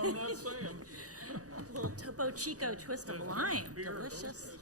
I'm not saying. A little Topo Chico twist of lime. Delicious.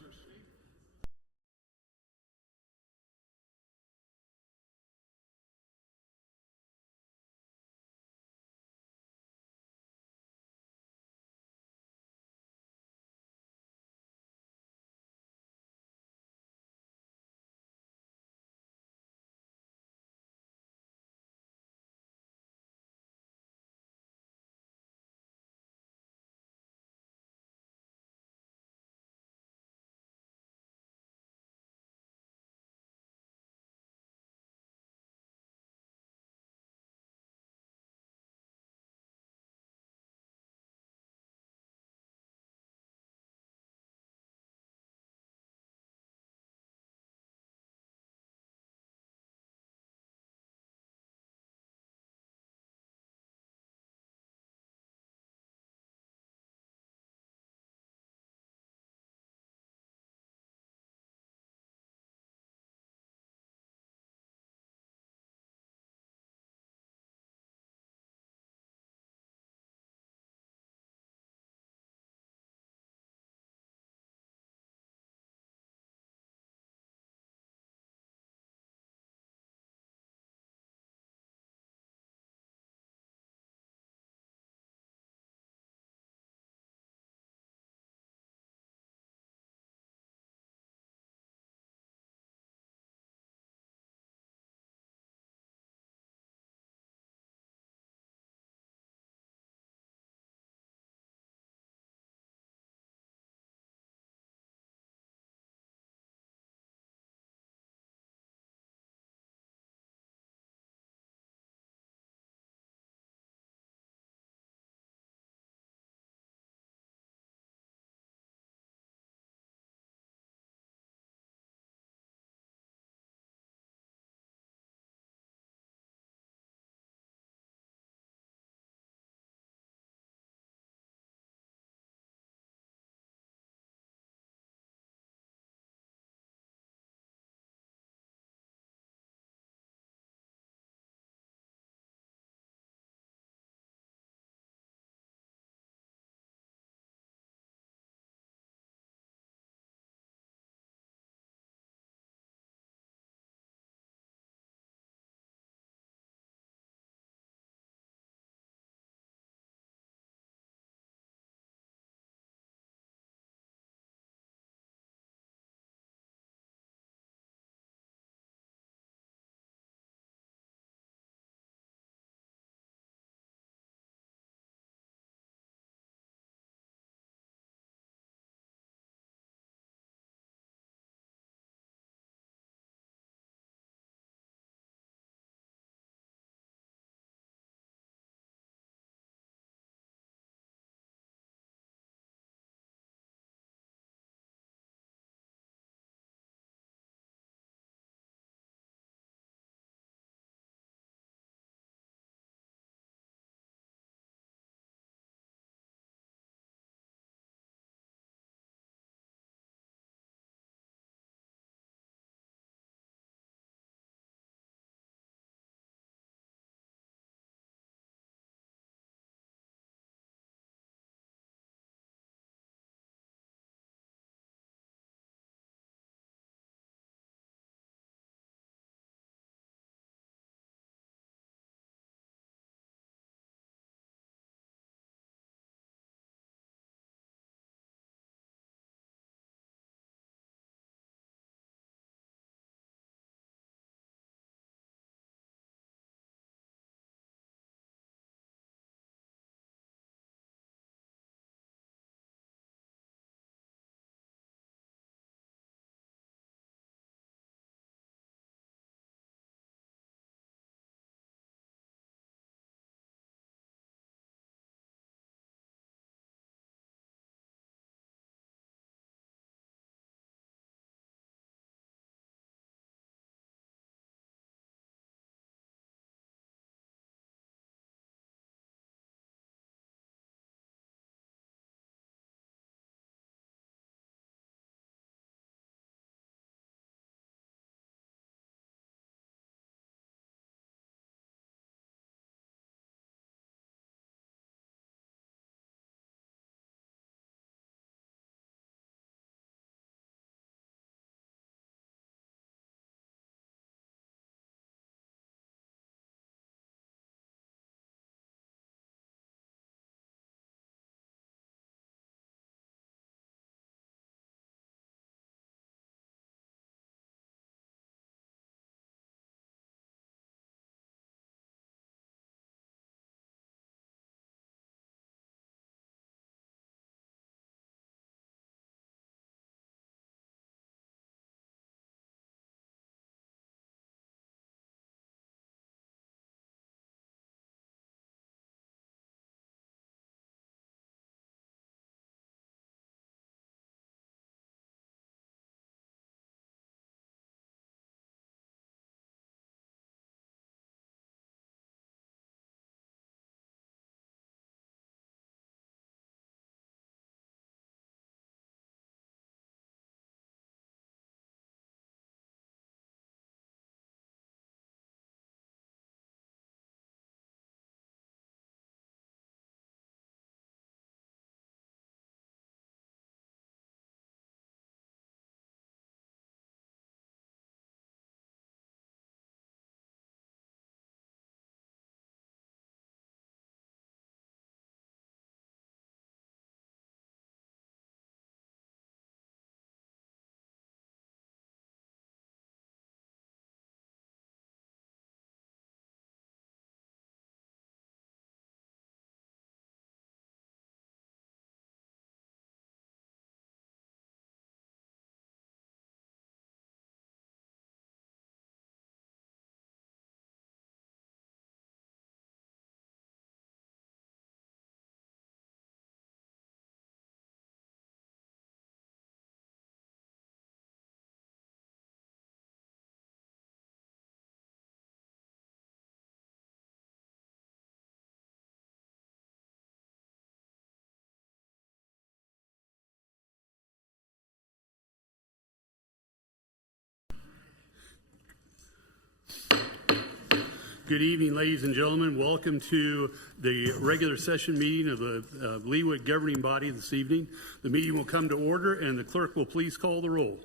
Good evening, ladies and gentlemen. Welcome to the regular session meeting of the Leawood governing body this evening. The meeting will come to order, and the clerk will please call the roll.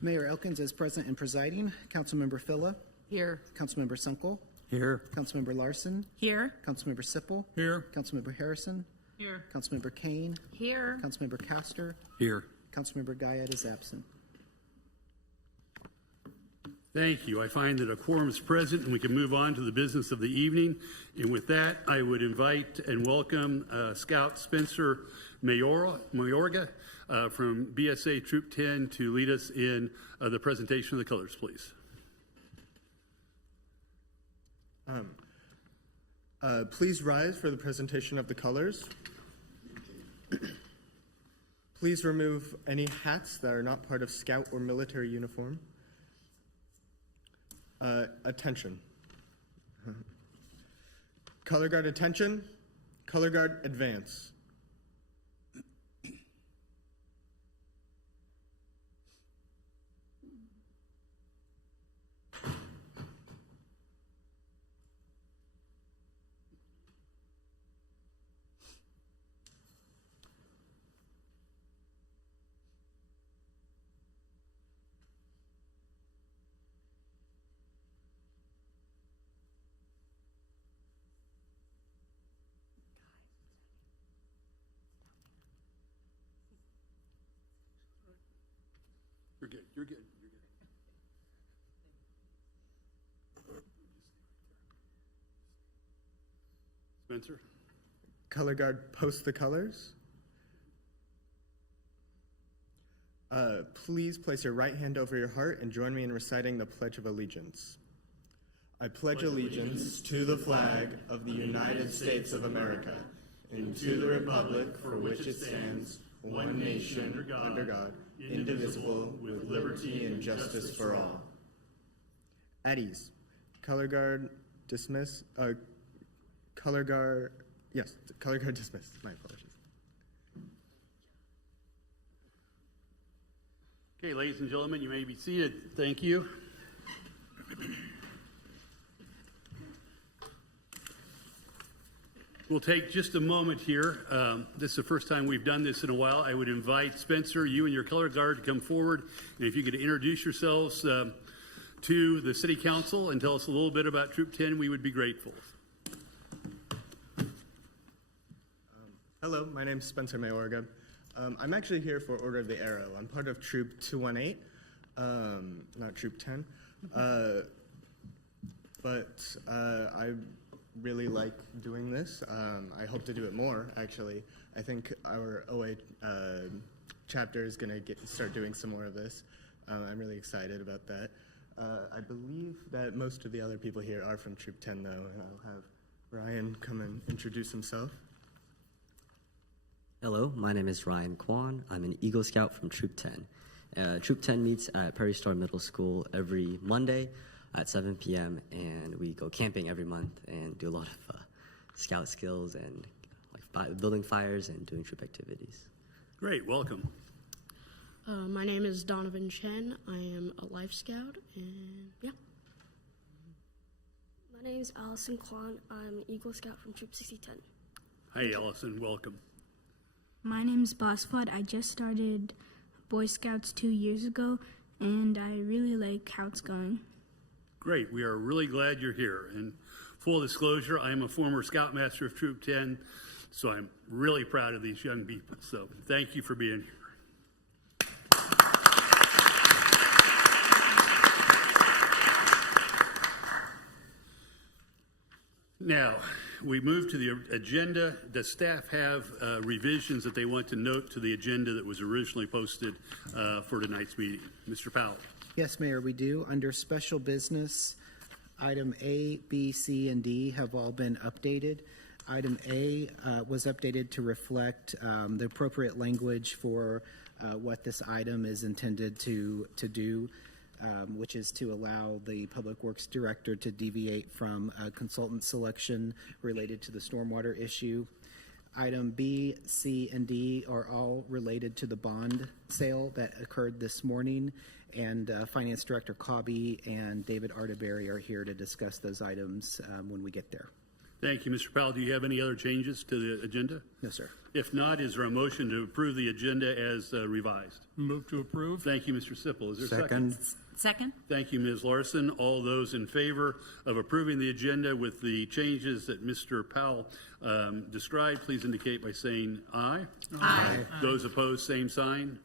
Mayor Elkins is present and presiding. Councilmember Phila. Here. Councilmember Sunkel. Here. Councilmember Larson. Here. Councilmember Sipple. Here. Councilmember Harrison. Here. Councilmember Kane. Here. Councilmember Castor. Here. Councilmember Guyette is absent. Thank you. I find that a quorum is present, and we can move on to the business of the evening. And with that, I would invite and welcome Scout Spencer Mayorga from BSA Troop 10 to lead us in the presentation of the colors, please. Please rise for the presentation of the colors. Please remove any hats that are not part of Scout or military uniform. Attention. Color guard attention. Color guard advance. You're good. You're good. You're good. Spencer? Color guard post the colors. Please place your right hand over your heart and join me in reciting the Pledge of Allegiance. I pledge allegiance to the flag of the United States of America and to the republic for which it stands, one nation, under God, indivisible, with liberty and justice for all. At ease. Color guard dismiss. Color guard dismissed. My apologies. Okay, ladies and gentlemen, you may be seated. Thank you. We'll take just a moment here. This is the first time we've done this in a while. I would invite Spencer, you and your color guard, to come forward. And if you could introduce yourselves to the City Council and tell us a little bit about Troop 10, we would be grateful. Hello, my name is Spencer Mayorga. I'm actually here for Order of the Arrow. I'm part of Troop 218, not Troop 10. But I really like doing this. I hope to do it more, actually. I think our OA chapter is going to start doing some more of this. I'm really excited about that. I believe that most of the other people here are from Troop 10, though, and I'll have Ryan come and introduce himself. Hello, my name is Ryan Kwan. I'm an Eagle Scout from Troop 10. Troop 10 meets at Prairie Star Middle School every Monday at 7 p.m. and we go camping every month and do a lot of scout skills and building fires and doing troop activities. Great, welcome. My name is Donovan Chen. I am a Life Scout, and yeah. My name is Allison Kwan. I'm an Eagle Scout from Troop 6010. Hi, Allison, welcome. My name is Bosford. I just started Boy Scouts 2 years ago, and I really like how it's going. Great. We are really glad you're here. And full disclosure, I am a former Scoutmaster of Troop 10, so I'm really proud of these young people. So thank you for being here. Now, we move to the agenda. The staff have revisions that they want to note to the agenda that was originally posted for tonight's meeting. Mr. Powell. Yes, Mayor, we do. Under special business, item A, B, C, and D have all been updated. Item A was updated to reflect the appropriate language for what this item is intended to do, which is to allow the Public Works Director to deviate from consultant selection related to the stormwater issue. Item B, C, and D are all related to the bond sale that occurred this morning, and Finance Director Cobby and David Arterberry are here to discuss those items when we get there. Thank you, Mr. Powell. Do you have any other changes to the agenda? No, sir. If not, is there a motion to approve the agenda as revised? Move to approve. Thank you, Mr. Sipple. Is there a second? Second? Thank you, Ms. Larson. All those in favor of approving the agenda with the changes that Mr. Powell described, please indicate by saying aye. Aye. Those opposed, same sign.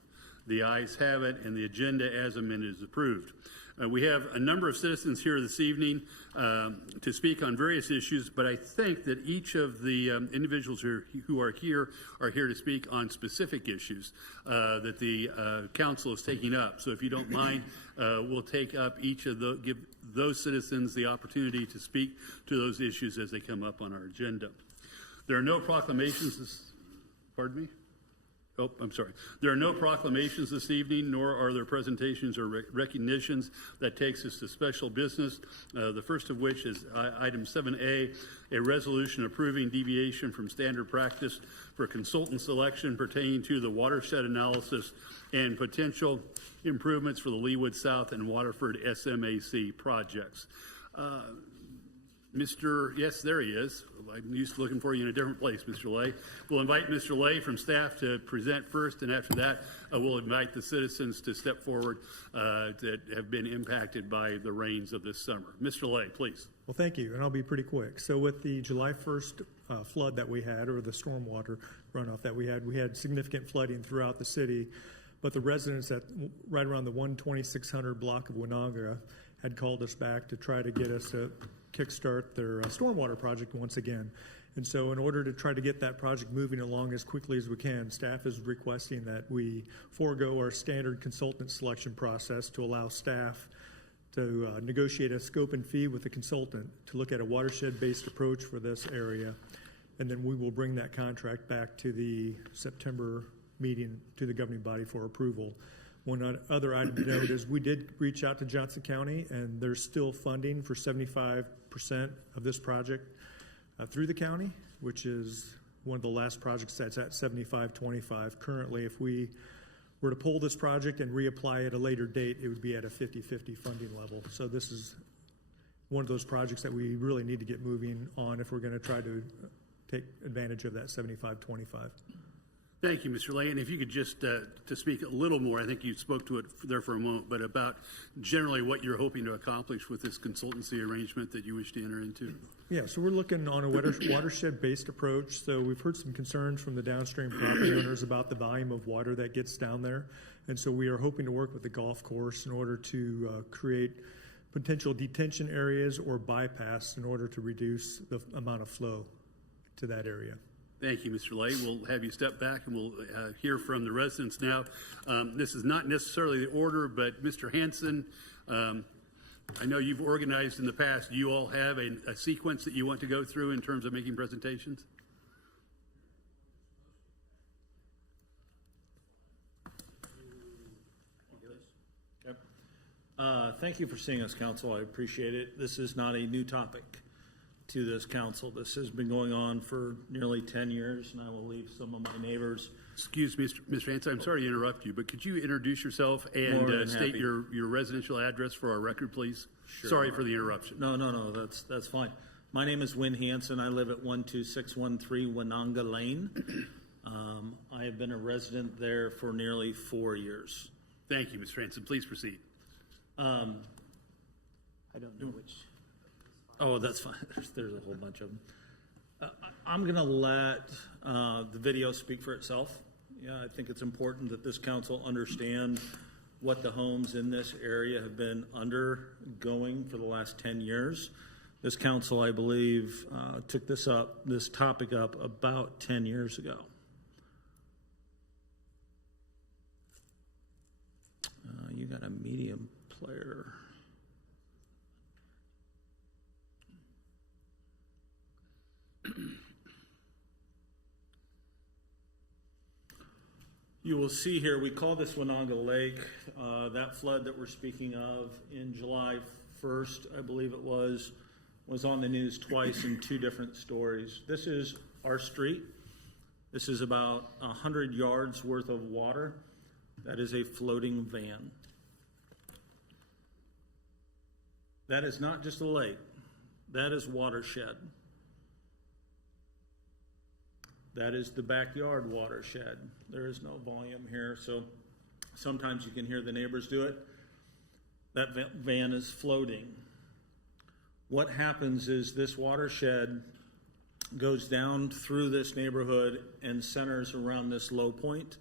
The ayes have it, and the agenda as amended is approved. We have a number of citizens here this evening to speak on various issues, but I think that each of the individuals who are here to speak on specific issues that the council is taking up. So if you don't mind, we'll take up each of those, give those citizens the opportunity to speak to those issues as they come up on our agenda. There are no proclamations pardon me? Oh, I'm sorry. There are no proclamations this evening, nor are there presentations or recognitions. That takes us to special business, the first of which is item 7A, a resolution approving deviation from standard practice for consultant selection pertaining to the watershed analysis and potential improvements for the Leawood South and Waterford SMAC projects. Yes, there he is. I'm used to looking for you in a different place, Mr. Lay. We'll invite Mr. Lay from staff to present first, and after that, we'll invite the citizens to step forward that have been impacted by the rains of this summer. Mr. Lay, please. Well, thank you, and I'll be pretty quick. So with the July 1st flood that we had, or the stormwater runoff that we had significant flooding throughout the city, but the residents at right around the 12600 block of Winanga had called us back to try to get us to kickstart their stormwater project once again. And so in order to try to get that project moving along as quickly as we can, staff is requesting that we forego our standard consultant selection process to allow staff to negotiate a scope and fee with the consultant to look at a watershed-based approach for this area. And then we will bring that contract back to the September meeting to the governing body for approval. One other item to note is we did reach out to Johnson County, and there's still funding for 75% of this project through the county, which is one of the last projects that's at 75-25. Currently, if we were to pull this project and reapply at a later date, it would be at a 50-50 funding level. So this is one of those projects that we really need to get moving on if we're going to try to take advantage of that 75-25. Thank you, Mr. Lay. And if you could just to speak a little more, I think you spoke to it there for a moment, but about generally what you're hoping to accomplish with this consultancy arrangement that you wish to enter into. Yeah, so we're looking on a watershed-based approach. So we've heard some concerns from the downstream property owners about the volume of water that gets down there. And so we are hoping to work with the golf course in order to create potential detention areas or bypass in order to reduce the amount of flow to that area. Thank you, Mr. Lay. We'll have you step back and we'll hear from the residents now. This is not necessarily the order, but Mr. Hanson, I know you've organized in the past. Do you all have a sequence that you want to go through in terms of making presentations? Thank you for seeing us, Council. I appreciate it. This is not a new topic to this council. This has been going on for nearly 10 years, and I will leave some of my neighbors. Excuse me, Mr. Hanson, I'm sorry to interrupt you, but could you introduce yourself and state your residential address for our record, please? Sure. Sorry for the interruption. No, that's fine. My name is Win Hanson. I live at 12613 Winanga Lane. I have been a resident there for nearly 4 years. Thank you, Mr. Hanson. Please proceed. I don't know which. Oh, that's fine. There's a whole bunch of them. I'm going to let the video speak for itself. Yeah, I think it's important that this council understand what the homes in this area have been undergoing for the last 10 years. This council, I believe, took this topic up about 10 years ago. You got a medium player. You will see here, we call this Winanga Lake. That flood that we're speaking of in July 1st, I believe it was on the news twice in two different stories. This is our street. This is about 100 yards worth of water. That is a floating van. That is not just a lake. That is watershed. That is the backyard watershed. There is no volume here, so sometimes you can hear the neighbors do it. That van is floating. What happens is this watershed goes down through this neighborhood and centers around this low point,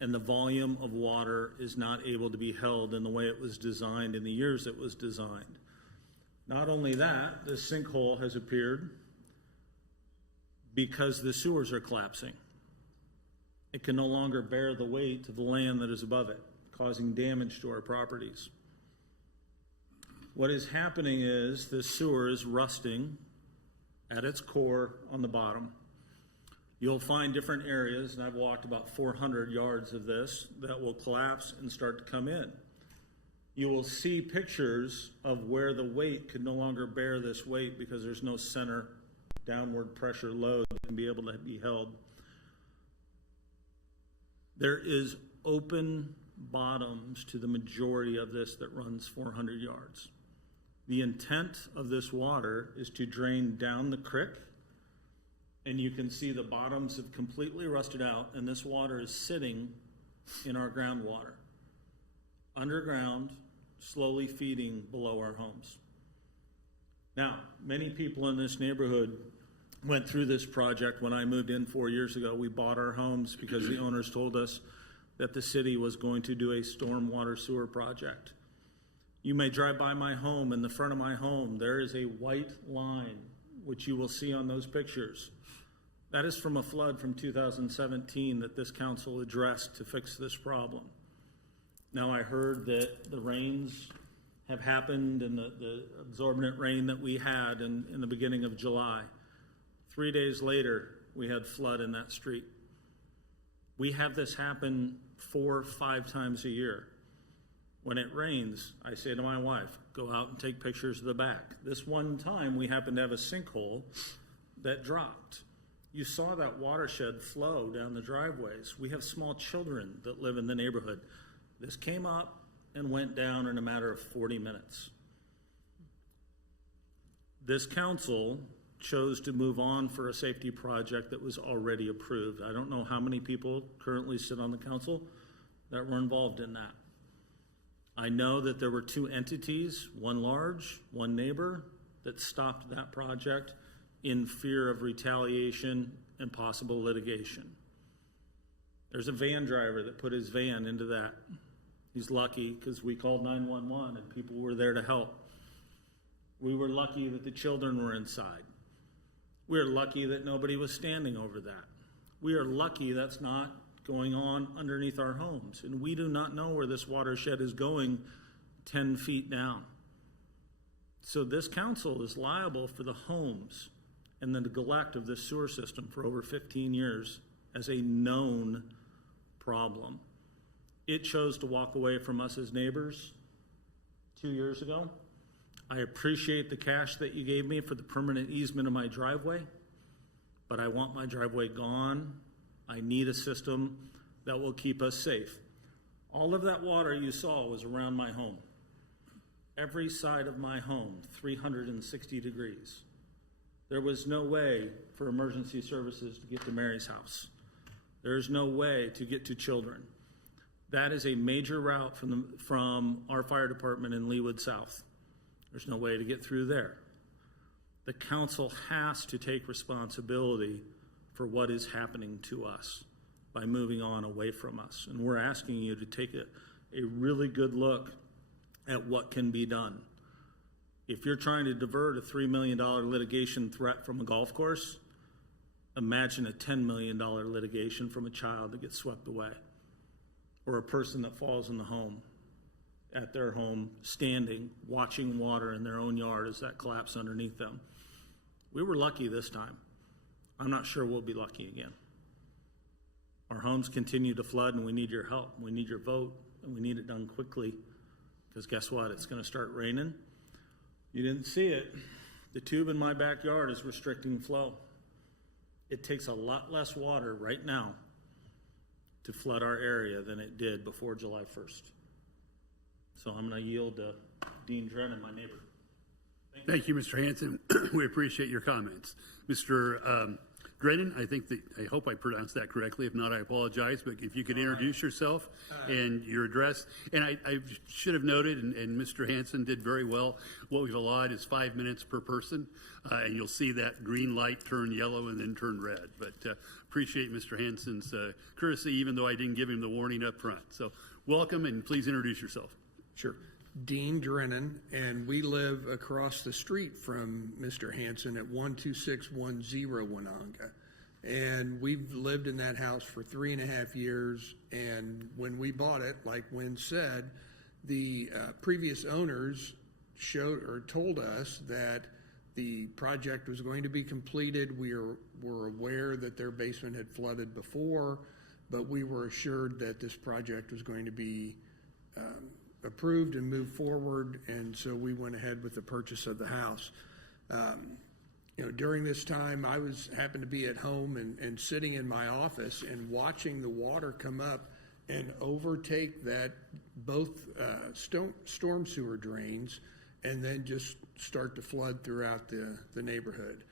and the volume of water is not able to be held in the way it was designed in the years it was designed. Not only that, the sinkhole has appeared because the sewers are collapsing. It can no longer bear the weight of the land that is above it, causing damage to our properties. What is happening is the sewer is rusting at its core on the bottom. You'll find different areas, and I've walked about 400 yards of this, that will collapse and start to come in. You will see pictures of where the weight could no longer bear this weight because there's no center downward pressure load that can be able to be held. There is open bottoms to the majority of this that runs 400 yards. The intent of this water is to drain down the creek, and you can see the bottoms have completely rusted out, and this water is sitting in our groundwater, underground, slowly feeding below our homes. Now, many people in this neighborhood went through this project when I moved in 4 years ago. We bought our homes because the owners told us that the city was going to do a stormwater sewer project. You may drive by my home. In the front of my home, there is a white line, which you will see on those pictures. That is from a flood from 2017 that this council addressed to fix this problem. Now, I heard that the rains have happened and the exorbitant rain that we had in the beginning of July. 3 days later, we had flood in that street. We have this happen 4 or 5 times a year. When it rains, I say to my wife, go out and take pictures of the back. This one time, we happened to have a sinkhole that dropped. You saw that watershed flow down the driveways. We have small children that live in the neighborhood. This came up and went down in a matter of 40 minutes. This council chose to move on for a safety project that was already approved. I don't know how many people currently sit on the council that were involved in that. I know that there were 2 entities, one large, one neighbor, that stopped that project in fear of retaliation and possible litigation. There's a van driver that put his van into that. He's lucky because we called 911 and people were there to help. We were lucky that the children were inside. We are lucky that nobody was standing over that. We are lucky that's not going on underneath our homes. And we do not know where this watershed is going 10 feet down. So this council is liable for the homes and the neglect of this sewer system for over 15 years as a known problem. It chose to walk away from us as neighbors 2 years ago. I appreciate the cash that you gave me for the permanent easement of my driveway, but I want my driveway gone. I need a system that will keep us safe. All of that water you saw was around my home. Every side of my home, 360 degrees. There was no way for emergency services to get to Mary's house. There is no way to get to children. That is a major route from our fire department in Leawood South. There's no way to get through there. The council has to take responsibility for what is happening to us by moving on away from us. And we're asking you to take a really good look at what can be done. If you're trying to divert a $3 million litigation threat from a golf course, imagine a $10 million litigation from a child that gets swept away, or a person that falls in the home, at their home, standing, watching water in their own yard as that collapsed underneath them. We were lucky this time. I'm not sure we'll be lucky again. Our homes continue to flood, and we need your help. We need your vote, and we need it done quickly, because guess what? It's going to start raining. You didn't see it. The tube in my backyard is restricting flow. it takes a lot less water right now to flood our area than it did before July 1st. So I'm going to yield to Dean Drennan, my neighbor. Thank you, Mr. Hanson. We appreciate your comments. Mr. Drennan, I hope I pronounced that correctly. If not, I apologize. But if you could introduce yourself and your address. And I should have noted, and Mr. Hanson did very well, what we've allotted is 5 minutes per person. And you'll see that green light turn yellow and then turn red. But appreciate Mr. Hanson's courtesy, even though I didn't give him the warning up front. So welcome, and please introduce yourself. Sure. Dean Drennan, and we live across the street from Mr. Hanson at 12610 Winonga. And we've lived in that house for 3.5 years. And when we bought it, like Wynn said, the previous owners told us that the project was going to be completed. We were aware that their basement had flooded before, but we were assured that this project was going to be approved and moved forward, and so we went ahead with the purchase of the house. During this time, I happened to be at home and sitting in my office and watching the water come up and overtake both storm sewer drains, and then just start to flood throughout the neighborhood.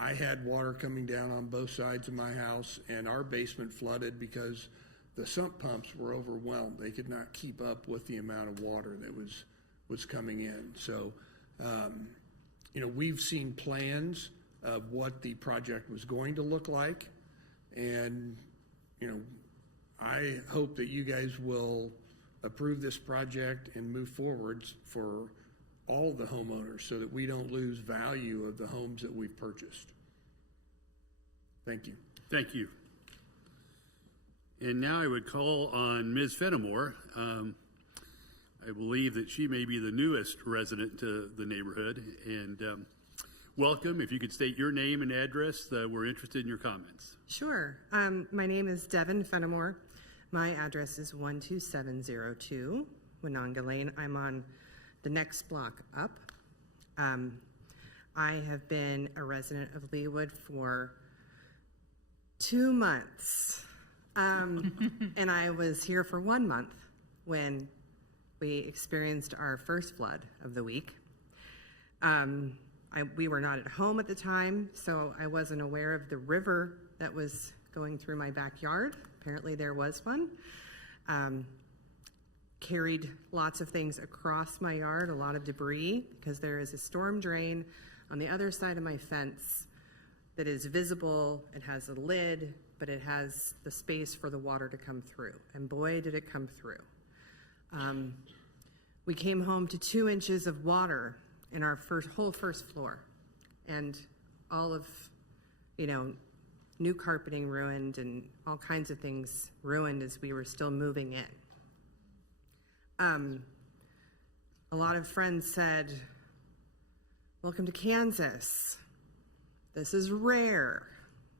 I had water coming down on both sides of my house, and our basement flooded because the sump pumps were overwhelmed. They could not keep up with the amount of water that was coming in. So, we've seen plans of what the project was going to look like. And, I hope that you guys will approve this project and move forwards for all the homeowners so that we don't lose value of the homes that we've purchased. Thank you. Thank you. And now I would call on Ms. Fenimore. I believe that she may be the newest resident to the neighborhood. And welcome. If you could state your name and address, we're interested in your comments. Sure. My name is Devin Fenimore. My address is 12702 Winonga Lane. I'm on the next block up. I have been a resident of Leawood for 2 months. And I was here for 1 month when we experienced our first flood of the week. We were not at home at the time, so I wasn't aware of the river that was going through my backyard. Apparently there was one. Carried lots of things across my yard, a lot of debris, because there is a storm drain on the other side of my fence that is visible. It has a lid, but it has the space for the water to come through. And boy, did it come through. We came home to 2 inches of water in our whole first floor. And all of, new carpeting ruined and all kinds of things ruined as we were still moving in. A lot of friends said, "Welcome to Kansas. This is rare.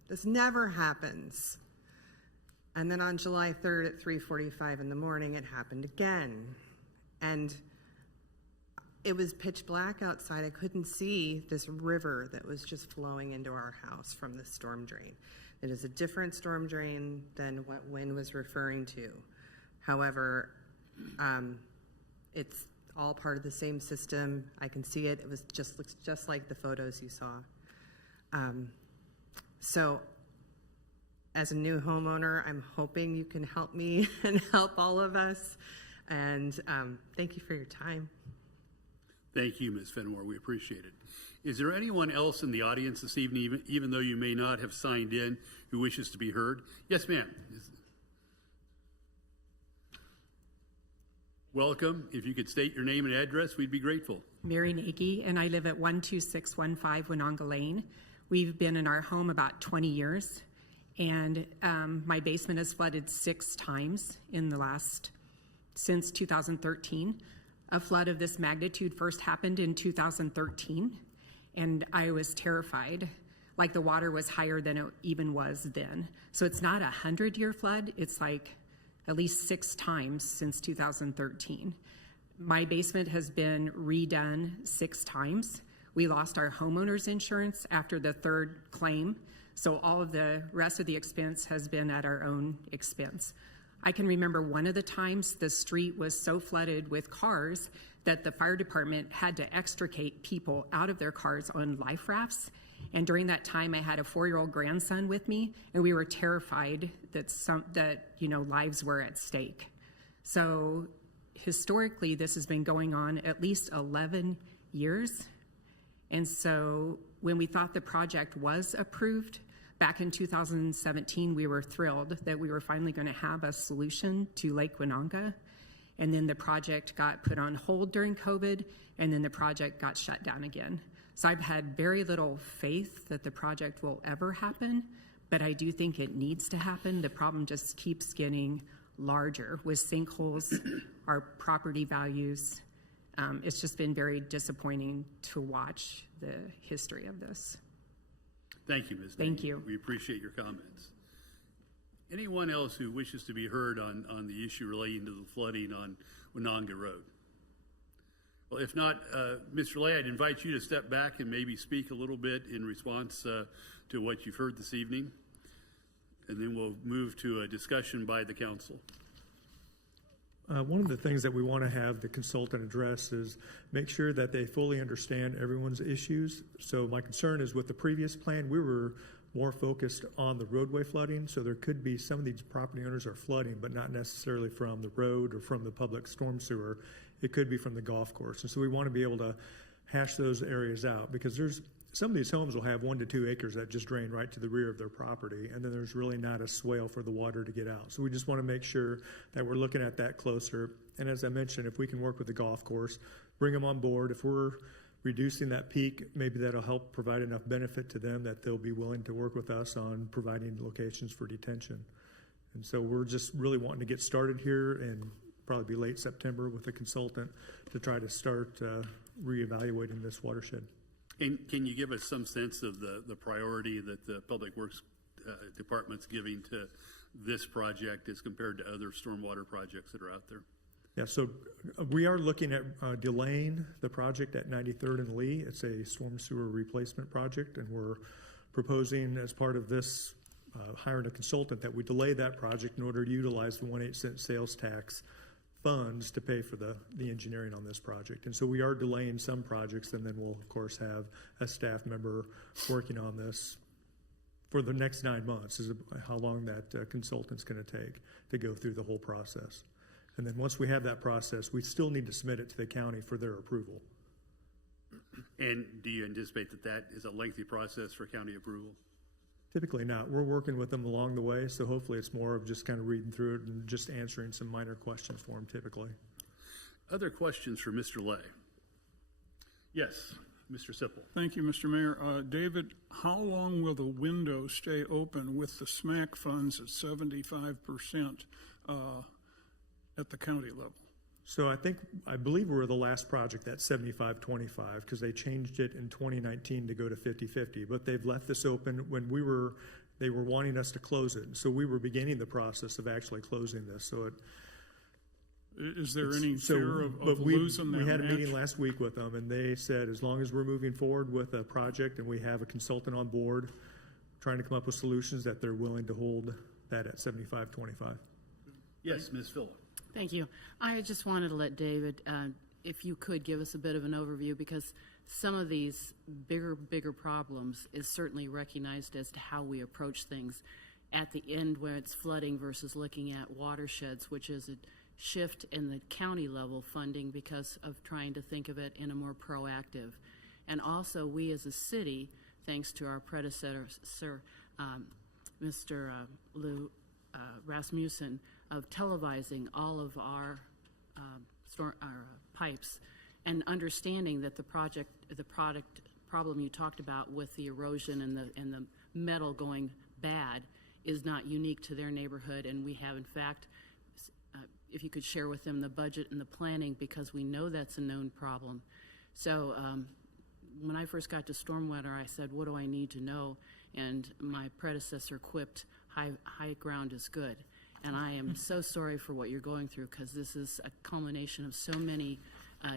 This never happens." And then on July 3rd at 3:45 in the morning, it happened again. And it was pitch black outside. I couldn't see this river that was just flowing into our house from the storm drain. It is a different storm drain than what Wynn was referring to. However, it's all part of the same system. I can see it. It looks just like the photos you saw. So as a new homeowner, I'm hoping you can help me and help all of us. And thank you for your time. Thank you, Ms. Fenimore. We appreciate it. Is there anyone else in the audience this evening, even though you may not have signed in, who wishes to be heard? Yes, ma'am. Welcome. If you could state your name and address, we'd be grateful. Mary Nagy, and I live at 12615 Winonga Lane. We've been in our home about 20 years, and my basement has flooded 6 times since 2013. A flood of this magnitude first happened in 2013, and I was terrified, like the water was higher than it even was then. So it's not a 100-year flood, it's like at least 6 times since 2013. My basement has been redone 6 times. We lost our homeowner's insurance after the 3rd claim, So all of the rest of the expense has been at our own expense. I can remember one of the times the street was so flooded with cars that the fire department had to extricate people out of their cars on life rafts. And during that time, I had a 4-year-old grandson with me, and we were terrified that lives were at stake. So historically, this has been going on at least 11 years. And so when we thought the project was approved back in 2017, we were thrilled that we were finally going to have a solution to Lake Winonga. And then the project got put on hold during COVID, and then the project got shut down again. So I've had very little faith that the project will ever happen, but I do think it needs to happen. The problem just keeps getting larger with sinkholes, our property values. It's just been very disappointing to watch the history of this. Thank you, Ms. Thank Dean. you. We appreciate your comments. Anyone else who wishes to be heard on the issue relating to the flooding on Winonga Road? Well, if not, Mr. Lay, I'd invite you to step back and maybe speak a little bit in response to what you've heard this evening, and then we'll move to a discussion by the council. One of the things that we want to have the consultant address is make sure that they fully understand everyone's issues. So my concern is with the previous plan, we were more focused on the roadway flooding. So there could be some of these property owners are flooding, but not necessarily from the road or from the public storm sewer. It could be from the golf course. And so we want to be able to hash those areas out, because there's some of these homes will have 1 to 2 acres that just drain right to the rear of their property, and then there's really not a swale for the water to get out. So we just want to make sure that we're looking at that closer. And as I mentioned, if we can work with the golf course, bring them on board. If we're reducing that peak, maybe that'll help provide enough benefit to them that they'll be willing to work with us on providing locations for detention. And so we're just really wanting to get started here and probably be late September with a consultant to try to start reevaluating this watershed. And can you give us some sense of the priority that the Public Works Department's giving to this project as compared to other stormwater projects that are out there? Yeah, so we are looking at delaying the project at 93rd and Lee. It's a storm sewer replacement project, and we're proposing as part of this hiring a consultant that we delay that project in order to utilize the 1/8 cent sales tax funds to pay for the engineering on this project. And so we are delaying some projects, and then we'll of course have a staff member working on this for the next 9 months is how long that consultant's going to take to go through the whole process. And then once we have that process, we still need to submit it to the county for their approval. And do you anticipate that that is a lengthy process for county approval? Typically not. We're working with them along the way, so hopefully it's more of just kind of reading through it and just answering some minor questions for them typically. Other questions for Mr. Lay? Yes, Mr. Sipple. Thank you, Mr. Mayor. David, how long will the window stay open with the SMAC funds at 75% at the county level? So I believe we're the last project at 75-25 because they changed it in 2019 to go to 50-50, but they've left this open when they were wanting us to close it. So we were beginning the process of actually closing this. So is there any fear of losing that We had a match? meeting last week with them, and they said as long as we're moving forward with a project and we have a consultant on board trying to come up with solutions, that they're willing to hold that at 75-25. Yes, Ms. Phillip. Thank you. I just wanted to let David, if you could give us a bit of an overview, because some of these bigger problems is certainly recognized as to how we approach things at the end where it's flooding versus looking at watersheds, which is a shift in the county level funding because of trying to think of it in a more proactive. And also we as a city, thanks to our predecessor, Mr. Lou Rasmussen, of televising all of our pipes and understanding that the product problem you talked about with the erosion and the metal going bad is not unique to their neighborhood. And we have, in fact, if you could share with them the budget and the planning, because we know that's a known problem. So when I first got to stormwater, I said, what do I need to know? And my predecessor quipped, high ground is good. And I am so sorry for what you're going through, because this is a culmination of so many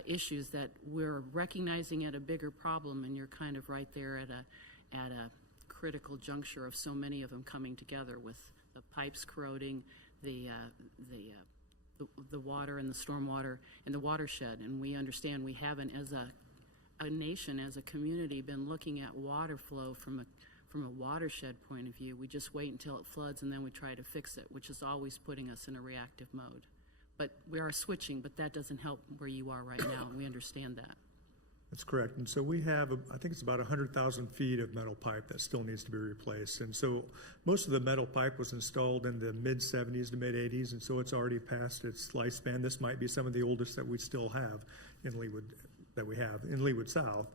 issues that we're recognizing at a bigger problem, and you're kind of right there at a critical juncture of so many of them coming together with the pipes corroding, the water and the stormwater and the watershed. And we understand we haven't, as a nation, as a community, been looking at water flow from a watershed point of view. We just wait until it floods and then we try to fix it, which is always putting us in a reactive mode. But we are switching, but that doesn't help where you are right now, and we understand that. That's correct. And so we have, I think it's about 100,000 feet of metal pipe that still needs to be replaced. And so most of the metal pipe was installed in the mid-70s to mid-80s, and so it's already past its lifespan. This might be some of the oldest that we still have in Leawood, that we have in Leawood South.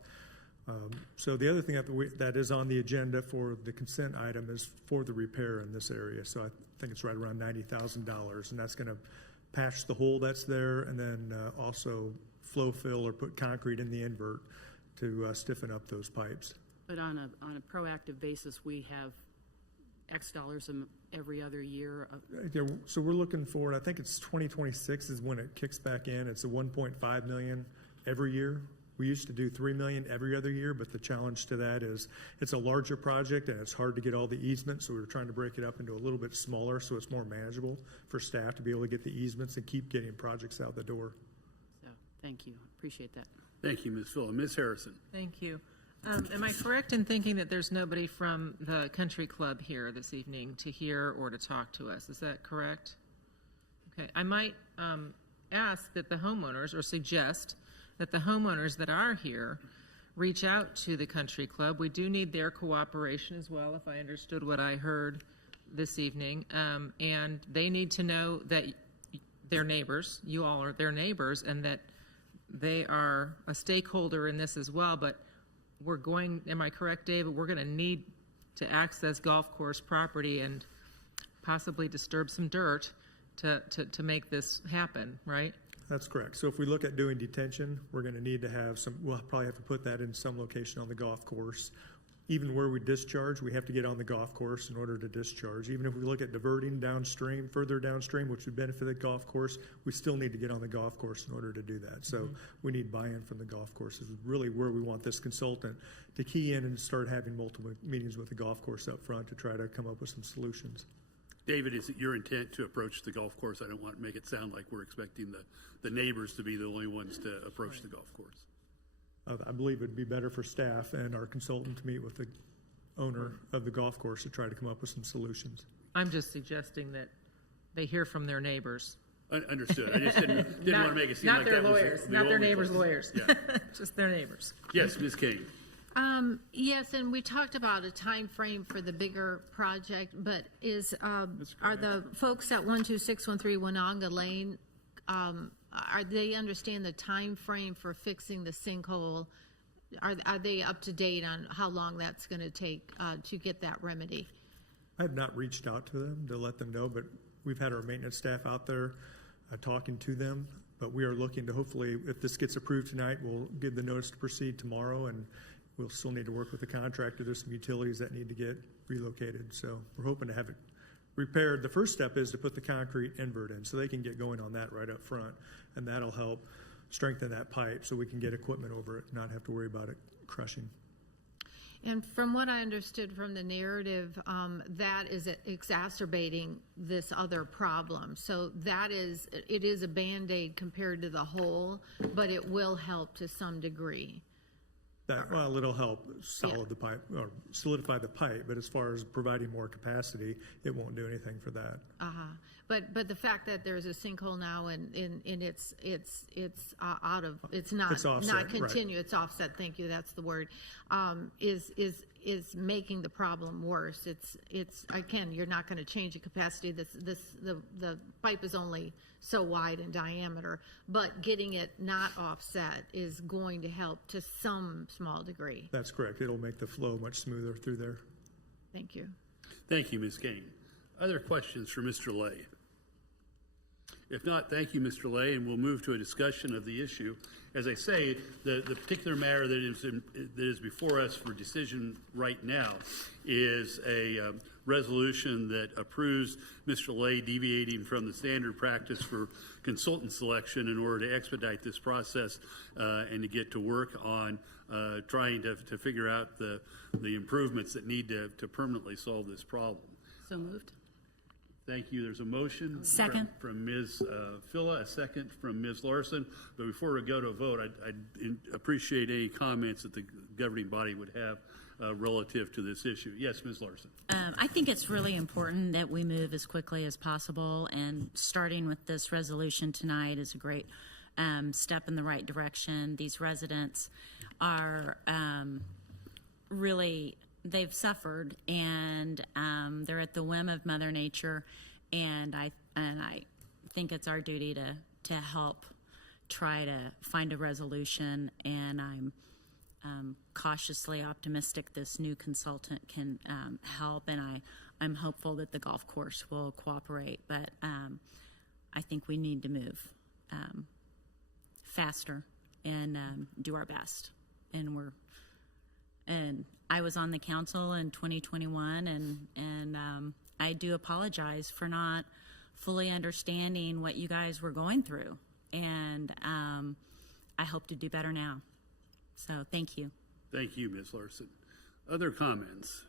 So the other thing that is on the agenda for the consent item is for the repair in this area. So I think it's right around $90,000, and that's going to patch the hole that's there, and then also flow fill or put concrete in the invert to stiffen up those pipes. But on a proactive basis, we have X dollars every other year. So we're looking for, I think it's 2026 is when it kicks back in. It's a 1.5 million every year. We used to do 3 million every other year, but the challenge to that is it's a larger project and it's hard to get all the easements, so we're trying to break it up into a little bit smaller so it's more manageable for staff to be able to get the easements and keep getting projects out the door. So, thank you. Appreciate that. Thank you, Ms. Fuller. Ms. Harrison. Thank you. Am I correct in thinking that there's nobody from the country club here this evening to hear or to talk to us? Is that correct? Okay. I might ask that the homeowners, or suggest that the homeowners that are here reach out to the country club. We do need their cooperation as well, if I understood what I heard this evening. And they need to know that their neighbors, you all are their neighbors, and that they are a stakeholder in this as well. But we're going, am I correct, David? We're going to need to access golf course property and possibly disturb some dirt to make this happen, right? That's correct. So if we look at doing detention, we're going to need to have some, we'll probably have to put that in some location on the golf course. Even where we discharge, we have to get on the golf course in order to discharge. Even if we look at diverting downstream, further downstream, which would benefit the golf course, we still need to get on the golf course in order to do that. So we need buy-in from the golf course. This is really where we want this consultant to key in and start having multiple meetings with the golf course up front to try to come up with some solutions. David, is it your intent to approach the golf course? I don't want to make it sound like we're expecting the neighbors to be the only ones to approach the golf course. I believe it'd be better for staff and our consultant to meet with the owner of the golf course to try to come up with some solutions. I'm just suggesting that they hear from their neighbors. Understood. I just didn't want to make it seem like that was lawyers, the not their only neighbors' place. lawyers. Yeah. Just their neighbors. Yes, Ms. King. Yes, and we talked about a time frame for the bigger project, but are the folks at 12613 Winonga Lane, are they understand the time frame for fixing the sinkhole? Are they up to date on how long that's going to take to get that remedy? I have not reached out to them to let them know, but we've had our maintenance staff out there talking to them. But we are looking to hopefully, if this gets approved tonight, we'll give the notice to proceed tomorrow, and we'll still need to work with the contractor. There's some utilities that need to get relocated. So we're hoping to have it repaired. The first step is to put the concrete invert in so they can get going on that right up front. And that'll help strengthen that pipe so we can get equipment over it, not have to worry about it crushing. And from what I understood from the narrative, that is exacerbating this other problem. So it is a Band-Aid compared to the whole, but it will help to some degree. Well, it'll help the pipe or solidify the pipe, but as far as providing more capacity, it won't do anything for that. But the fact that there's a sinkhole now and it's out of, it's offset, not continue, right. It's offset. Thank you, that's the word. Is making the problem worse. It's again, you're not going to change the capacity. The pipe is only so wide in diameter, but getting it not offset is going to help to some small degree. That's correct. It'll make the flow much smoother through there. Thank you. Thank you, Ms. King. Other questions for Mr. Lay? If not, thank you, Mr. Lay, and we'll move to a discussion of the issue. As I say, the particular matter that is before us for decision right now is a resolution that approves Mr. Lay deviating from the standard practice for consultant selection in order to expedite this process and to get to work on trying to figure out the improvements that need to permanently solve this problem. So moved. Thank you. There's a motion. Second. From Ms. Phila, a second from Ms. Larson. But before we go to a vote, I'd appreciate any comments that the governing body would have relative to this issue. Yes, Ms. Larson. I think it's really important that we move as quickly as possible, and starting with this resolution tonight is a great step in the right direction. These residents are really, they've suffered, and they're at the whim of Mother Nature, and I think it's our duty to help try to find a resolution, and I'm cautiously optimistic this new consultant can help, and I'm hopeful that the golf course will cooperate, but I think we need to move faster and do our best. And I was on the council in 2021, and I do apologize for not fully understanding what you guys were going through, and I hope to do better now. So thank you. Thank you, Ms. Larson. Other comments?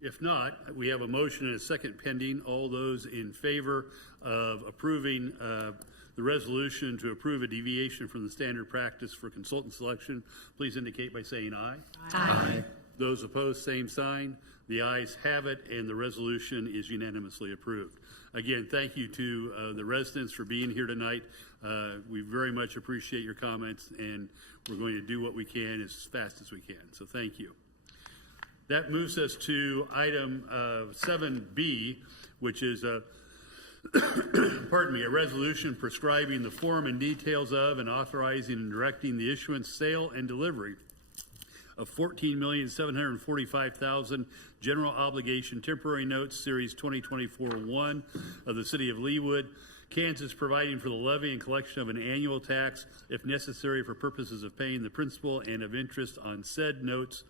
If not, we have a motion and a second pending. All those in favor of approving the resolution to approve a deviation from the standard practice for consultant selection, please indicate by saying aye. Aye. Those opposed, same sign. The ayes have it, and the resolution is unanimously approved. Again, thank you to the residents for being here tonight. We very much appreciate your comments, and we're going to do what we can as fast as we can. So thank you. That moves us to item 7B, which is a resolution prescribing the form and details of and authorizing and directing the issuance, sale, and delivery of $14,745,000 general obligation temporary notes, Series 2024-1 of the City of Leawood, Kansas, providing for the levy and collection of an annual tax if necessary for purposes of paying the principal and of interest on said notes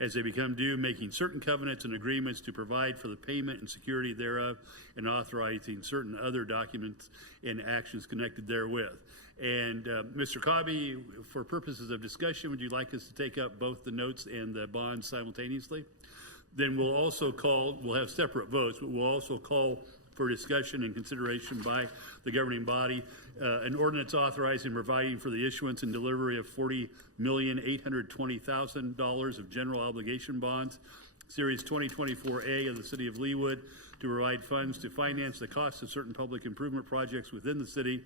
as they become due, making certain covenants and agreements to provide for the payment and security thereof, and authorizing certain other documents and actions connected therewith. And Mr. Cobby, for purposes of discussion, would you like us to take up both the notes and the bonds simultaneously? Then we'll also we'll have separate votes, but we'll also call for discussion and consideration by the governing body an ordinance authorizing and providing for the issuance and delivery of $40,820,000 of general obligation bonds, Series 2024A of the City of Leawood, to provide funds to finance the cost of certain public improvement projects within the city,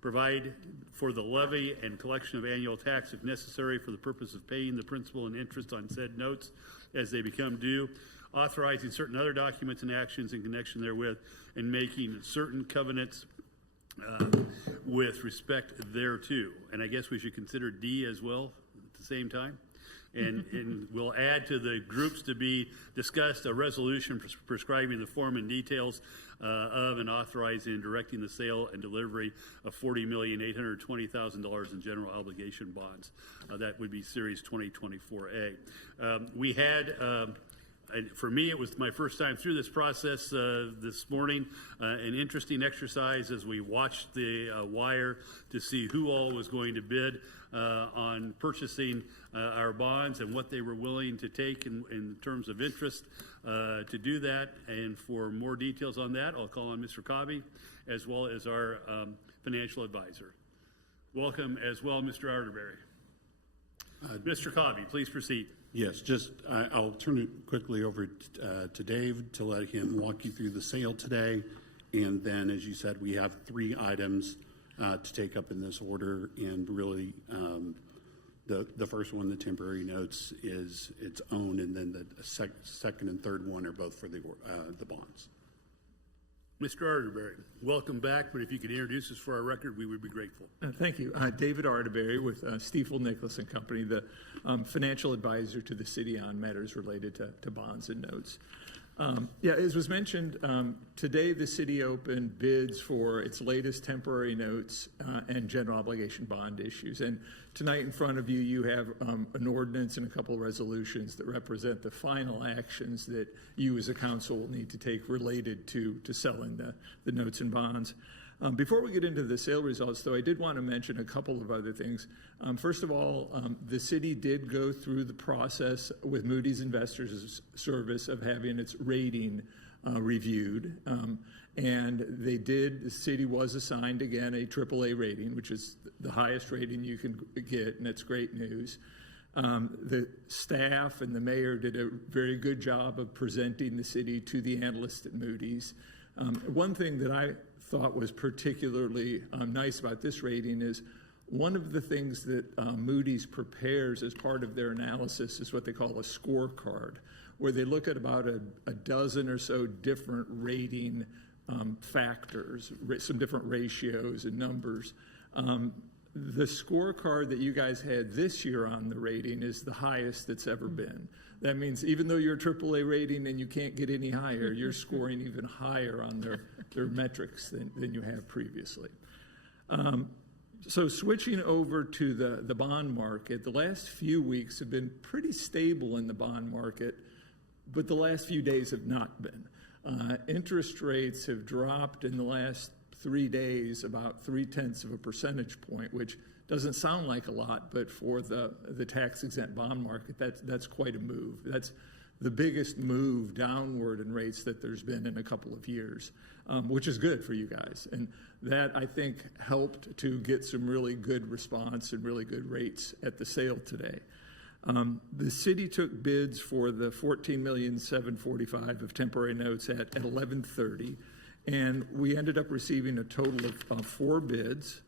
provide for the levy and collection of annual tax if necessary for the purpose of paying the principal and interest on said notes as they become due, authorizing certain other documents and actions in connection therewith, and making certain covenants with respect thereto. And I guess we should consider D as well at the same time. And we'll add to the groups to be discussed a resolution prescribing the form and details of and authorizing and directing the sale and delivery of $40,820,000 in general obligation bonds. That would be Series 2024A. We had for me, it was my first time through this process this morning, an interesting exercise as we watched the wire to see who all was going to bid on purchasing our bonds and what they were willing to take in terms of interest to do that. And for more details on that, I'll call on Mr. Cobby as well as our financial advisor. Welcome as well, Mr. Arterberry. Mr. Cobby, please proceed. Yes, I'll turn it quickly over to Dave to let him walk you through the sale today. And then, as you said, we have 3 items to take up in this order. And really, the first one, the temporary notes, is its own. And then the second and third one are both for the bonds. Mr. Arterberry, welcome back, but if you could introduce us for our record, we would be grateful. Thank you. David Arterberry with Stiefel Nicholas and Company, the financial advisor to the city on matters related to bonds and notes. Yeah, as was mentioned, today the city opened bids for its latest temporary notes and general obligation bond issues. And tonight in front of you, you have an ordinance and a couple of resolutions that represent the final actions that you as a council will need to take related to selling the notes and bonds. Before we get into the sale results, though, I did want to mention a couple of other things. First of all, the city did go through the process with Moody's Investors Service of having its rating reviewed. And the city was assigned, again, a AAA rating, which is the highest rating you can get, and it's great news. The staff and the mayor did a very good job of presenting the city to the analysts at Moody's. One thing that I thought was particularly nice about this rating is one of the things that Moody's prepares as part of their analysis is what they call a scorecard, where they look at about a dozen or so different rating factors, some different ratios and numbers. The scorecard that you guys had this year on the rating is the highest that's ever been. That means even though you're a AAA rating and you can't get any higher, you're scoring even higher on their metrics than you have previously. So switching over to the bond market, the last few weeks have been pretty stable in the bond market, but the last few days have not been. Interest rates have dropped in the last 3 days about 0.3 percentage point, which doesn't sound like a lot, but for the tax-exempt bond market, that's quite a move. That's the biggest move downward in rates that there's been in a couple of years, which is good for you guys. And that, I think, helped to get some really good response and really good rates at the sale today. The city took bids for the $14,745,000 of temporary notes at 11:30, and we ended up receiving a total of 4 bids.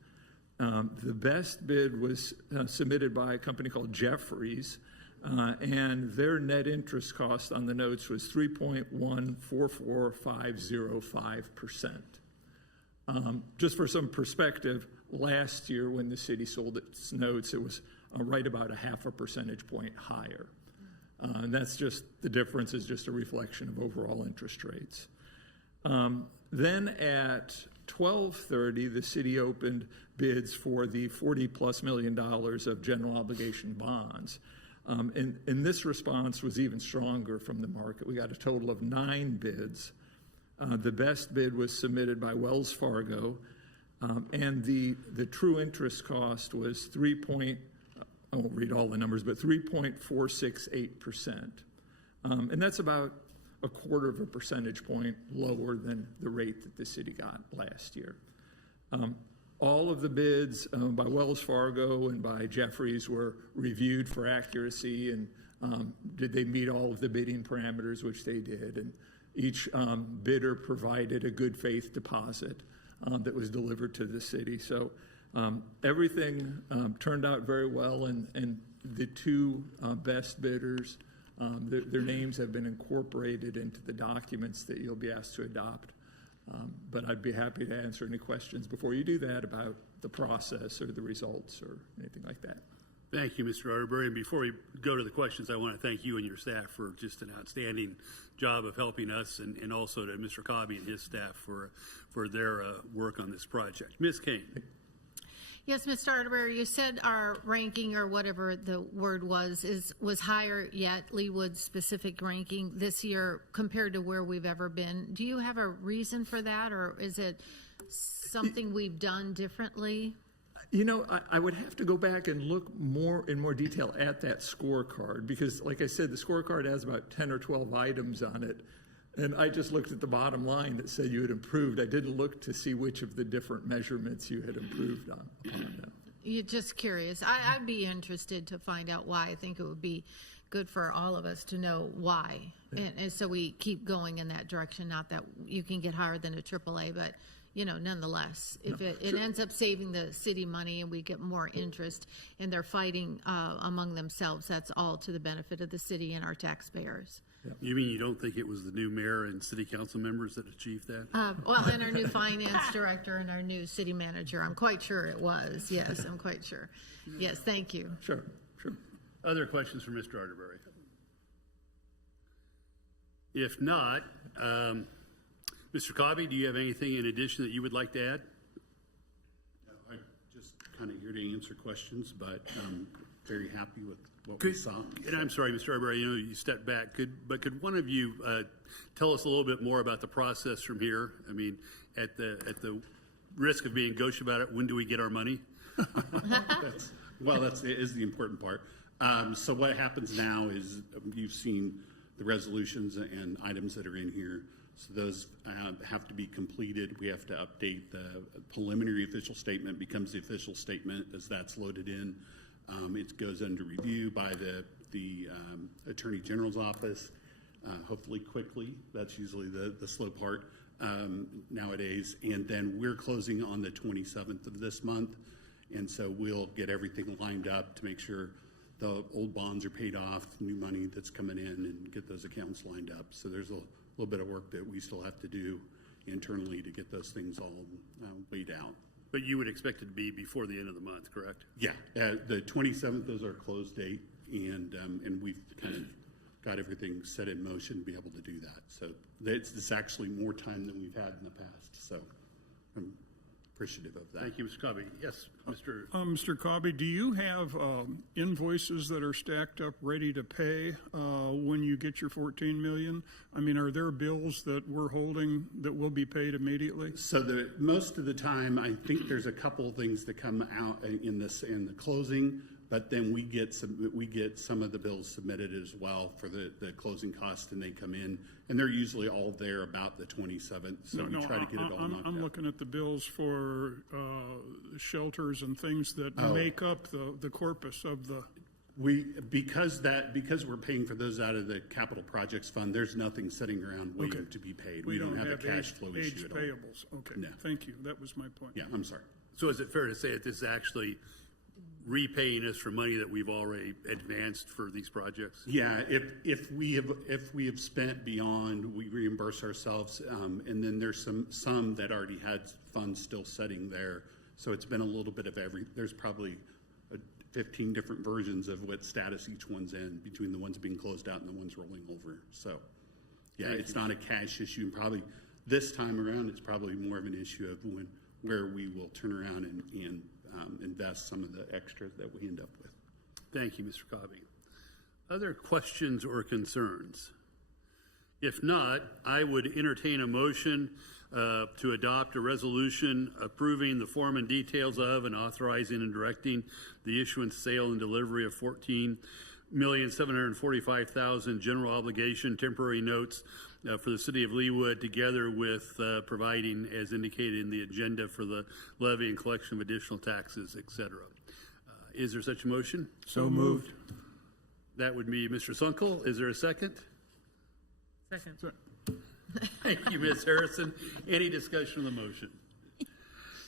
The best bid was submitted by a company called Jeffries, and their net interest cost on the notes was 3.144505%. Just for some perspective, last year when the city sold its notes, it was right about 0.5 percentage point higher. And that's just, the difference is just a reflection of overall interest rates. Then at 12:30, the city opened bids for the $40+ million of general obligation bonds. And this response was even stronger from the market. We got a total of 9 bids. The best bid was submitted by Wells Fargo, and the true interest cost was I won't read all the numbers, but 3.468%. And that's about 0.25 percentage point lower than the rate that the city got last year. All of the bids by Wells Fargo and by Jeffries were reviewed for accuracy and did they meet all of the bidding parameters, which they did. And each bidder provided a good faith deposit that was delivered to the city. So everything turned out very well, and the 2 best bidders, their names have been incorporated into the documents that you'll be asked to adopt. But I'd be happy to answer any questions before you do that about the process or the results or anything like that. Thank you, Mr. Arterbury. And before we go to the questions, I want to thank you and your staff for just an outstanding job of helping us, and also to Mr. Cobby and his staff for their work on this project. Ms. Kane. Yes, Mr. Arterbury, you said our ranking, or whatever the word was higher yet, Leawood's specific ranking this year compared to where we've ever been. Do you have a reason for that, or is it something we've done differently? You know, I would have to go back and look in more detail at that scorecard, because like I said, the scorecard has about 10 or 12 items on it. And I just looked at the bottom line that said you had improved. I didn't look to see which of the different measurements you had improved on. You're just curious. I'd be interested to find out why. I think it would be good for all of us to know why. And so we keep going in that direction. Not that you can get higher than a AAA, but nonetheless, if it ends up saving the city money and we get more interest and they're fighting among themselves, that's all to the benefit of the city and our taxpayers. Yep. You mean you don't think it was the new mayor and city council members that achieved that? Well, and our new finance director and our new city manager. I'm quite sure it was. Yes, I'm quite sure. Yes, thank you. Sure. Other questions for Mr. Arterbury? If not, Mr. Cobby, do you have anything in addition that you would like to add? I'm just kind of here to answer questions, but I'm very happy with what we saw. And I'm sorry, Mr. Arbery, I know you stepped back. Could one of you tell us a little bit more about the process from here? I mean, at the risk of being gauche about it, when do we get our money? That is the important part. So what happens now is you've seen the resolutions and items that are in here. So those have to be completed. We have to update the preliminary official statement, becomes the official statement as that's loaded in. It goes under review by the Attorney General's office, hopefully quickly. That's usually the slow part nowadays. And then we're closing on the 27th of this month. And so we'll get everything lined up to make sure the old bonds are paid off, new money that's coming in, and get those accounts lined up. So there's a little bit of work that we still have to do internally to get those things all laid out. But you would expect it to be before the end of the month, correct? Yeah, the 27th is our close date, and we've kind of got everything set in motion to be able to do that. So it's actually more time than we've had in the past. So I'm appreciative of that. Thank you, Mr. Cobby. Yes, Mr. Mr. Cobby, do you have invoices that are stacked up ready to pay when you get your $14 million? I mean, are there bills that we're holding that will be paid immediately? So most of the time, I think there's a couple of things that come out in the closing, but then we get some of the bills submitted as well for the closing costs, and they come in, and they're usually all there about the 27th. So we try to get it all knocked out. I'm looking at the bills for shelters and things that make up the corpus of the. Because we're paying for those out of the capital projects fund, there's nothing sitting around waiting to be paid. We don't have a cash flow issue at all. Payables. Okay. No. Thank you. That was my point. Yeah, I'm sorry. So is it fair to say that this is actually repaying us for money that we've already advanced for these projects? Yeah, if we have spent beyond, we reimburse ourselves, and then there's some that already had funds still sitting there. So it's been a little bit of there's probably 15 different versions of what status each one's in, between the ones being closed out and the ones rolling over. So yeah, it's not a cash issue. And probably this time around, it's probably more of an issue of where we will turn around and invest some of the extras that we end up with. Thank you, Mr. Cobby. Other questions or concerns? If not, I would entertain a motion to adopt a resolution approving the form and details of and authorizing and directing the issuance, sale, and delivery of $14,745,000 general obligation temporary notes for the City of Leawood, together with providing, as indicated in the agenda, for the levy and collection of additional taxes, etc. Is there such a motion? So moved. That would be Mr. Sunkel. Is there a second? Second. Thank you, Ms. Harrison. Any discussion on the motion?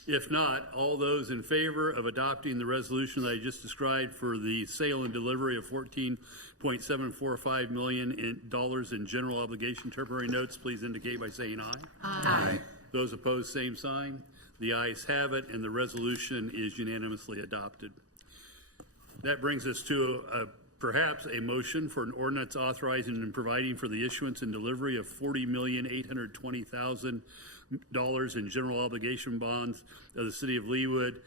If not, all those in favor of adopting the resolution that I just described for the sale and delivery of $14.745 million in general obligation temporary notes, please indicate by saying aye. Aye. Those opposed, same sign. The ayes have it, and the resolution is unanimously adopted. That brings us to perhaps a motion for an ordinance authorizing and providing for the issuance and delivery of $40,820,000 in general obligation bonds of the City of Leawood,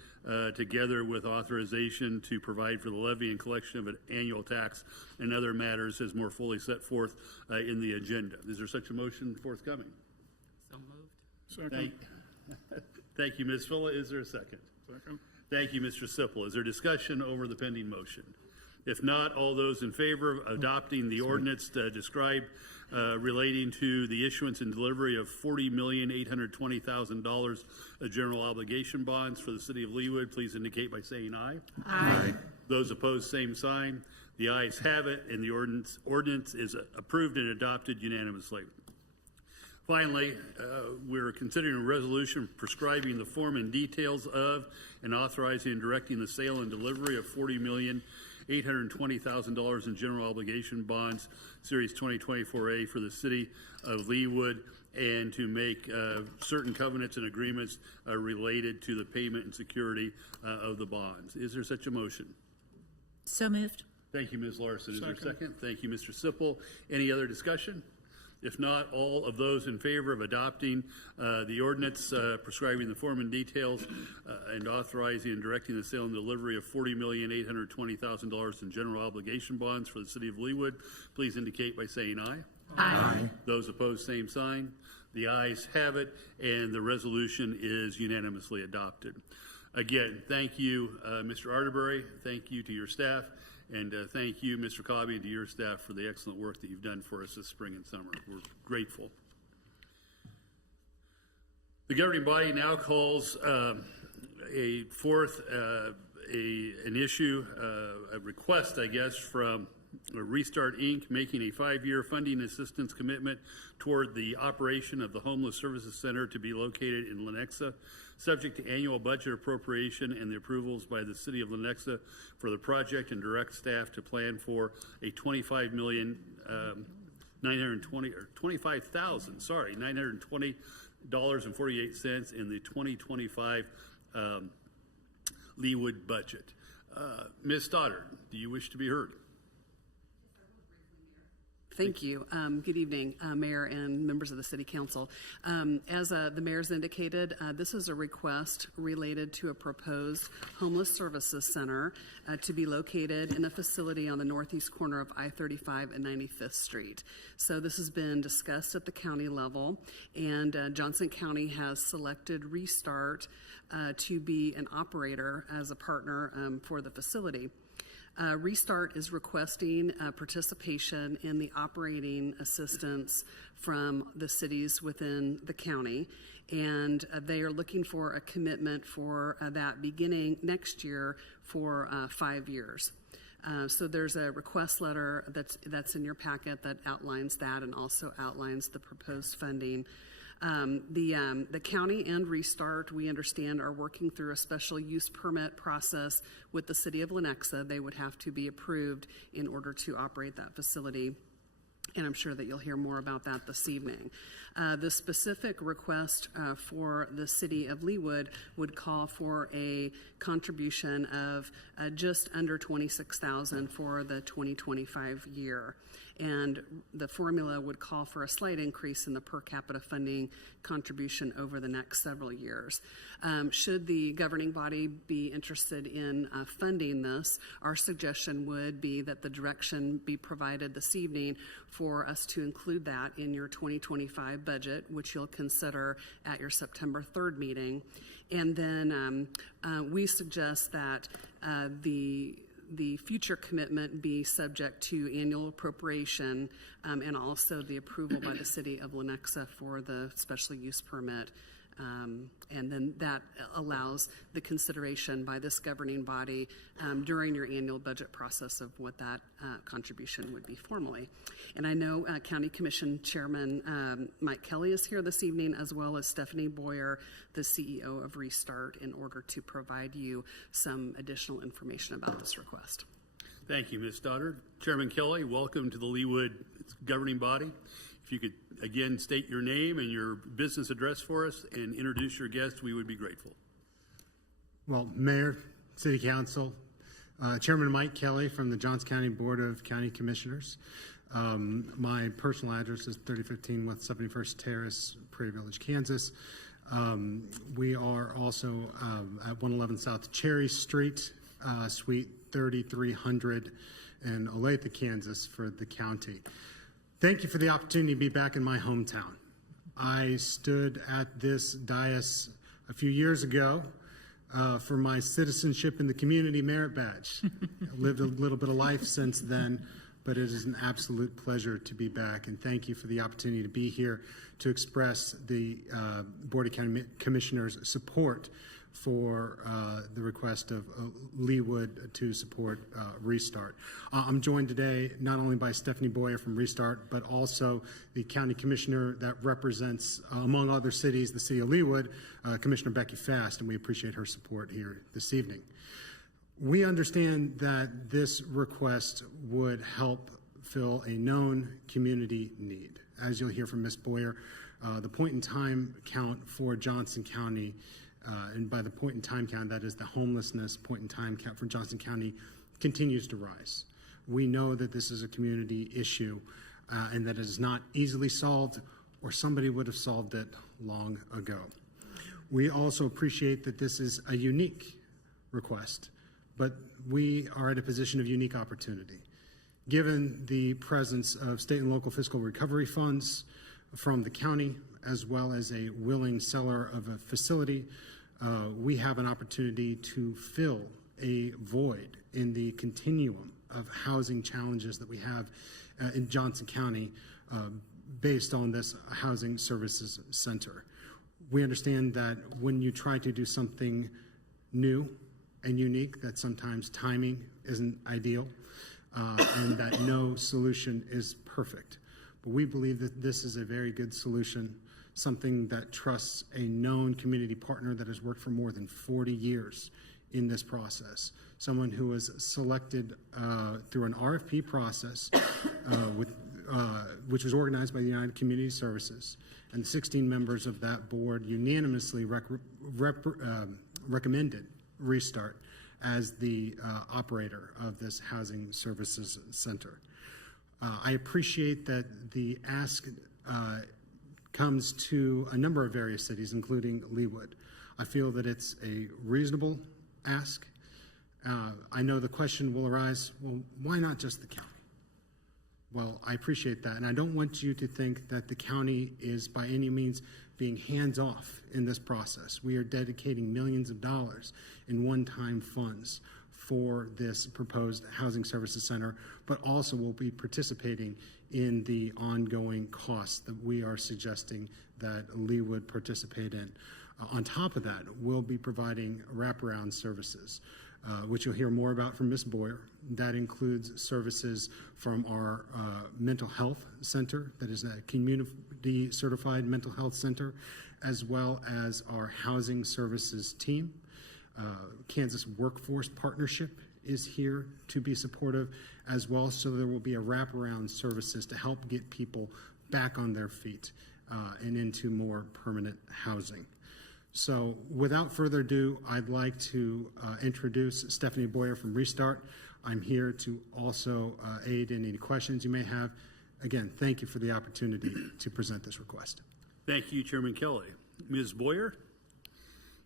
together with authorization to provide for the levy and collection of an annual tax and other matters as more fully set forth in the agenda. Is there such a motion forthcoming? So moved. Second. Thank you, Ms. Fuller. Is there a second? Second. Thank you, Mr. Sipple. Is there discussion over the pending motion? If not, all those in favor of adopting the ordinance described relating to the issuance and delivery of $40,820,000 of general obligation bonds for the City of Leawood, please indicate by saying aye. Aye. Those opposed, same sign. The ayes have it, and the ordinance is approved and adopted unanimously. Finally, we're considering a resolution prescribing the form and details of and authorizing and directing the sale and delivery of $40,820,000 in general obligation bonds, Series 2024A, for the City of Leawood, and to make certain covenants and agreements related to the payment and security of the bonds. Is there such a motion? So moved. Thank you, Ms. Larson. Is there a second? Thank you, Mr. Sipple. Any other discussion? If not, all of those in favor of adopting the ordinance prescribing the form and details and authorizing and directing the sale and delivery of $40,820,000 in general obligation bonds for the City of Leawood, please indicate by saying aye. Aye. Those opposed, same sign. The ayes have it, and the resolution is unanimously adopted. Again, thank you, Mr. Arterbury. Thank you to your staff. And thank you, Mr. Cobby, and to your staff for the excellent work that you've done for us this spring and summer. We're grateful. The governing body now calls an issue, a request, I guess, from Restart Inc., making a 5-year funding assistance commitment toward the operation of the Homeless Services Center to be located in Lenexa, subject to annual budget appropriation and the approvals by the City of Lenexa for the project, and direct staff to plan for a $25,920.48 in the 2025 Leawood budget. Ms. Stoddard, do you wish to be heard? Thank you. Good evening, Mayor and members of the City Council. As the Mayor's indicated, this is a request related to a proposed homeless services center to be located in a facility on the northeast corner of I-35 and 95th Street. So this has been discussed at the county level, and Johnson County has selected Restart to be an operator as a partner for the facility. Restart is requesting participation in the operating assistance from the cities within the county, and they are looking for a commitment for that beginning next year for 5 years. So there's a request letter that's in your packet that outlines that and also outlines the proposed funding. The county and Restart, we understand, are working through a special use permit process with the City of Lenexa. They would have to be approved in order to operate that facility, and I'm sure that you'll hear more about that this evening. The specific request for the City of Leawood would call for a contribution of just under $26,000 for the 2025 year. And the formula would call for a slight increase in the per capita funding contribution over the next several years. Should the governing body be interested in funding this, our suggestion would be that the direction be provided this evening for us to include that in your 2025 budget, which you'll consider at your September 3rd meeting. And then we suggest that the future commitment be subject to annual appropriation and also the approval by the City of Lenexa for the special use permit. And then that allows the consideration by this governing body during your annual budget process of what that contribution would be formally. And I know County Commission Chairman Mike Kelly is here this evening, as well as Stephanie Boyer, the CEO of Restart, in order to provide you some additional information about this request. Thank you, Ms. Stoddard. Chairman Kelly, welcome to the Leawood governing body. If you could again state your name and your business address for us and introduce your guest, we would be grateful. Well, Mayor, City Council, Chairman Mike Kelly from the Johnson County Board of County Commissioners. My personal address is 3015 West 71st Terrace, Prairie Village, Kansas. We are also at 111 South Cherry Street, Suite 3300 in Olathe, Kansas for the county. Thank you for the opportunity to be back in my hometown. I stood at this dais a few years ago for my citizenship in the community merit badge. I've lived a little bit of life since then, but it is an absolute pleasure to be back, and thank you for the opportunity to be here to express the Board of County Commissioners' support for the request of Leawood to support Restart. I'm joined today not only by Stephanie Boyer from Restart, but also the county commissioner that represents, among other cities, the City of Leawood, Commissioner Becky Fast, and we appreciate her support here this evening. We understand that this request would help fill a known community need. As you'll hear from Ms. Boyer, the point-in-time count for Johnson County, and by the point-in-time count, that is the homelessness point-in-time count for Johnson County, continues to rise. We know that this is a community issue, and that it is not easily solved, or somebody would have solved it long ago. We also appreciate that this is a unique request, but we are at a position of unique opportunity. Given the presence of state and local fiscal recovery funds from the county, as well as a willing seller of a facility, we have an opportunity to fill a void in the continuum of housing challenges that we have in Johnson County based on this housing services center. We understand that when you try to do something new and unique, that sometimes timing isn't ideal and that no solution is perfect. But we believe that this is a very good solution, something that trusts a known community partner that has worked for more than 40 years in this process, someone who was selected through an RFP process which was organized by the United Community Services, and 16 members of that board unanimously recommended Restart as the operator of this housing services center. I appreciate that the ask comes to a number of various cities, including Leawood. I feel that it's a reasonable ask. I know the question will arise, well, why not just the county? Well, I appreciate that, and I don't want you to think that the county is by any means being hands-off in this process. We are dedicating millions of dollars in one-time funds for this proposed housing services center, but also will be participating in the ongoing costs that we are suggesting that Leawood participate in. On top of that, we'll be providing wraparound services, which you'll hear more about from Ms. Boyer. That includes services from our mental health center, that is a community certified mental health center, as well as our housing services team. Kansas Workforce Partnership is here to be supportive as well, so there will be a wraparound services to help get people back on their feet and into more permanent housing. So without further ado, I'd like to introduce Stephanie Boyer from Restart. I'm here to also aid in any questions you may have. Again, thank you for the opportunity to present this request. Thank you, Chairman Kelly. Ms. Boyer,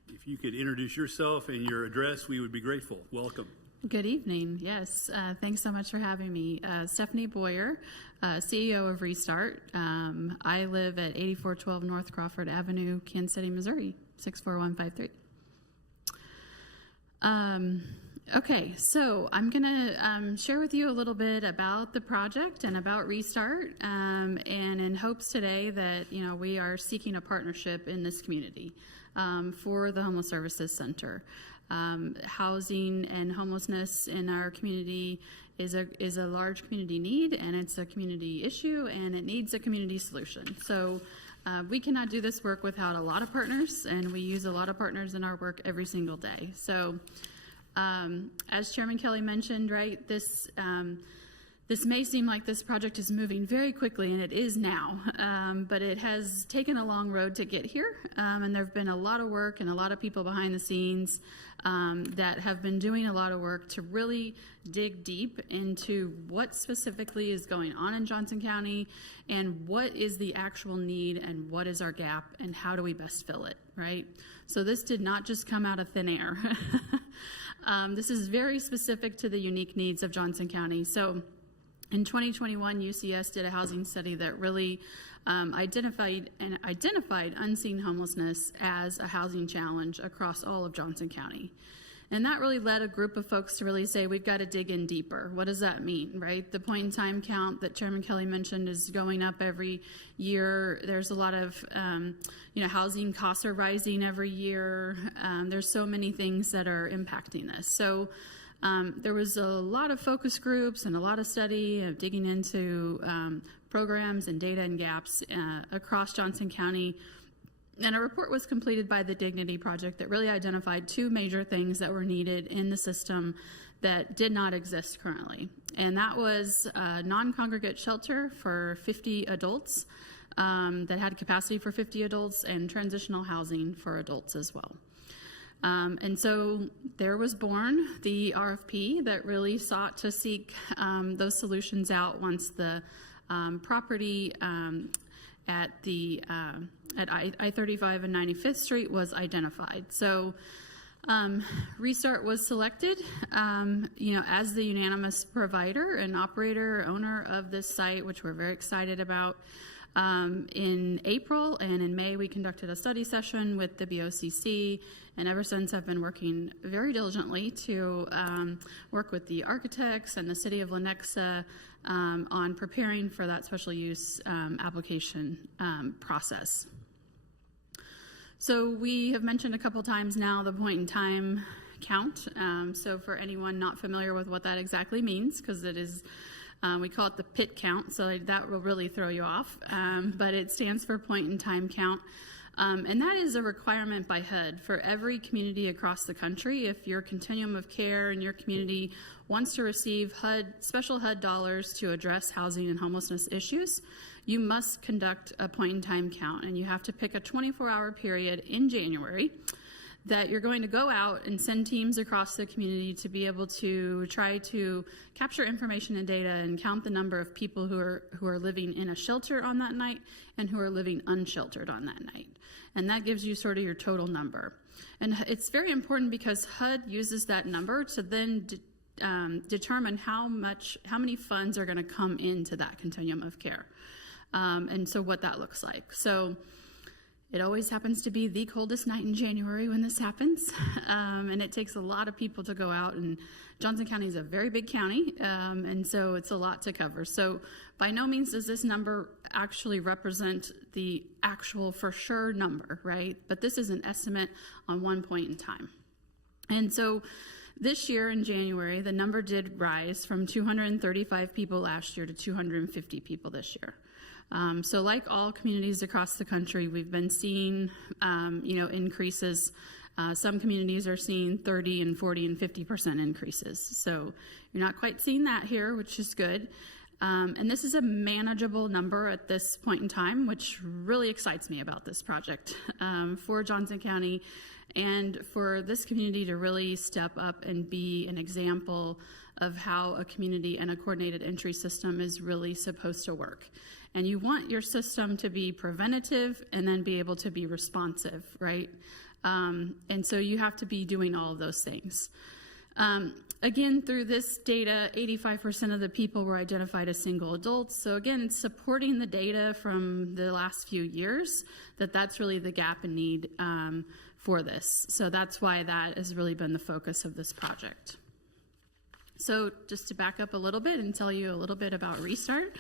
if you could introduce yourself and your address, we would be grateful. Welcome. Good evening. Yes, thanks so much for having me. Stephanie Boyer, CEO of Restart. I live at 8412 North Crawford Avenue, Kansas City, Missouri, 64153. Okay, so I'm going to share with you a little bit about the project and about Restart, and in hopes today that, you know, we are seeking a partnership in this community for the Homeless Services Center. Housing and homelessness in our community is a large community need, and it's a community issue, and it needs a community solution. So we cannot do this work without a lot of partners, and we use a lot of partners in our work every single day. So as Chairman Kelly mentioned, right, this may seem like this project is moving very quickly, and it is now, but it has taken a long road to get here, and there have been a lot of work and a lot of people behind the scenes that have been doing a lot of work to really dig deep into what specifically is going on in Johnson County and what is the actual need and what is our gap and how do we best fill it, right? So this did not just come out of thin air. This is very specific to the unique needs of Johnson County. So in 2021, UCS did a housing study that really identified unseen homelessness as a housing challenge across all of Johnson County. And that really led a group of folks to really say, we've got to dig in deeper. What does that mean, right? The point in time count that Chairman Kelly mentioned is going up every year. There's a lot of, housing costs are rising every year. There's so many things that are impacting this. So there was a lot of focus groups and a lot of study of digging into programs and data and gaps across Johnson County. And a report was completed by the Dignity Project that really identified two major things that were needed in the system that did not exist currently. And that was a non-congregate shelter for 50 adults that had capacity for 50 adults, and transitional housing for adults as well. And so there was born the RFP that really sought to seek those solutions out once the property at I-35 and 95th Street was identified. So Restart was selected, as the unanimous provider and operator, owner of this site, which we're very excited about. In April and in May, we conducted a study session with the BOCC, and ever since I've been working very diligently to work with the architects and the City of Lenexa on preparing for that special use application process. So we have mentioned a couple times now the point in time count. So for anyone not familiar with what that exactly means, because it is, we call it the PIT count, so that will really throw you off. But it stands for point in time count. And that is a requirement by HUD for every community across the country. If your continuum of care in your community wants to receive special HUD dollars to address housing and homelessness issues, you must conduct a point-in-time count, and you have to pick a 24-hour period in January that you're going to go out and send teams across the community to be able to try to capture information and data and count the number of people who are living in a shelter on that night and who are living unsheltered on that night. And that gives you sort of your total number. And it's very important because HUD uses that number to then determine how many funds are going to come into that continuum of care. And so what that looks like. So it always happens to be the coldest night in January when this happens. And it takes a lot of people to go out, and Johnson County is a very big county. And so it's a lot to cover. So by no means does this number actually represent the actual for sure number, right? But this is an estimate on one point in time. And so this year in January, the number did rise from 235 people last year to 250 people this year. So like all communities across the country, we've been seeing, increases. Some communities are seeing 30 and 40 and 50% increases. So you're not quite seeing that here, which is good. And this is a manageable number at this point in time, which really excites me about this project for Johnson County and for this community to really step up and be an example of how a community and a coordinated entry system is really supposed to work. And you want your system to be preventative and then be able to be responsive, right? And so you have to be doing all of those things. Again, through this data, 85% of the people were identified as single adults. So again, it's supporting the data from the last few years that's really the gap and need for this. So that's why that has really been the focus of this project. So just to back up a little bit and tell you a little bit about Restart.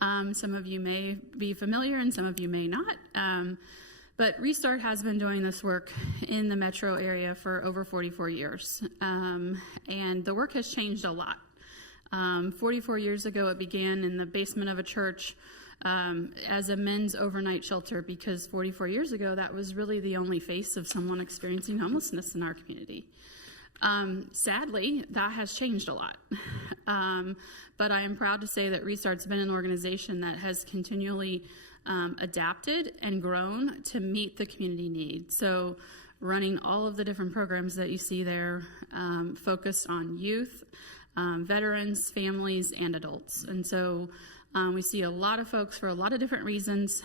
Some of you may be familiar and some of you may not. But Restart has been doing this work in the metro area for over 44 years. And the work has changed a lot. 44 years ago, it began in the basement of a church as a men's overnight shelter, because 44 years ago, that was really the only face of someone experiencing homelessness in our community. Sadly, that has changed a lot. But I am proud to say that Restart's been an organization that has continually adapted and grown to meet the community need. So running all of the different programs that you see there, focused on youth, veterans, families, and adults. And so we see a lot of folks for a lot of different reasons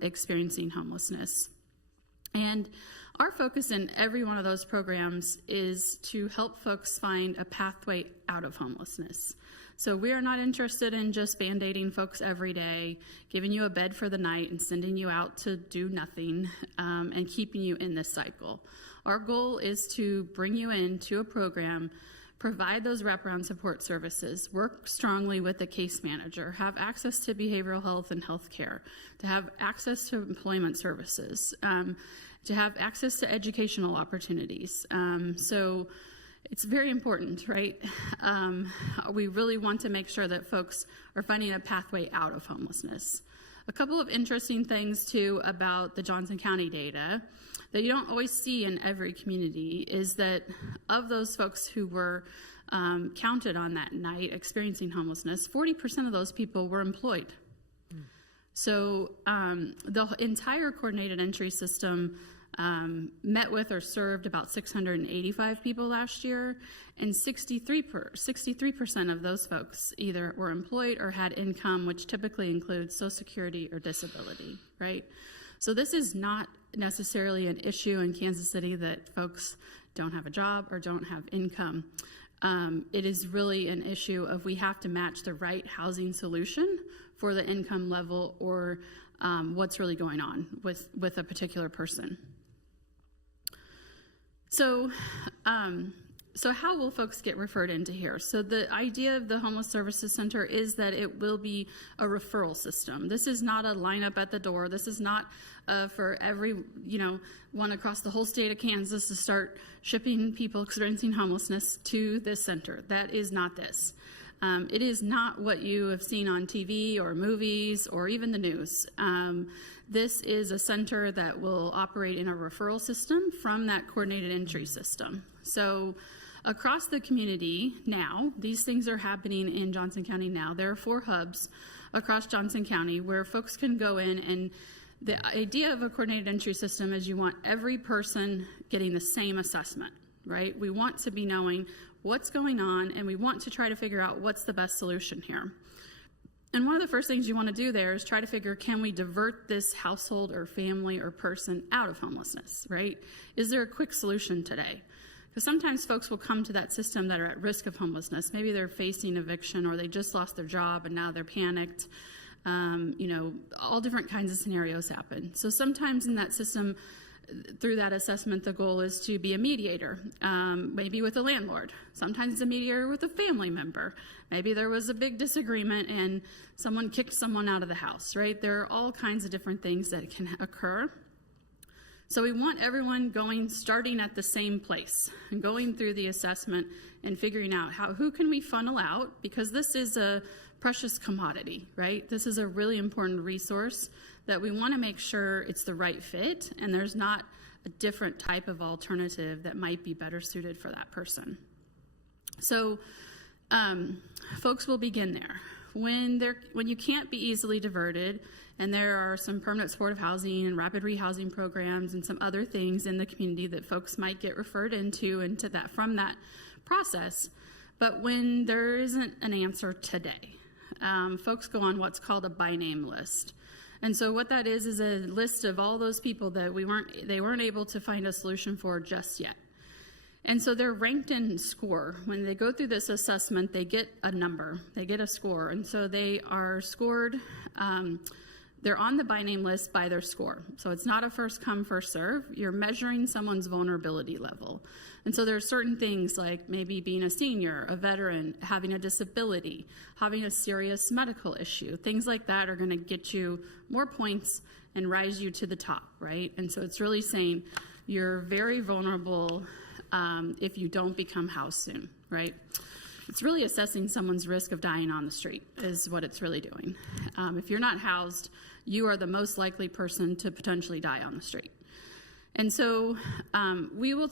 experiencing homelessness. And our focus in every one of those programs is to help folks find a pathway out of homelessness. So we are not interested in just band-aiding folks every day, giving you a bed for the night and sending you out to do nothing and keeping you in this cycle. Our goal is to bring you into a program, provide those wraparound support services, work strongly with the case manager, have access to behavioral health and health care, to have access to employment services, to have access to educational opportunities. So it's very important, right? We really want to make sure that folks are finding a pathway out of homelessness. A couple of interesting things, too, about the Johnson County data that you don't always see in every community is that of those folks who were counted on that night experiencing homelessness, 40% of those people were employed. So the entire coordinated entry system met with or served about 685 people last year, and 63% of those folks either were employed or had income, which typically includes Social Security or disability, right? So this is not necessarily an issue in Kansas City that folks don't have a job or don't have income. It is really an issue of we have to match the right housing solution for the income level or what's really going on with a particular person. So how will folks get referred into here? So the idea of the Homeless Services Center is that it will be a referral system. This is not a lineup at the door. This is not for every, one across the whole state of Kansas to start shipping people experiencing homelessness to this center. That is not this. It is not what you have seen on TV or movies or even the news. This is a center that will operate in a referral system from that coordinated entry system. So across the community now, these things are happening in Johnson County now. There are 4 hubs across Johnson County where folks can go in, and the idea of a coordinated entry system is you want every person getting the same assessment, right? We want to be knowing what's going on, and we want to try to figure out what's the best solution here. And one of the first things you want to do there is try to figure, can we divert this household or family or person out of homelessness, right? Is there a quick solution today? Because sometimes folks will come to that system that are at risk of homelessness. Maybe they're facing eviction or they just lost their job and now they're panicked. All different kinds of scenarios happen. So sometimes in that system, through that assessment, the goal is to be a mediator, maybe with a landlord. Sometimes it's a mediator with a family member. Maybe there was a big disagreement and someone kicked someone out of the house, right? There are all kinds of different things that can occur. So we want everyone starting at the same place and going through the assessment and figuring out who can we funnel out, because this is a precious commodity, right? This is a really important resource that we want to make sure it's the right fit and there's not a different type of alternative that might be better suited for that person. So folks will begin there. When you can't be easily diverted, and there are some permanent supportive housing and rapid rehousing programs and some other things in the community that folks might get referred into that from that process. But when there isn't an answer today, folks go on what's called a by name list. And so what that is a list of all those people that they weren't able to find a solution for just yet. And so they're ranked in score. When they go through this assessment, they get a number, they get a score. And so they are scored, they're on the by name list by their score. So it's not a first come, first serve. You're measuring someone's vulnerability level. And so there are certain things like maybe being a senior, a veteran, having a disability, having a serious medical issue. Things like that are going to get you more points and rise you to the top, right? And so it's really saying you're very vulnerable if you don't become housed soon, right? It's really assessing someone's risk of dying on the street is what it's really doing. If you're not housed, you are the most likely person to potentially die on the street. And so we will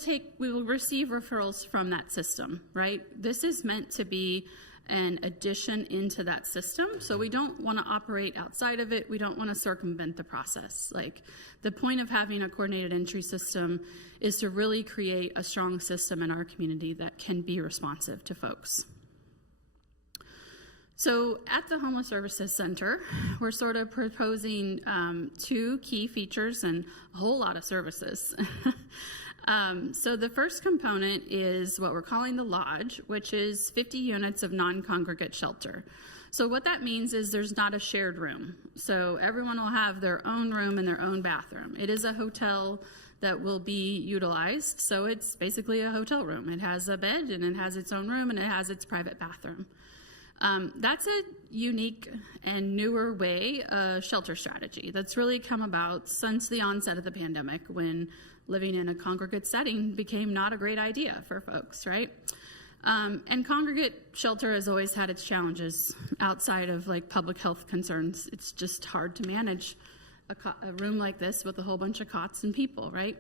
receive referrals from that system, right? This is meant to be an addition into that system. So we don't want to operate outside of it. We don't want to circumvent the process. Like, the point of having a coordinated entry system is to really create a strong system in our community that can be responsive to folks. So at the Homeless Services Center, we're sort of proposing 2 key features and a whole lot of services. So the first component is what we're calling the lodge, which is 50 units of non-congregate shelter. So what that means is there's not a shared room. So everyone will have their own room and their own bathroom. It is a hotel that will be utilized. So it's basically a hotel room. It has a bed and it has its own room and it has its private bathroom. That's a unique and newer way shelter strategy that's really come about since the onset of the pandemic, when living in a congregate setting became not a great idea for folks, right? And congregate shelter has always had its challenges outside of like public health concerns. It's just hard to manage a room like this with a whole bunch of cots and people, right?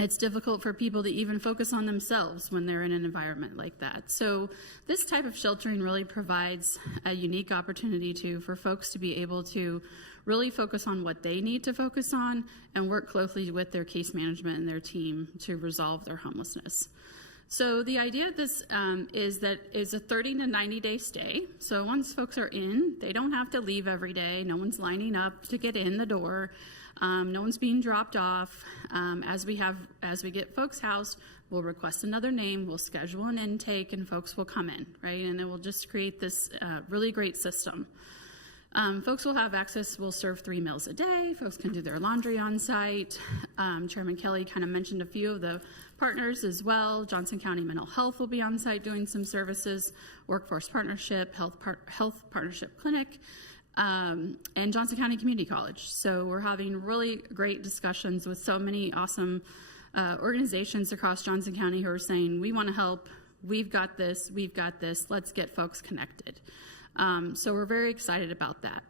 It's difficult for people to even focus on themselves when they're in an environment like that. So this type of sheltering really provides a unique opportunity for folks to be able to really focus on what they need to focus on and work closely with their case management and their team to resolve their homelessness. So the idea of this is that it's a 30 to 90-day stay. So once folks are in, they don't have to leave every day. No one's lining up to get in the door. No one's being dropped off. As we get folks housed, we'll request another name, we'll schedule an intake, and folks will come in, right? And it will just create this really great system. Folks will have access, we'll serve 3 meals a day. Folks can do their laundry on site. Chairman Kelly kind of mentioned a few of the partners as well. Johnson County Mental Health will be on site doing some services, Workforce Partnership, Health Partnership Clinic, and Johnson County Community College. So we're having really great discussions with so many awesome organizations across Johnson County who are saying, we want to help, we've got this, let's get folks connected. So we're very excited about that.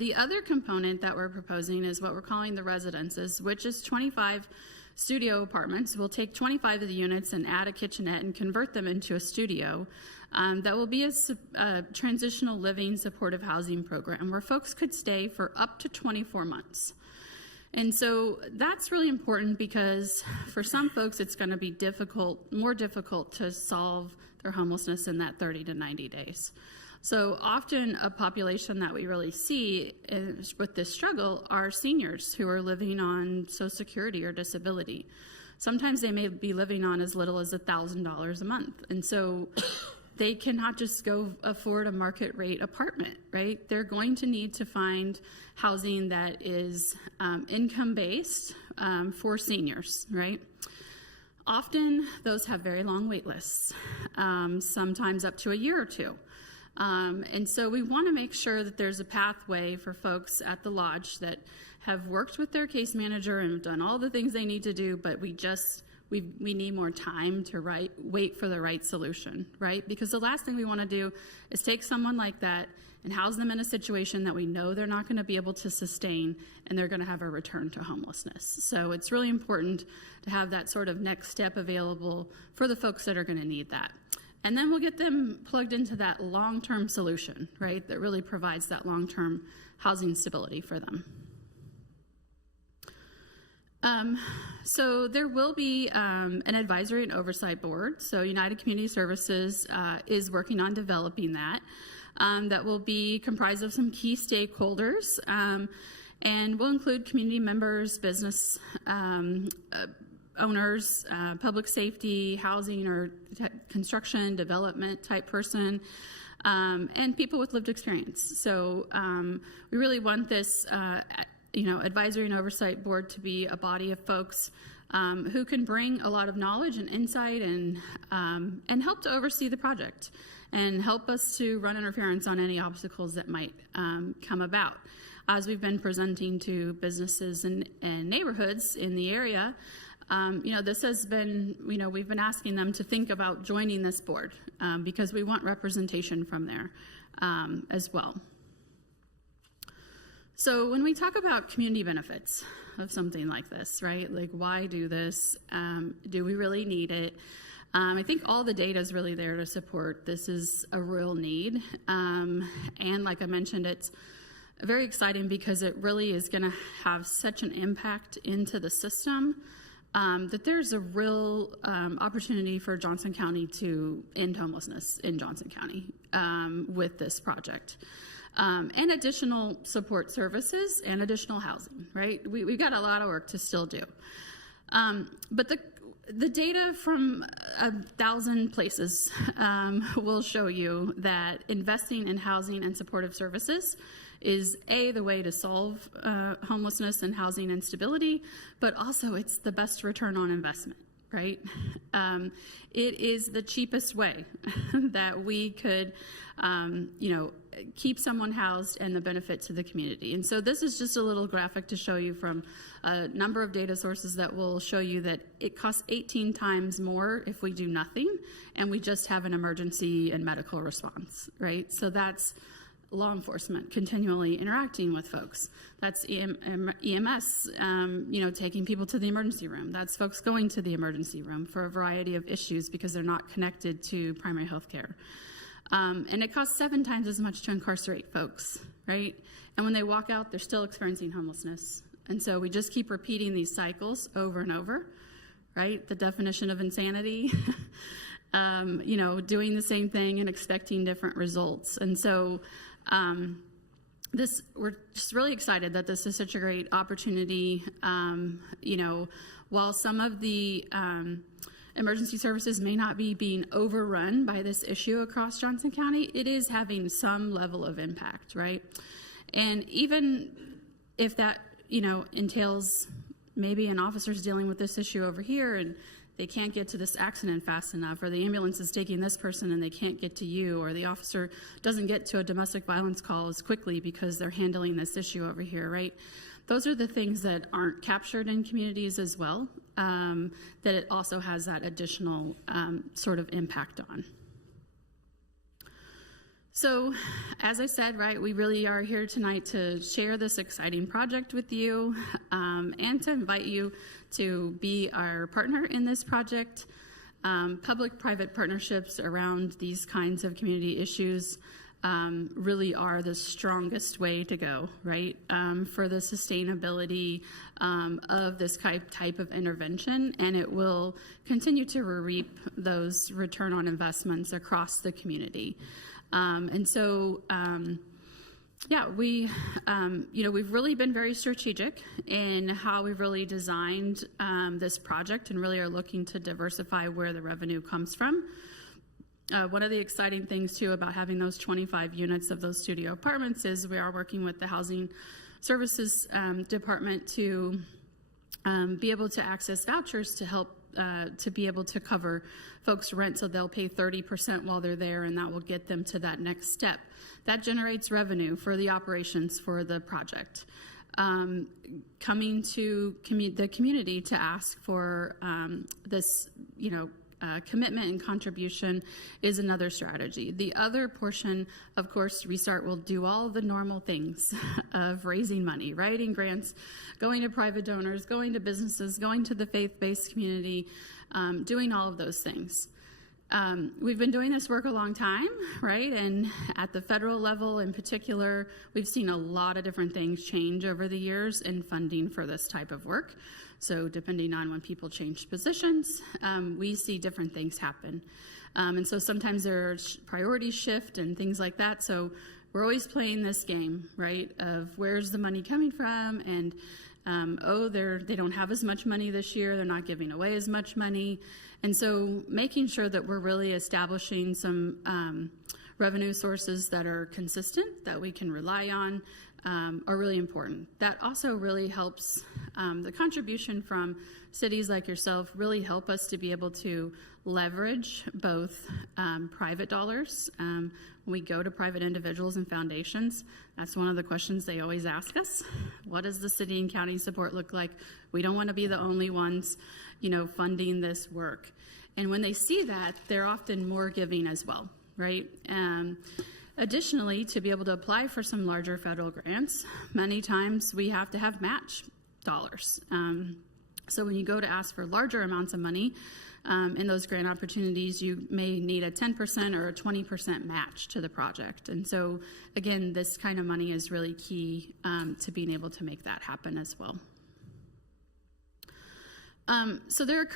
The other component that we're proposing is what we're calling the residences, which is 25 studio apartments. We'll take 25 of the units and add a kitchenette and convert them into a studio. That will be a transitional living supportive housing program where folks could stay for up to 24 months. And so that's really important because for some folks it's going to be more difficult to solve their homelessness in that 30 to 90 days. So often a population that we really see with this struggle are seniors who are living on Social Security or disability. Sometimes they may be living on as little as $1,000 a month. And so they cannot just go afford a market rate apartment, right? They're going to need to find housing that is income-based for seniors, right? Often those have very long wait lists, sometimes up to a year or two. And so we want to make sure that there's a pathway for folks at the lodge that have worked with their case manager and done all the things they need to do, but we need more time to wait for the right solution, right? Because the last thing we want to do is take someone like that and house them in a situation that we know they're not going to be able to sustain and they're going to have a return to homelessness. So it's really important to have that sort of next step available for the folks that are going to need that. And then we'll get them plugged into that long-term solution, right, that really provides that long-term housing stability for them. So there will be an advisory and oversight board. So United Community Services is working on developing that. That will be comprised of some key stakeholders and will include community members, business owners, public safety, housing or construction development type person, and people with lived experience. So we really want this advisory and oversight board to be a body of folks who can bring a lot of knowledge and insight and help to oversee the project and help us to run interference on any obstacles that might come about. As we've been presenting to businesses and neighborhoods in the area, this has been, we've been asking them to think about joining this board because we want representation from there as well. So when we talk about community benefits of something like this, right, like why do this? Do we really need it? I think all the data is really there to support this is a real need. And like I mentioned, it's very exciting because it really is going to have such an impact into the system that there's a real opportunity for Johnson County to end homelessness in Johnson County with this project. And additional support services and additional housing, right? We've got a lot of work to still do. But the data from 1,000 places will show you that investing in housing and supportive services is the way to solve homelessness and housing instability, but also it's the best return on investment, right? It is the cheapest way that we could, keep someone housed and the benefit to the community. And so this is just a little graphic to show you from a number of data sources that will show you that it costs 18 times more if we do nothing and we just have an emergency and medical response, right? So that's law enforcement continually interacting with folks. That's EMS, taking people to the emergency room. That's folks going to the emergency room for a variety of issues because they're not connected to primary health care. And it costs 7 times as much to incarcerate folks, right? And when they walk out, they're still experiencing homelessness. And so we just keep repeating these cycles over and over, right? The definition of insanity, doing the same thing and expecting different results. And so we're just really excited that this is such a great opportunity. While some of the emergency services may not be being overrun by this issue across Johnson County, it is having some level of impact, right? And even if that, entails maybe an officer's dealing with this issue over here and they can't get to this accident fast enough, or the ambulance is taking this person and they can't get to you, or the officer doesn't get to a domestic violence call as quickly because they're handling this issue over here, right? Those are the things that aren't captured in communities as well, that it also has that additional sort of impact on. So, as I said, right, we really are here tonight to share this exciting project with you and to invite you to be our partner in this project. Public-private partnerships around these kinds of community issues really are the strongest way to go, right, for the sustainability of this type of intervention, and it will continue to reap those return on investments across the community. We've really been very strategic in how we've really designed this project and really are looking to diversify where the revenue comes from. One of the exciting things, too, about having those 25 units of those studio apartments is we are working with the Housing Services Department to be able to access vouchers to help to be able to cover folks' rent, so they'll pay 30% while they're there, and that will get them to that next step. That generates revenue for the operations for the project. Coming to the community to ask for this, commitment and contribution is another strategy. The other portion, of course, Restart will do all the normal things of raising money, writing grants, going to private donors, going to businesses, going to the faith-based community, doing all of those things. We've been doing this work a long time, right? And at the federal level in particular, we've seen a lot of different things change over the years in funding for this type of work. So depending on when people change positions, we see different things happen. And so sometimes there's priorities shift and things like that. So we're always playing this game, right, of where's the money coming from, and they don't have as much money this year, they're not giving away as much money. And so making sure that we're really establishing some revenue sources that are consistent, that we can rely on, are really important. That also really helps the contribution from cities like yourself really help us to be able to leverage both private dollars. When we go to private individuals and foundations, that's one of the questions they always ask us. What does the city and county support look like? We don't want to be the only ones, funding this work. And when they see that, they're often more giving as well, right? Additionally, to be able to apply for some larger federal grants, many times we have to have match dollars. So when you go to ask for larger amounts of money in those grant opportunities, you may need a 10% or a 20% match to the project. And so, again, this kind of money is really key to being able to make that happen as well. So there are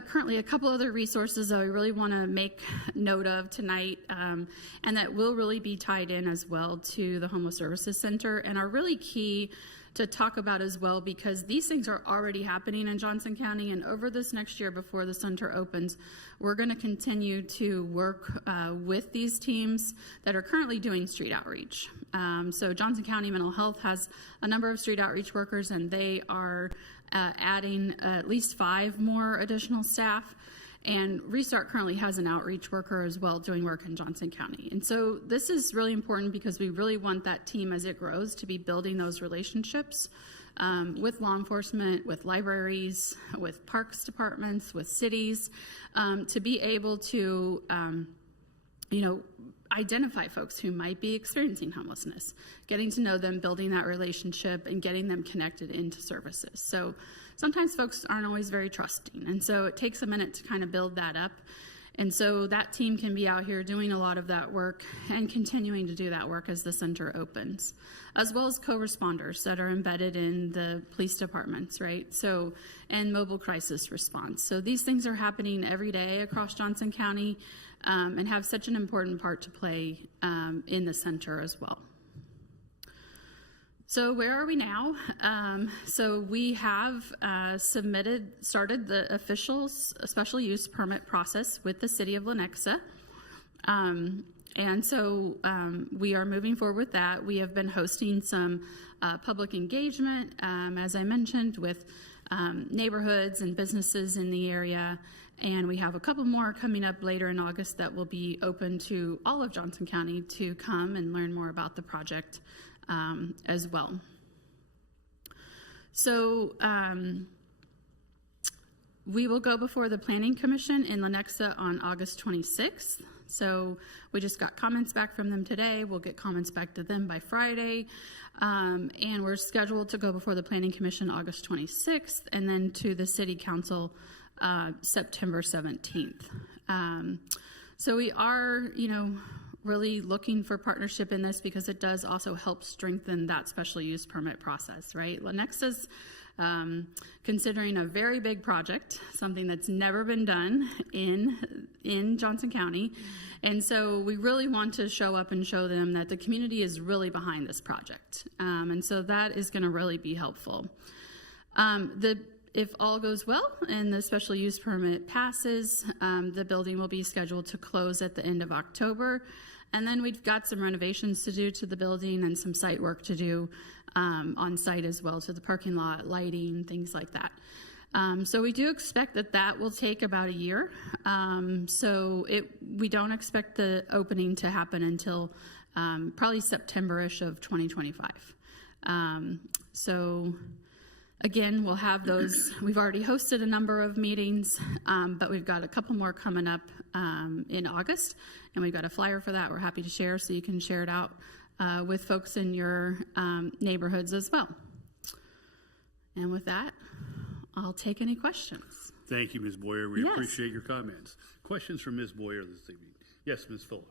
currently a couple other resources that I really want to make note of tonight, and that will really be tied in as well to the Homeless Services Center and are really key to talk about as well, because these things are already happening in Johnson County, and over this next year before the center opens, we're going to continue to work with these teams that are currently doing street outreach. So Johnson County Mental Health has a number of street outreach workers, and they are adding at least 5 more additional staff. And Restart currently has an outreach worker as well doing work in Johnson County. And so this is really important because we really want that team as it grows to be building those relationships with law enforcement, with libraries, with parks departments, with cities, to be able to, identify folks who might be experiencing homelessness, getting to know them, building that relationship, and getting them connected into services. So sometimes folks aren't always very trusting, and so it takes a minute to kind of build that up. And so that team can be out here doing a lot of that work and continuing to do that work as the center opens, as well as co-responders that are embedded in the police departments, right? So, and mobile crisis response. So these things are happening every day across Johnson County and have such an important part to play in the center as well. So where are we now? So we have started the official special use permit process with the City of Lenexa. And so we are moving forward with that. We have been hosting some public engagement, as I mentioned, with neighborhoods and businesses in the area. And we have a couple more coming up later in August that will be open to all of Johnson County to come and learn more about the project as well. So we will go before the Planning Commission in Lenexa on August 26th. So we just got comments back from them today. We'll get comments back to them by Friday. And we're scheduled to go before the Planning Commission August 26th and then to the City Council September 17th. So we are, really looking for partnership in this because it does also help strengthen that special use permit process, right? Lenexa's considering a very big project, something that's never been done in Johnson County. And so we really want to show up and show them that the community is really behind this project. And so that is going to really be helpful. If all goes well and the special use permit passes, the building will be scheduled to close at the end of October. And then we've got some renovations to do to the building and some site work to do on site as well, to the parking lot, lighting, things like that. So we do expect that will take about a year. So we don't expect the opening to happen until probably September-ish of 2025. So again, we'll have those. We've already hosted a number of meetings, but we've got a couple more coming up in August, and we've got a flyer for that we're happy to share, so you can share it out with folks in your neighborhoods as well. And with that, I'll take any questions. Thank you, Ms. Boyer. We appreciate your comments. Questions from Ms. Boyer this evening? Yes, Ms. Phillip.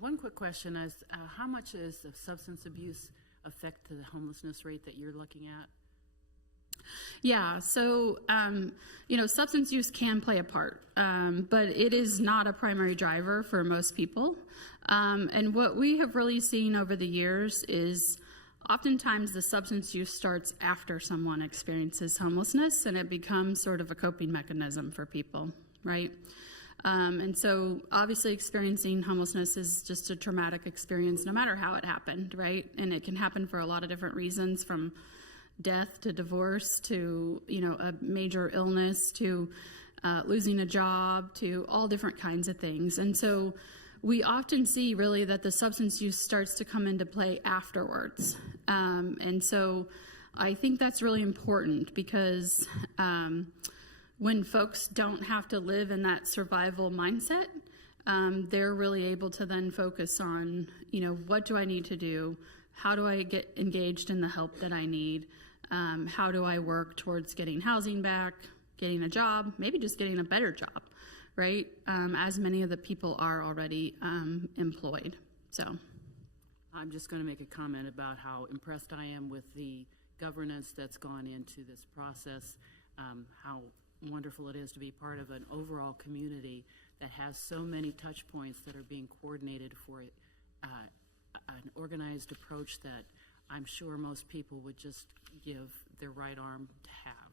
One quick question is, how much is the substance abuse affect the homelessness rate that you're looking at? Yeah, so, substance use can play a part, but it is not a primary driver for most people. And what we have really seen over the years is oftentimes the substance use starts after someone experiences homelessness, and it becomes sort of a coping mechanism for people, right? And so obviously experiencing homelessness is just a traumatic experience no matter how it happened, right? And it can happen for a lot of different reasons, from death to divorce to, a major illness to losing a job to all different kinds of things. And so we often see really that the substance use starts to come into play afterwards. And so I think that's really important because when folks don't have to live in that survival mindset, they're really able to then focus on, what do I need to do? How do I get engaged in the help that I need? How do I work towards getting housing back, getting a job, maybe just getting a better job, right? As many of the people are already employed. So I'm just going to make a comment about how impressed I am with the governance that's gone into this process, how wonderful it is to be part of an overall community that has so many touch points that are being coordinated for an organized approach that I'm sure most people would just give their right arm to have.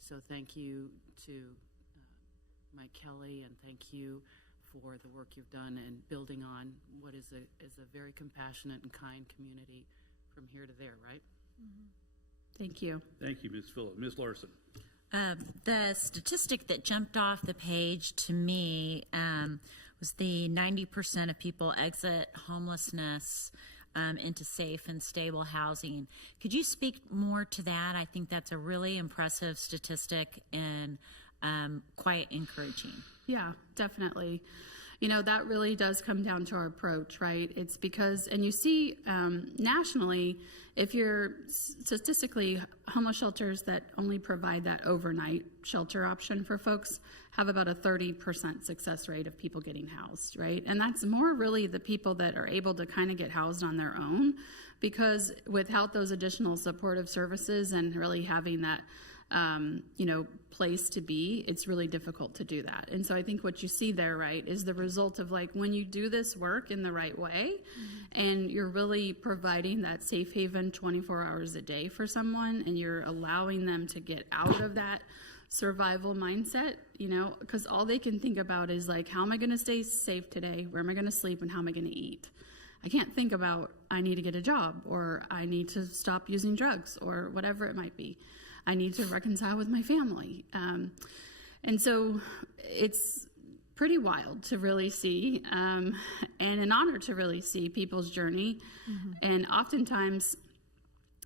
So thank you to Mike Kelly, and thank you for the work you've done and building on what is a very compassionate and kind community from here to there, right? Mm-hmm. Thank you. Thank you, Ms. Phillip. Ms. Larson. The statistic that jumped off the page to me was the 90% of people exit homelessness into safe and stable housing. Could you speak more to that? I think that's a really impressive statistic and quite encouraging. Yeah, definitely. that really does come down to our approach, right? It's because, and you see nationally, if you're statistically, homeless shelters that only provide that overnight shelter option for folks have about a 30% success rate of people getting housed, right? And that's more really the people that are able to kind of get housed on their own, because without those additional supportive services and really having that place to be, it's really difficult to do that. And so I think what you see there, right, is the result of like when you do this work in the right way, and you're really providing that safe haven 24 hours a day for someone, and you're allowing them to get out of that survival mindset, because all they can think about is like, how am I going to stay safe today? Where am I going to sleep? And how am I going to eat? I can't think about, I need to get a job, or I need to stop using drugs, or whatever it might be. I need to reconcile with my family. And so it's pretty wild to really see, and an honor to really see people's journey. And oftentimes,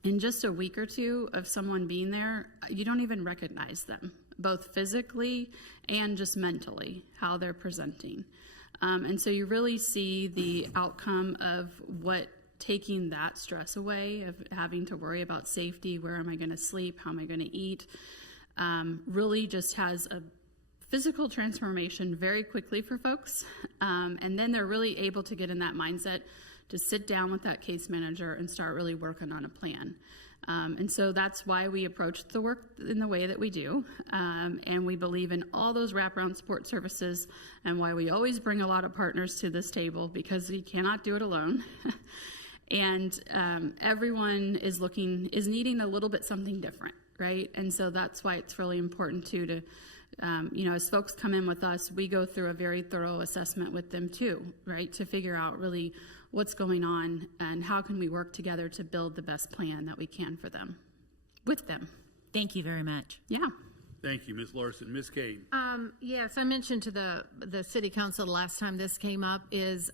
in just a week or two of someone being there, you don't even recognize them, both physically and just mentally, how they're presenting. And so you really see the outcome of what taking that stress away of having to worry about safety, where am I going to sleep, how am I going to eat, really just has a physical transformation very quickly for folks. And then they're really able to get in that mindset to sit down with that case manager and start really working on a plan. And so that's why we approach the work in the way that we do. And we believe in all those wraparound support services, and why we always bring a lot of partners to this table, because we cannot do it alone. And everyone is needing a little bit something different, right? And so that's why it's really important too to, as folks come in with us, we go through a very thorough assessment with them too, right? To figure out really what's going on and how can we work together to build the best plan that we can for them, with them. Thank you very much. Yeah. Thank you, Ms. Larson. Ms. Kane. Yes, I mentioned to the city council the last time this came up is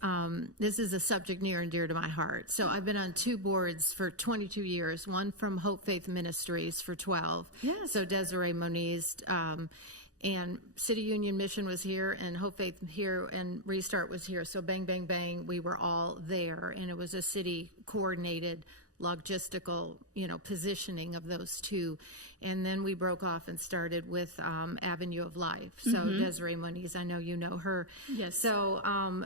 this is a subject near and dear to my heart. So I've been on two boards for 22 years, one from Hope Faith Ministries for 12. Yes. So Desiree Moniz, and City Union Mission was here, and Hope Faith here, and Restart was here. So bang, bang, bang, we were all there, and it was a city coordinated logistical, positioning of those two. And then we broke off and started with Avenue of Life. So Desiree Moniz, I know you know her. Yes. So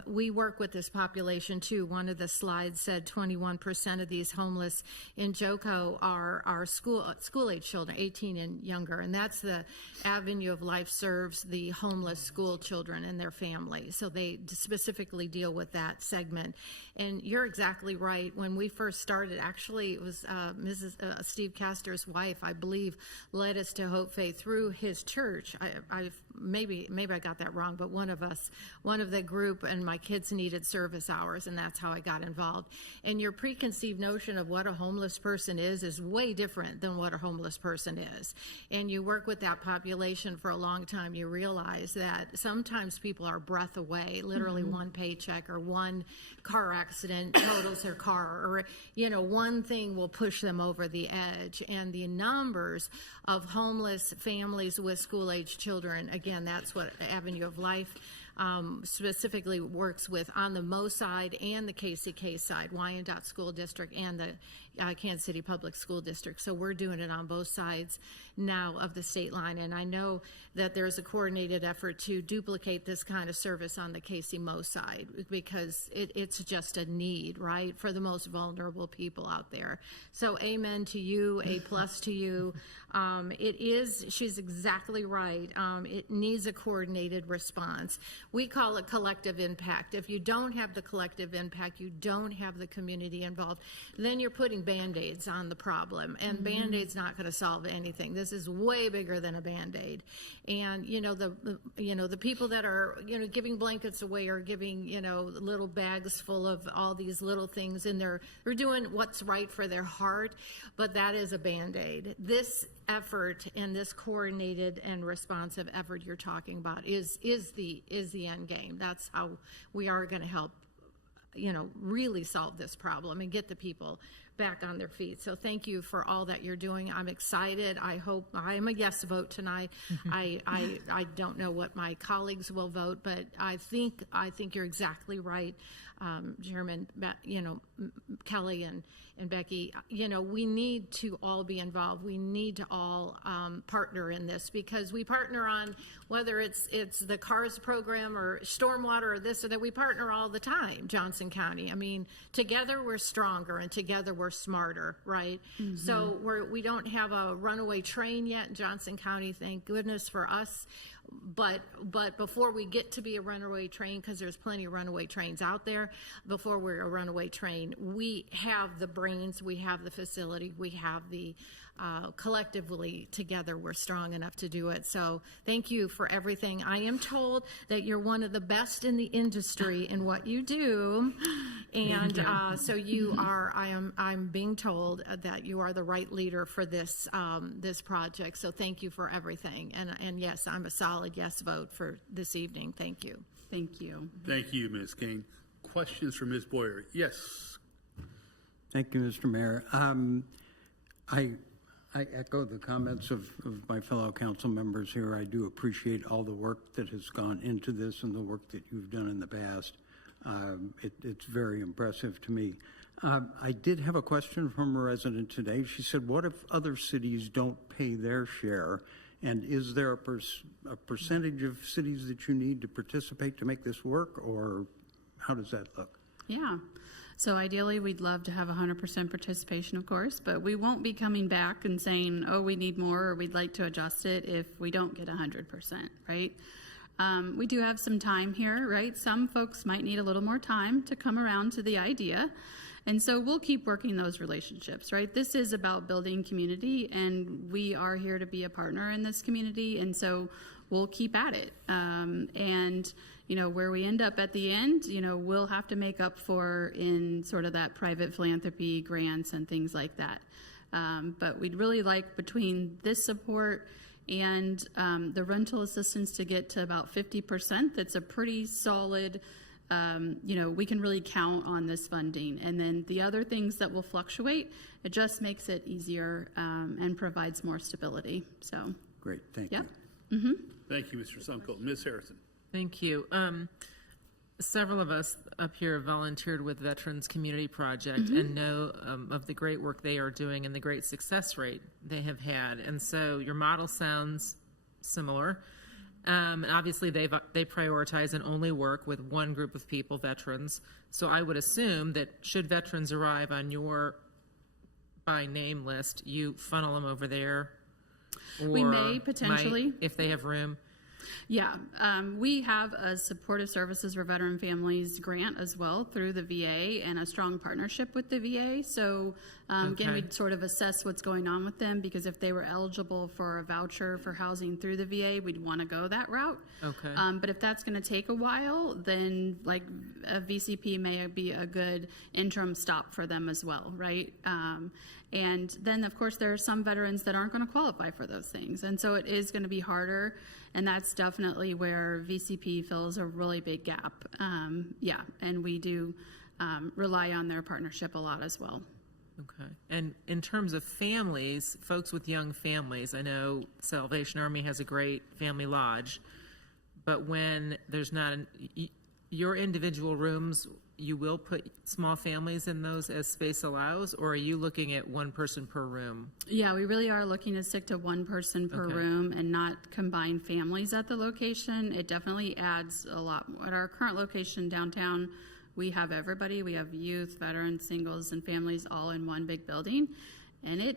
we work with this population too. One of the slides said 21% of these homeless in JOCO are school-age children, 18 and younger. And that's the Avenue of Life serves the homeless school children and their families. So they specifically deal with that segment. And you're exactly right. When we first started, actually, it was Mrs. Steve Castor's wife, I believe, led us to Hope Faith through his church. Maybe I got that wrong, but one of the group, and my kids needed service hours, and that's how I got involved. And your preconceived notion of what a homeless person is way different than what a homeless person is. And you work with that population for a long time, you realize that sometimes people are a breath away, literally one paycheck or one car accident totals their car, or one thing will push them over the edge. And the numbers of homeless families with school-age children, again, that's what Avenue of Life specifically works with on the Mo side and the KCK side, Wyandotte School District and the Kansas City Public School District. So we're doing it on both sides now of the state line. And I know that there's a coordinated effort to duplicate this kind of service on the KC Mo side, because it's just a need, right, for the most vulnerable people out there. So amen to you, A+ to you. She's exactly right. It needs a coordinated response. We call it collective impact. If you don't have the collective impact, you don't have the community involved, then you're putting Band-Aids on the problem, and Band-Aid's not going to solve anything. This is way bigger than a Band-Aid. And the people that are giving blankets away or giving little bags full of all these little things in there, they're doing what's right for their heart, but that is a Band-Aid. This effort and this coordinated and responsive effort you're talking about is the end game. That's how we are going to help really solve this problem and get the people back on their feet. So thank you for all that you're doing. I'm excited. I hope I am a yes vote tonight. I don't know what my colleagues will vote, but I think you're exactly right, Chairman. Kelly and Becky. We need to all be involved. We need to all partner in this, because we partner on whether it's the CARS program or stormwater or this or that. We partner all the time, Johnson County. I mean, together we're stronger and together we're smarter, right? Mm-hmm. So we don't have a runaway train yet in Johnson County, thank goodness for us. But before we get to be a runaway train, because there's plenty of runaway trains out there, before we're a runaway train, we have the brains, we have the facility, we have the collectively together we're strong enough to do it. So thank you for everything. I am told that you're one of the best in the industry in what you do, and so you are. I'm being told that you are the right leader for this this project. So thank you for everything. And yes, I'm a solid yes vote for this evening. Thank you. Thank you. Thank you, Ms. Kane. Questions for Ms. Boyer? Yes. Thank you, Mr. Mayor. I echo the comments of my fellow council members here. I do appreciate all the work that has gone into this and the work that you've done in the past. It's very impressive to me. I did have a question from a resident today. She said, what if other cities don't pay their share? And is there a percentage of cities that you need to participate to make this work, or how does that look? Yeah. So ideally, we'd love to have 100% participation, of course, but we won't be coming back and saying, oh, we need more, or we'd like to adjust it if we don't get 100%, right? We do have some time here, right? Some folks might need a little more time to come around to the idea. And so we'll keep working those relationships, right? This is about building community, and we are here to be a partner in this community. And so we'll keep at it. And where we end up at the end, we'll have to make up for in sort of that private philanthropy grants and things like that. But we'd really like, between this support and the rental assistance, to get to about 50%. That's a pretty solid, we can really count on this funding. And then the other things that will fluctuate, it just makes it easier and provides more stability. So great, thank you. Mm-hmm. Thank you, Mr. Sumko. Ms. Harrison. Thank you. Several of us up here have volunteered with Veterans Community Project and know of the great work they are doing and the great success rate they have had. And so your model sounds similar. And obviously, they prioritize and only work with one group of people, veterans. So I would assume that should veterans arrive on your by name list, you funnel them over there. Or we may potentially, if they have room. Yeah, we have a Supportive Services for Veteran Families grant as well through the VA, and a strong partnership with the VA. So again, we'd sort of assess what's going on with them, because if they were eligible for a voucher for housing through the VA, we'd want to go that route. Okay. But if that's going to take a while, then like a VCP may be a good interim stop for them as well, right? And then, of course, there are some veterans that aren't going to qualify for those things. And so it is going to be harder. And that's definitely where VCP fills a really big gap. And we do rely on their partnership a lot as well. Okay. And in terms of families, folks with young families, I know Salvation Army has a great family lodge. But when there's not your individual rooms, you will put small families in those as space allows, or are you looking at one person per room? Yeah, we really are looking to stick to one person per room and not combine families at the location. It definitely adds a lot more. At our current location downtown, we have everybody. We have youth, veterans, singles, and families all in one big building, and it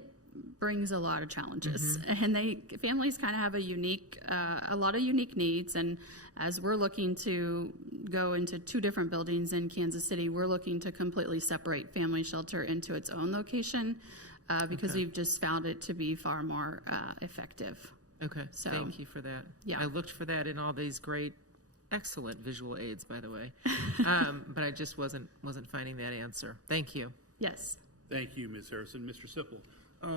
brings a lot of challenges. And families kind of have a lot of unique needs. And as we're looking to go into two different buildings in Kansas City, we're looking to completely separate family shelter into its own location because we've just found it to be far more effective. Okay, so thank you for that. Yeah, I looked for that in all these great, excellent visual aids, by the way, but I just wasn't finding that answer. Thank you. Yes. Thank you, Ms. Harrison. Mr. Sipple.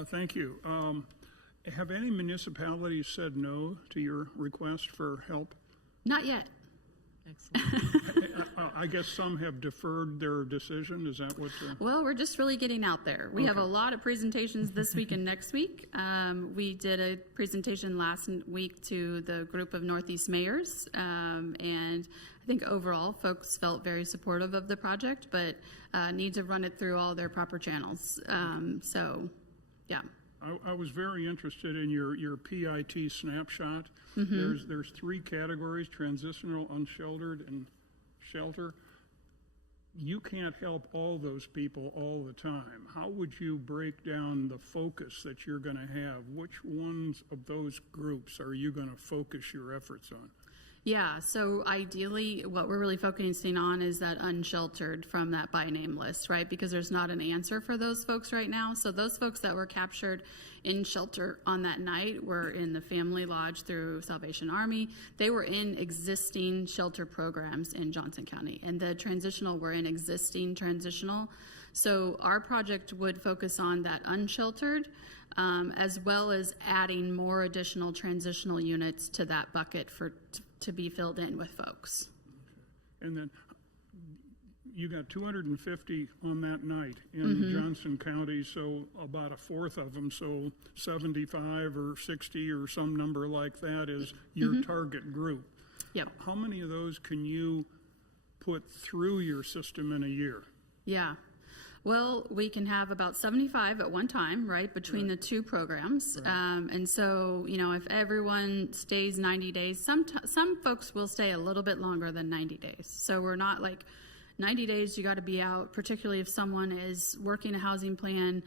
Thank you. Have any municipalities said no to your request for help? Not yet. Excellent. I guess some have deferred their decision. Is that what? Well, we're just really getting out there. We have a lot of presentations this week and next week. We did a presentation last week to the group of Northeast mayors, and I think overall folks felt very supportive of the project, but need to run it through all their proper channels. So, yeah. I was very interested in your PIT snapshot. There's three categories: transitional, unsheltered, and shelter. You can't help all those people all the time. How would you break down the focus that you're going to have? Which ones of those groups are you going to focus your efforts on? Yeah, so ideally what we're really focusing on is that unsheltered from that by name list, right? Because there's not an answer for those folks right now. So those folks that were captured in shelter on that night were in the Family Lodge through Salvation Army. They were in existing shelter programs in Johnson County, and the transitional were in existing transitional. So our project would focus on that unsheltered, as well as adding more additional transitional units to that bucket to be filled in with folks. And then you got 250 on that night in Johnson County, so about a fourth of them, so 75 or 60 or some number like that is your target group. Yep. How many of those can you put through your system in a year? Yeah. Well, we can have about 75 at one time, right, between the two programs. And so, you know, if everyone stays 90 days, some folks will stay a little bit longer than 90 days. So we're not like 90 days, you got to be out, particularly if someone is working a housing plan,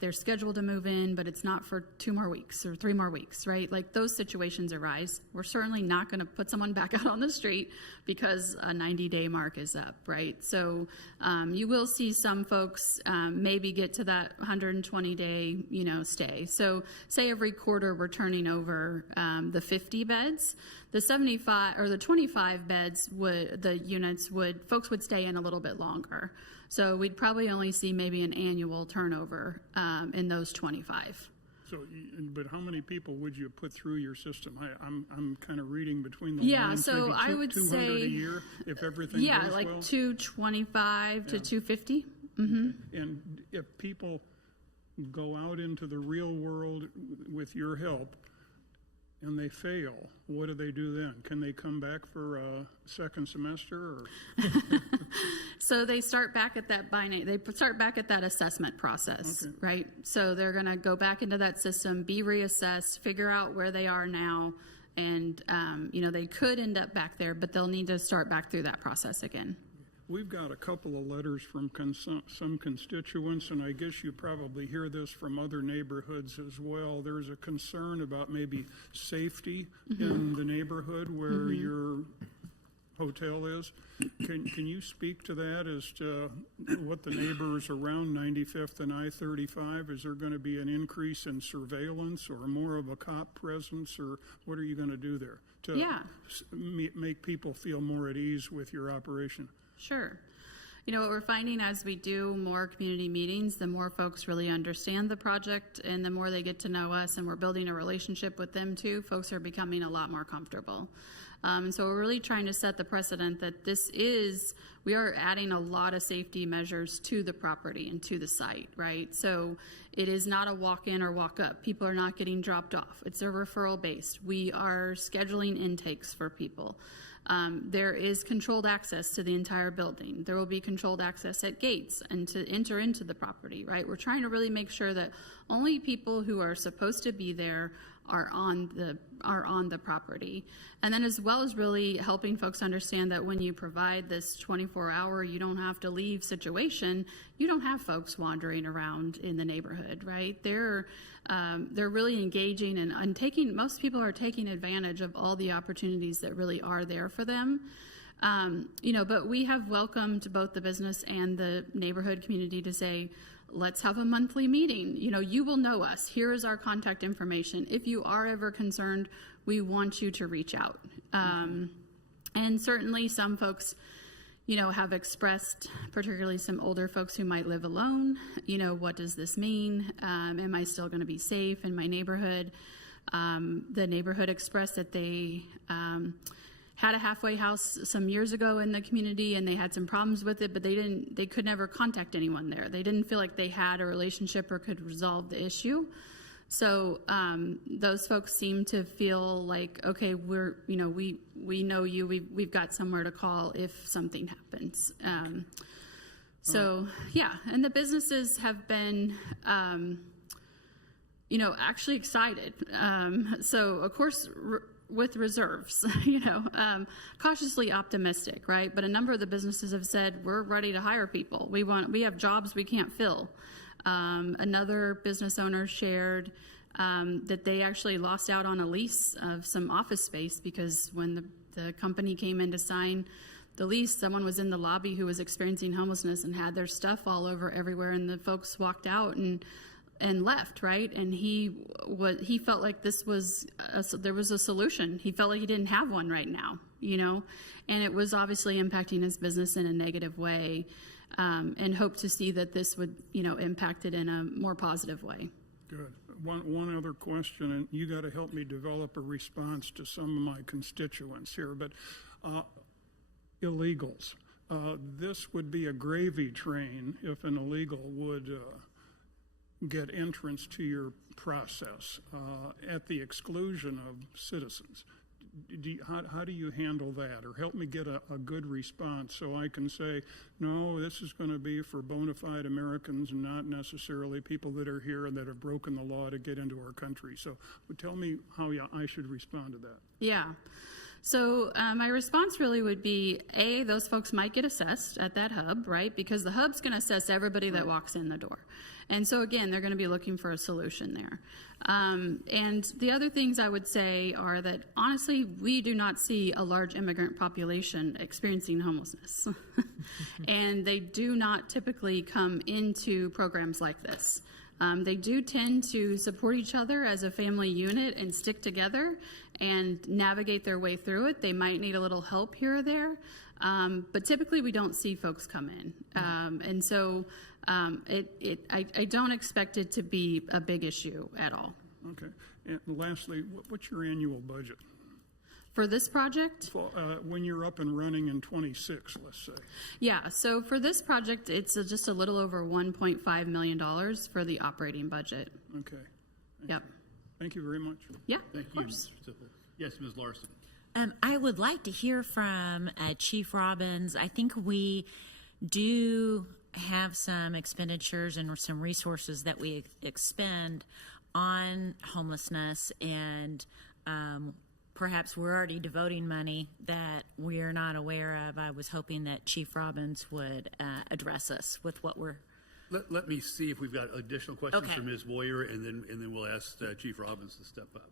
they're scheduled to move in, but it's not for 2 more weeks or 3 more weeks, right? Like those situations arise. We're certainly not going to put someone back out on the street because a 90-day mark is up, right? So you will see some folks maybe get to that 120-day, you know, stay. So say every quarter we're turning over the 50 beds. The 75 or the 25 beds folks would stay in a little bit longer. So we'd probably only see maybe an annual turnover in those 25. So, but how many people would you put through your system? I'm kind of reading between the lines. Yeah, so I would 200 say a year if everything goes well? like 225 to 250. And if people go out into the real world with your help and they fail, what do they do then? Can they come back for a second semester? Or? So they start back at that they start back at that assessment process, right? So they're going to go back into that system, be reassessed, figure out where they are now, and you know, they could end up back there, but they'll need to start back through that process again. We've got a couple of letters from some constituents, and I guess you probably hear this from other neighborhoods as well. There's a concern about maybe safety in the neighborhood where your hotel is. Can you speak to that as to what the neighbors around 95th and I-35? Is there going to be an increase in surveillance or more of a cop presence, or what are you going to do there to make people feel more at ease with your operation? Sure. You know, what we're finding as we do more community meetings, the more folks really understand the project and the more they get to know us and we're building a relationship with them too, folks are becoming a lot more comfortable. So we're really trying to set the precedent that we are adding a lot of safety measures to the property and to the site, right? So it is not a walk-in or walk-up. People are not getting dropped off. It's a referral-based. We are scheduling intakes for people. There is controlled access to the entire building. There will be controlled access at gates and to enter into the property, right? We're trying to really make sure that only people who are supposed to be there are on the property. And then as well as really helping folks understand that when you provide this 24-hour, you don't have to leave situation, you don't have folks wandering around in the neighborhood, right? They're really engaging and most people are taking advantage of all the opportunities that really are there for them. You know, but we have welcomed both the business and the neighborhood community to say, let's have a monthly meeting. You know, you will know us. Here is our contact information. If you are ever concerned, we want you to reach out. And certainly some folks, you know, have expressed, particularly some older folks who might live alone, you know, what does this mean? Am I still going to be safe in my neighborhood? The neighborhood expressed that they had a halfway house some years ago in the community, and they had some problems with it, but they could never contact anyone there. They didn't feel like they had a relationship or could resolve the issue. So those folks seem to feel like, okay, we know you, we've got somewhere to call if something happens. So yeah, and the businesses have been, actually excited. So of course, with reserves, cautiously optimistic, right? But a number of the businesses have said, we're ready to hire people. We have jobs we can't fill. Another business owner shared that they actually lost out on a lease of some office space because when the company came in to sign the lease, someone was in the lobby who was experiencing homelessness and had their stuff all over everywhere, and the folks walked out and left, right? And he felt like there was a solution. He felt like he didn't have one right now, and it was obviously impacting his business in a negative way. And hope to see that this would, impact it in a more positive way. Good. One other question, and you got to help me develop a response to some of my constituents here, but illegals. This would be a gravy train if an illegal would get entrance to your process at the exclusion of citizens. How do you handle that? Or help me get a good response so I can say, no, this is going to be for bona fide Americans and not necessarily people that are here and that have broken the law to get into our country. So tell me how I should respond to that. Yeah. So my response really would be, A, those folks might get assessed at that hub, right? Because the hub's going to assess everybody that walks in the door. And so, again, they're going to be looking for a solution there. And the other things I would say are that, honestly, we do not see a large immigrant population experiencing homelessness. And they do not typically come into programs like this. They do tend to support each other as a family unit and stick together and navigate their way through it. They might need a little help here or there, but typically we don't see folks come in. And so I don't expect it to be a big issue at all. Okay. And lastly, what's your annual budget? For this project? When you're up and running in 26, let's say. Yeah, so for this project, it's just a little over $1.5 million for the operating budget. Okay. Yep. Thank you very much. Yeah, Thank of you, course. Mr. Sippel. Yes, Ms. Larson. I would like to hear from Chief Robbins. I think we do have some expenditures and some resources that we expend on homelessness, and perhaps we're already devoting money that we are not aware of. I was hoping that Chief Robbins would address us with what we're... Let me see if we've got additional questions Okay. for Ms. Boyer, and then we'll ask Chief Robbins to step up.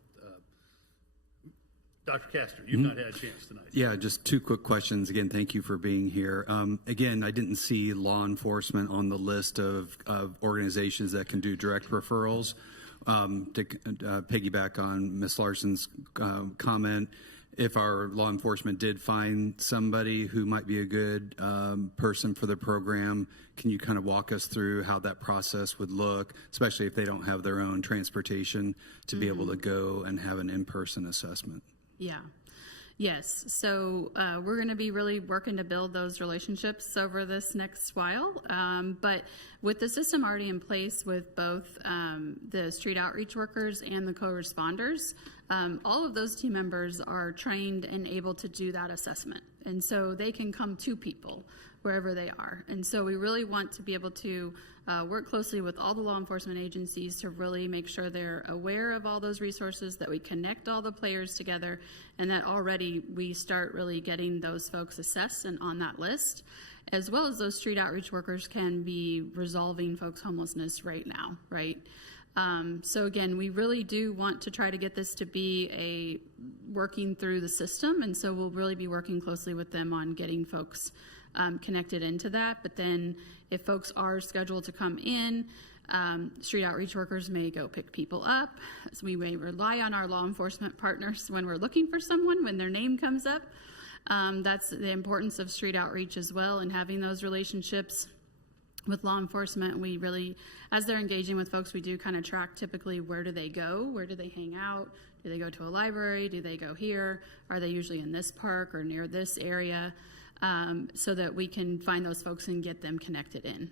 Dr. Castor, you've not had a chance tonight. Yeah, just two quick questions. Again, thank you for being here. Again, I didn't see law enforcement on the list of organizations that can do direct referrals. To piggyback on Ms. Larson's comment, if our law enforcement did find somebody who might be a good person for the program, can you kind of walk us through how that process would look, especially if they don't have their own transportation to be able to go and have an in-person assessment? Yeah. Yes. So we're going to be really working to build those relationships over this next while. But with the system already in place with both the street outreach workers and the co-responders, all of those team members are trained and able to do that assessment. And so they can come to people wherever they are. And so we really want to be able to work closely with all the law enforcement agencies to really make sure they're aware of all those resources, that we connect all the players together, and that already we start really getting those folks assessed and on that list, as well as those street outreach workers can be resolving folks' homelessness right now, right? So again, we really do want to try to get this to be a working through the system, and so we'll really be working closely with them on getting folks connected into that. But then if folks are scheduled to come in, street outreach workers may go pick people up. So we may rely on our law enforcement partners when we're looking for someone, when their name comes up. That's the importance of street outreach as well, and having those relationships with law enforcement. We really, as they're engaging with folks, we do kind of track typically where do they go, where do they hang out, Do they go to a library? Do they go here? Are they usually in this park or near this area? So that we can find those folks and get them connected in.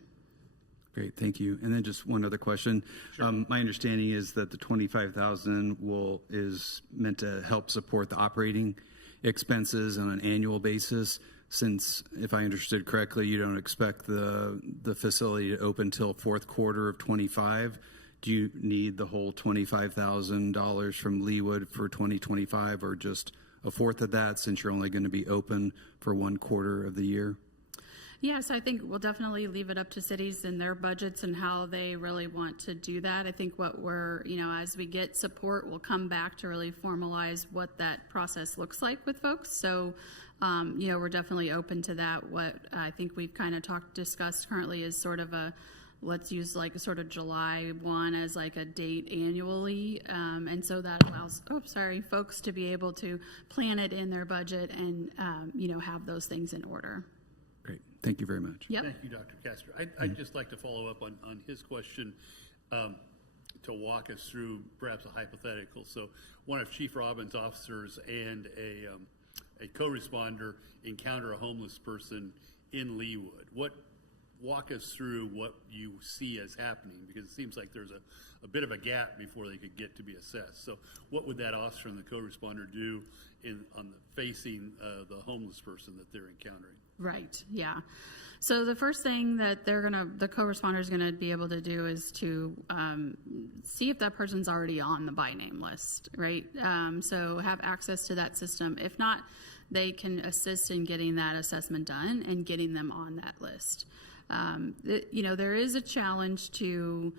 Great, thank you. And then just one other question. My understanding is that the $25,000 is meant to help support the operating expenses on an annual basis. Since, if I understood correctly, you don't expect the facility to open till fourth quarter of 25. Do you need the whole $25,000 from Leawood for 2025, or just a fourth of that since you're only going to be open for 1 quarter of the year? Yes, I think we'll definitely leave it up to cities and their budgets and how they really want to do that. I think what we're, as we get support, we'll come back to really formalize what that process looks like with folks. So, we're definitely open to that. What I think we've kind of discussed currently is sort of let's use like a sort of July 1 as like a date annually. And so that allows, folks to be able to plan it in their budget and, have those things in order. Great. Thank you very much. Yep. Thank you, Dr. Castor. I'd just like to follow up on his question to walk us through perhaps a hypothetical. So one of Chief Robbins' officers and a co-responder encounter a homeless person in Leawood. Walk us through what you see as happening, because it seems like there's a bit of a gap before they could get to be assessed. So what would that officer and the co-responder do facing the homeless person that they're encountering? Right, yeah. So the first thing that the co-responder is gonna be able to do is to see if that person's already on the by name list, right? So have access to that system. If not, they can assist in getting that assessment done and getting them on that list. There is a challenge to,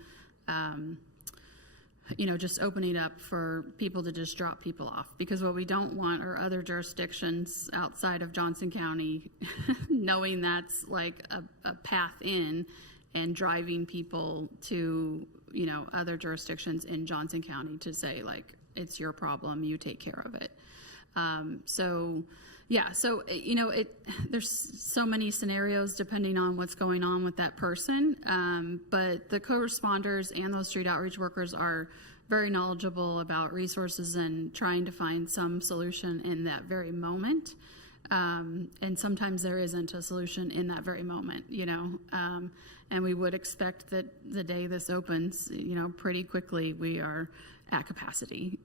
just opening up for people to just drop people off, because what we don't want are other jurisdictions outside of Johnson County knowing that's like a path in and driving people to, other jurisdictions in Johnson County to say, like, it's your problem, you take care of it. There's so many scenarios depending on what's going on with that person. But the co-responders and those street outreach workers are very knowledgeable about resources and trying to find some solution in that very moment. And sometimes there isn't a solution in that very moment, and we would expect that the day this opens, pretty quickly we are at capacity.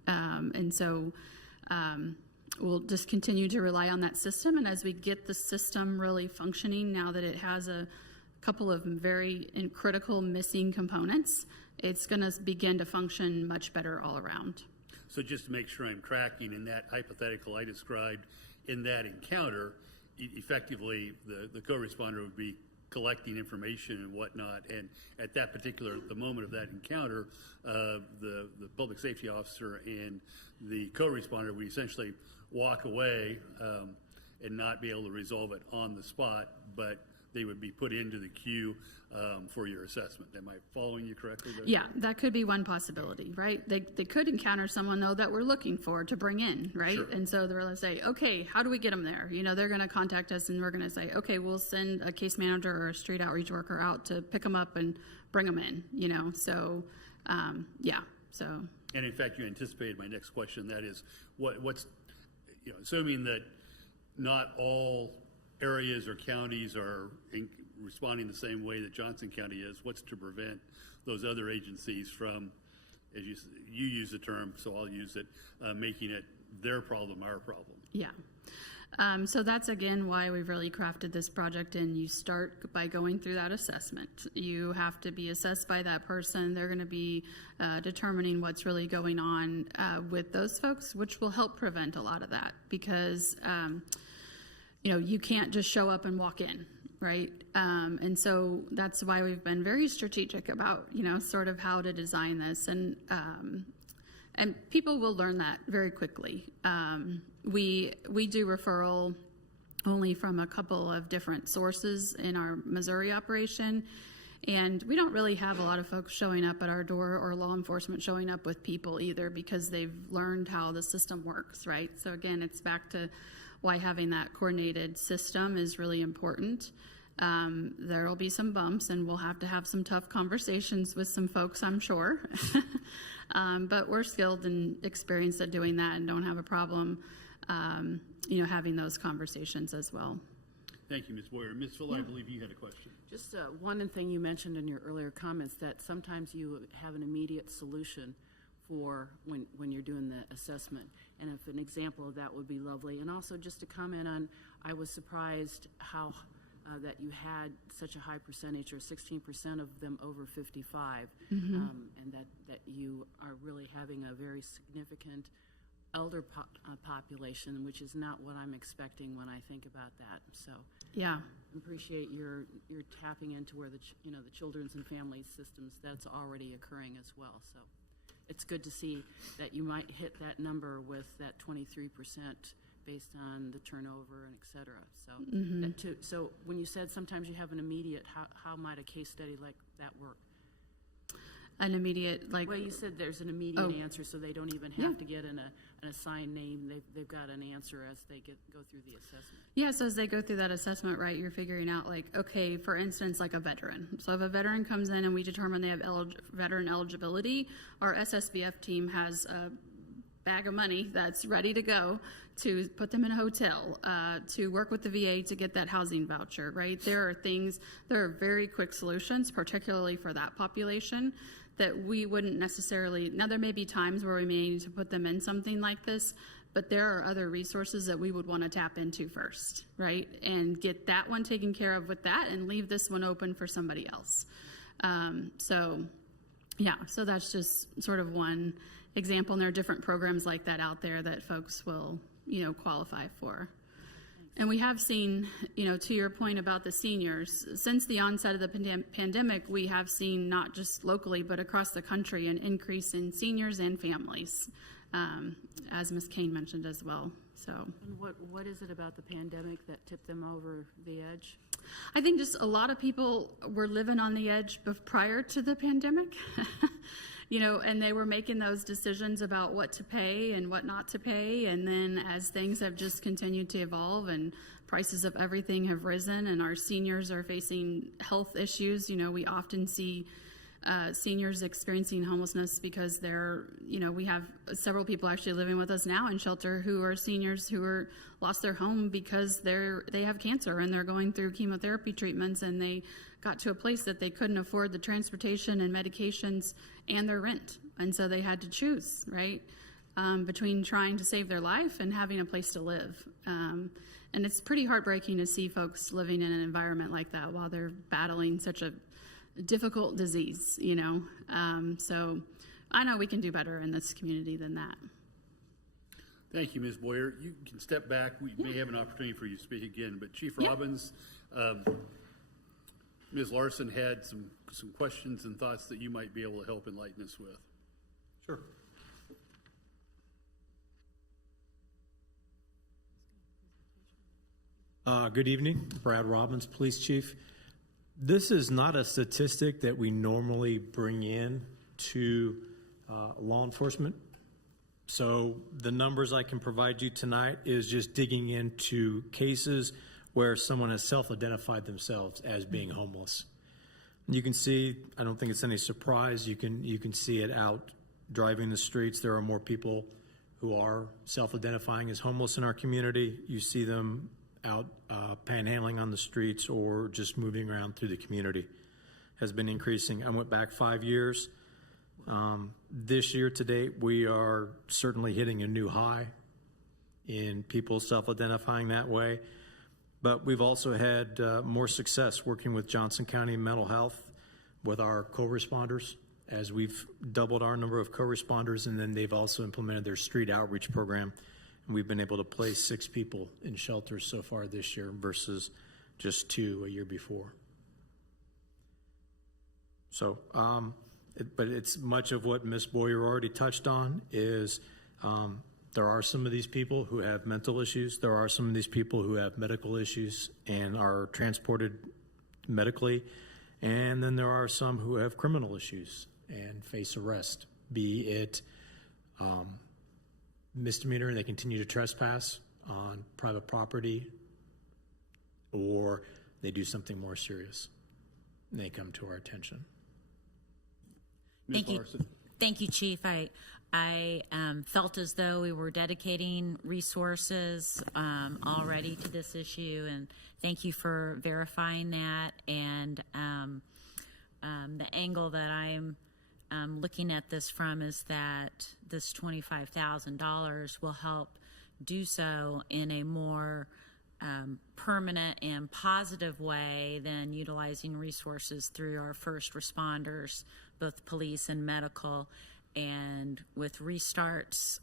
We'll just continue to rely on that system, and as we get the system really functioning, now that it has a couple of very critical missing components, it's going to begin to function much better all around. So just to make sure I'm tracking, in that hypothetical I described, in that encounter, effectively the co-responder would be collecting information and whatnot, and at that the moment of that encounter, the public safety officer and the co-responder would essentially walk away and not be able to resolve it on the spot, but they would be put into the queue for your assessment. Am I following you correctly there? Yeah, that could be one possibility, right? They could encounter someone, though, that we're looking for to bring in, right? Sure. And so they're going to say, okay, how do we get them there? They're going to contact us, and we're going to say, okay, we'll send a case manager or a street outreach worker out to pick them up and bring them in, So. And in fact, you anticipated my next question. That is, what's assuming that not all areas or counties are responding the same way that Johnson County is, what's to prevent those other agencies from, as you use the term, so I'll use it, making it their problem, our problem? Yeah. So that's, again, why we've really crafted this project, and you start by going through that assessment. You have to be assessed by that person. They're going to be determining what's really going on with those folks, which will help prevent a lot of that, because, you can't just show up and walk in, right? And so that's why we've been very strategic about, sort of how to design this, and people will learn that very quickly. We do referral only from a couple of different sources in our Missouri operation, and we don't really have a lot of folks showing up at our door or law enforcement showing up with people either, because they've learned how the system works, right? So again, it's back to why having that coordinated system is really important. There will be some bumps, and we'll have to have some tough conversations with some folks, I'm sure. But we're skilled and experienced at doing that and don't have a problem, having those conversations as well. Thank you, Ms. Boyer. Ms. Fuller, I believe you had a question. Just one thing you mentioned in your earlier comments, that sometimes you have an immediate solution for when you're doing the assessment. And if an example of that would be lovely. And also just to comment on, I was surprised how that you had such a high percentage, or 16% of them over 55, and that you are really having a very significant elder population, which is not what I'm expecting when I think about that. So Yeah. appreciate your tapping into where the children's and family systems, that's already occurring as well. So it's good to see that you might hit that number with that 23% based on the turnover and et cetera. So so when you said sometimes you have an immediate, how might a case study like that work? An immediate, Well, you said there's an immediate answer, so they don't even have to get an assigned name. They've got an answer as they go through the assessment. Yeah, so as they go through that assessment, right, you're figuring out, like, okay, for instance, like a veteran. So if a veteran comes in and we determine they have veteran eligibility, our SSVF team has a bag of money that's ready to go to put them in a hotel, to work with the VA to get that housing voucher, right? There are very quick solutions, particularly for that population, that we wouldn't necessarily, now there may be times where we may need to put them in something like this, but there are other resources that we would want to tap into first, right? And get that one taken care of with that and leave this one open for somebody else. So that's just sort of one example, and there are different programs like that out there that folks will, qualify for. And we have seen, to your point about the seniors, since the onset of the pandemic, we have seen not just locally, but across the country, an increase in seniors and families, as Ms. Kane mentioned as well. So, and what is it about the pandemic that tipped them over the edge? I think just a lot of people were living on the edge prior to the pandemic. And they were making those decisions about what to pay and what not to pay. And then as things have just continued to evolve and prices of everything have risen and our seniors are facing health issues, we often see seniors experiencing homelessness because we have several people actually living with us now in shelter who are seniors who lost their home because they have cancer and they're going through chemotherapy treatments, and they got to a place that they couldn't afford the transportation and medications and their rent. And so they had to choose, right, between trying to save their life and having a place to live. And it's pretty heartbreaking to see folks living in an environment like that while they're battling such a difficult disease, So I know we can do better in this community than that. Thank you, Ms. Boyer. You can step back. We may have an opportunity for you to speak again, but Chief Robbins, Ms. Larson had some questions and thoughts that you might be able to help enlighten us with. Sure. Good evening, Brad Robbins, Police Chief. This is not a statistic that we normally bring in to law enforcement. So the numbers I can provide you tonight is just digging into cases where someone has self-identified themselves as being homeless. You can see, I don't think it's any surprise, you can see it out driving the streets. There are more people who are self-identifying as homeless in our community. You see them out panhandling on the streets or just moving around through the community. Has been increasing. I went back 5 years. This year to date, we are certainly hitting a new high in people self-identifying that way. But we've also had more success working with Johnson County Mental Health with our co-responders, as we've doubled our number of co-responders, and then they've also implemented their street outreach program. And we've been able to place 6 people in shelters so far this year versus just 2 a year before. So, but it's much of what Ms. Boyer already touched on is there are some of these people who have mental issues. There are some of these people who have medical issues and are transported medically. And then there are some who have criminal issues and face arrest, be it misdemeanor and they continue to trespass on private property, or they do something more serious and they come to our attention. Ms. Larson. Thank you, Chief. I felt as though we were dedicating resources already to this issue, and thank you for verifying that. And the angle that I'm looking at this from is that this $25,000 will help do so in a more permanent and positive way than utilizing resources through our first responders, both police and medical. And with Restart's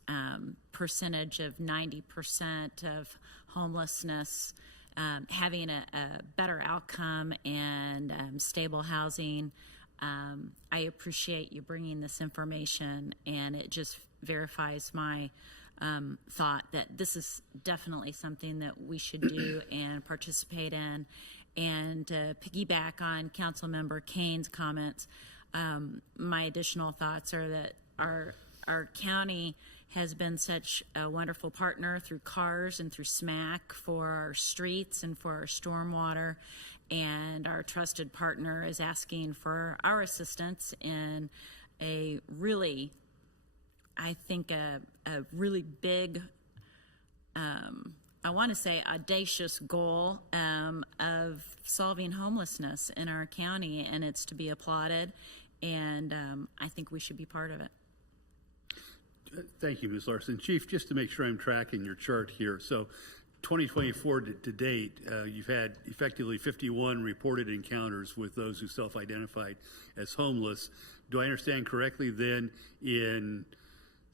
percentage of 90% of homelessness, having a better outcome and stable housing, I appreciate you bringing this information, and it just verifies my thought that this is definitely something that we should do and participate in. And to piggyback on Councilmember Kane's comments, my additional thoughts are that our county has been such a wonderful partner through CARS and through SMAC for our streets and for our stormwater, and our trusted partner is asking for our assistance in a really, I think, a really big, I want to say audacious goal of solving homelessness in our county, and it's to be applauded, and I think we should be part of it. Thank you, Ms. Larson. Chief, just to make sure I'm tracking your chart here. So 2024 to date, you've had effectively 51 reported encounters with those who self-identified as homeless. Do I understand correctly then in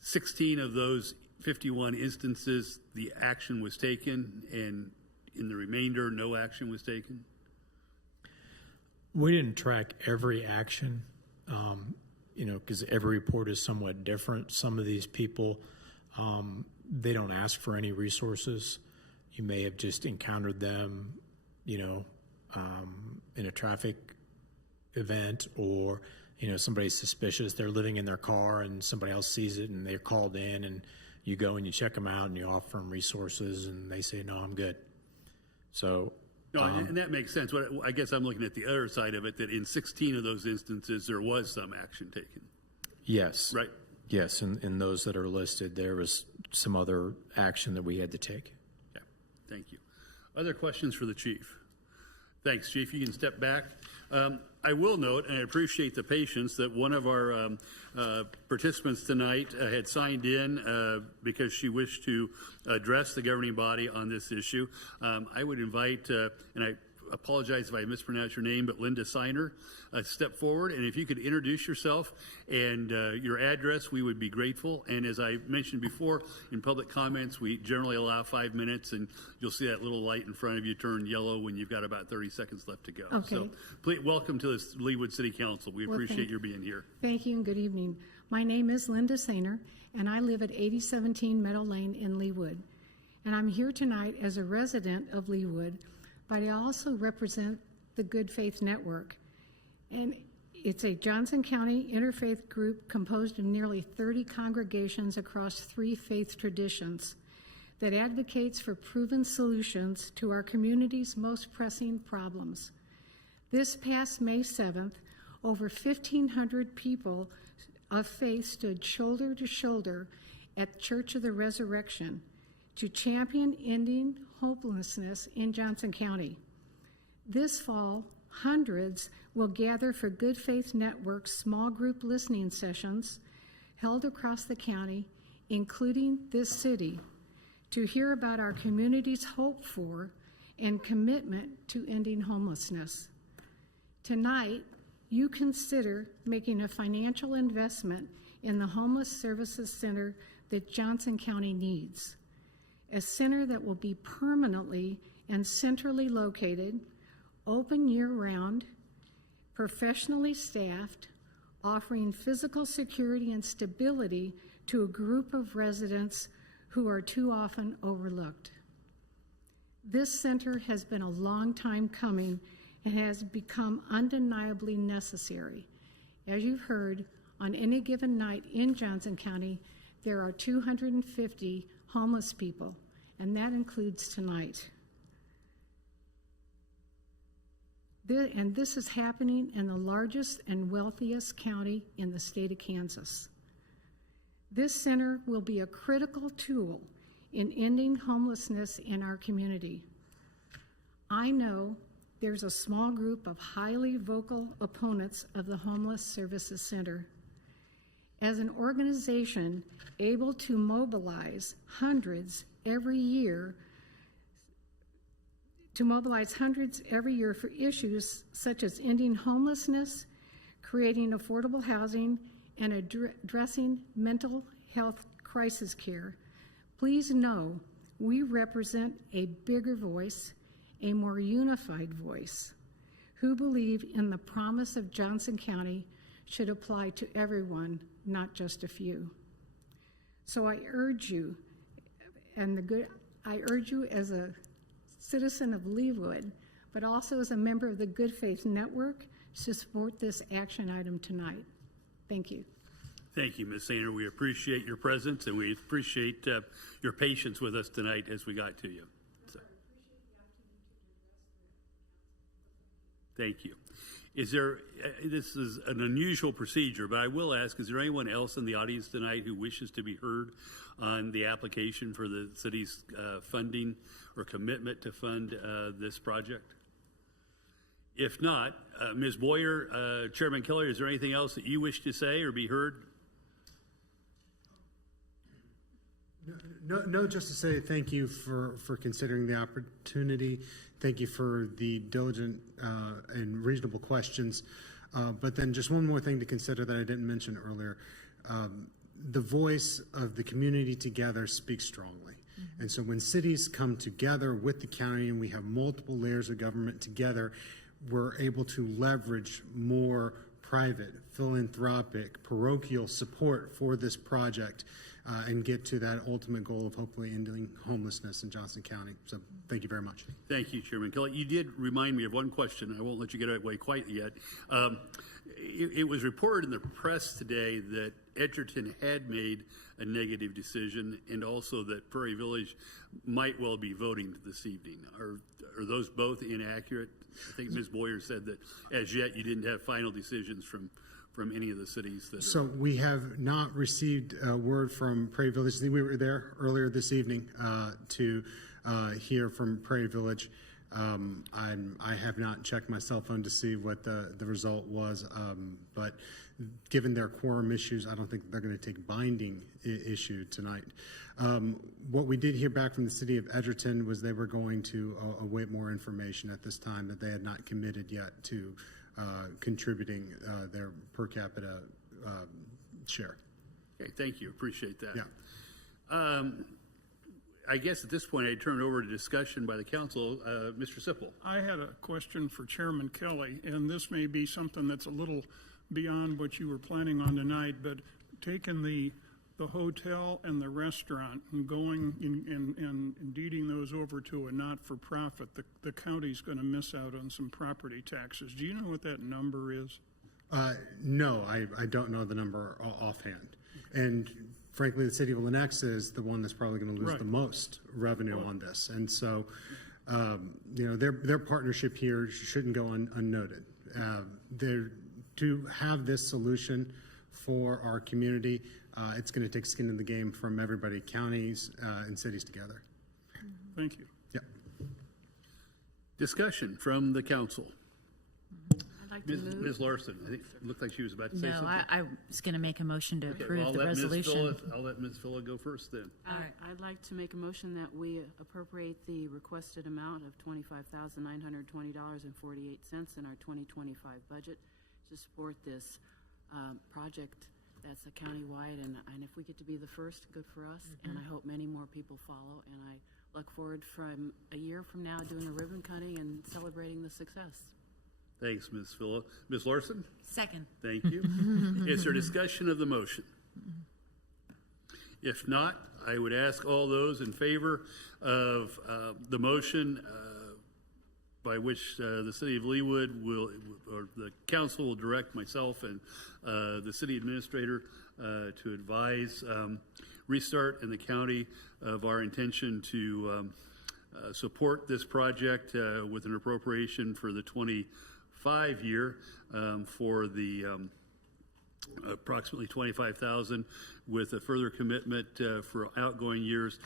16 of those 51 instances, the action was taken, and in the remainder, no action was taken? We didn't track every action, because every report is somewhat different. Some of these people, they don't ask for any resources. You may have just encountered them, in a traffic event, or, somebody's suspicious. They're living in their car and somebody else sees it and they're called in, and you go and you check them out and you offer them resources and they say, no, I'm good. So. No, and that makes sense. What I guess I'm looking at the other side of it, that in 16 of those instances, there was some action taken. Yes. Right. Yes, in those that are listed, there was some other action that we had to take. Yeah, thank you. Other questions for the chief? Thanks, Chief. You can step back. I will note, and I appreciate the patience, that one of our participants tonight had signed in because she wished to address the governing body on this issue. I would invite, and I apologize if I mispronounced your name, but Linda Signer, step forward. And if you could introduce yourself and your address, we would be grateful. And as I mentioned before, in public comments, we generally allow 5 minutes, and you'll see that little light in front of you turn yellow when you've got about 30 seconds left to go. Okay. So please, welcome to the Leawood City Council. We appreciate your being here. Thank you and good evening. My name is Linda Sainer, and I live at 8017 Meadow Lane in Leawood. And I'm here tonight as a resident of Leawood, but I also represent the Good Faith Network. And it's a Johnson County interfaith group composed of nearly 30 congregations across 3 faith traditions that advocates for proven solutions to our community's most pressing problems. This past May 7th, over 1,500 people of faith stood shoulder to shoulder at Church of the Resurrection to champion ending homelessness in Johnson County. This fall, hundreds will gather for Good Faith Network's small group listening sessions held across the county, including this city, to hear about our community's hope for and commitment to ending homelessness. Tonight, you consider making a financial investment in the Homeless Services Center that Johnson County needs, a center that will be permanently and centrally located, open year-round, professionally staffed, offering physical security and stability to a group of residents who are too often overlooked. This center has been a long time coming and has become undeniably necessary. As you've heard, on any given night in Johnson County, there are 250 homeless people, and that includes tonight. And this is happening in the largest and wealthiest county in the state of Kansas. This center will be a critical tool in ending homelessness in our community. I know there's a small group of highly vocal opponents of the Homeless Services Center. As an organization able to mobilize hundreds every year for issues such as ending homelessness, creating affordable housing, and addressing mental health crisis care, please know we represent a bigger voice, a more unified voice, who believe in the promise of Johnson County should apply to everyone, not just a few. So I urge you, as a citizen of Leawood, but also as a member of the Good Faith Network, to support this action item tonight. Thank you. Thank you, Ms. Sainer. We appreciate your presence, and we appreciate your patience with us tonight as we got to you. So, thank you. Is there, this is an unusual procedure, but I will ask, is there anyone else in the audience tonight who wishes to be heard on the application for the city's funding or commitment to fund this project? If not, Ms. Boyer, Chairman Keller, is there anything else that you wish to say or be heard? No, just to say thank you for considering the opportunity. Thank you for the diligent and reasonable questions. But then just one more thing to consider that I didn't mention earlier. The voice of the community together speaks strongly. Mm-hmm. And so when cities come together with the county and we have multiple layers of government together, we're able to leverage more private, philanthropic, parochial support for this project and get to that ultimate goal of hopefully ending homelessness in Johnson County. So thank you very much. Thank you, Chairman Kelly. You did remind me of one question. I won't let you get away quite yet. It was reported in the press today that Edgerton had made a negative decision and also that Prairie Village might well be voting this evening. Are those both inaccurate? I think Ms. Boyer said that as yet you didn't have final decisions from any of the cities that So we have not received a word from Prairie Village. We were there earlier this evening to hear from Prairie Village. I have not checked my cell phone to see what the result was, but given their quorum issues, I don't think they're going to take binding issue tonight. What we did hear back from the city of Edgerton was they were going to await more information at this time, that they had not committed yet to contributing their per capita share. Okay, thank you. Appreciate that. Yeah. I guess at this point I turn it over to discussion by the council. Mr. Sipple. I had a question for Chairman Kelly, and this may be something that's a little beyond what you were planning on tonight, but taking the hotel and the restaurant and going and deeding those over to a not-for-profit, the county's going to miss out on some property taxes. Do you know what that number is? No, I don't know the number offhand. And frankly, the city of Lenexa is the one that's probably going to lose the most revenue on this. And so, their partnership here shouldn't go unnoted. To have this solution for our community, it's going to take skin in the game from everybody, counties and cities together. Thank you. Yeah. Discussion from the council. I'd like to move. Ms. Larson, I think it looked like she was about to say something. No, I was going to make a motion to approve the resolution. I'll let Ms. Phila go first then. I'd like to make a motion that we appropriate the requested amount of $25,920.48 in our 2025 budget to support this project that's a countywide, and if we get to be the first, good for us, and I hope many more people follow, and I look forward from a year from now doing a ribbon cutting and celebrating the success. Thanks, Ms. Phila. Ms. Larson? Second. Thank you. Is there discussion of the motion? If not, I would ask all those in favor of the motion by which the City of Leawood or the council will direct myself and the city administrator to advise Restart in the county of our intention to support this project with an appropriation for the 25 year for the approximately $25,000 with a further commitment for outgoing years,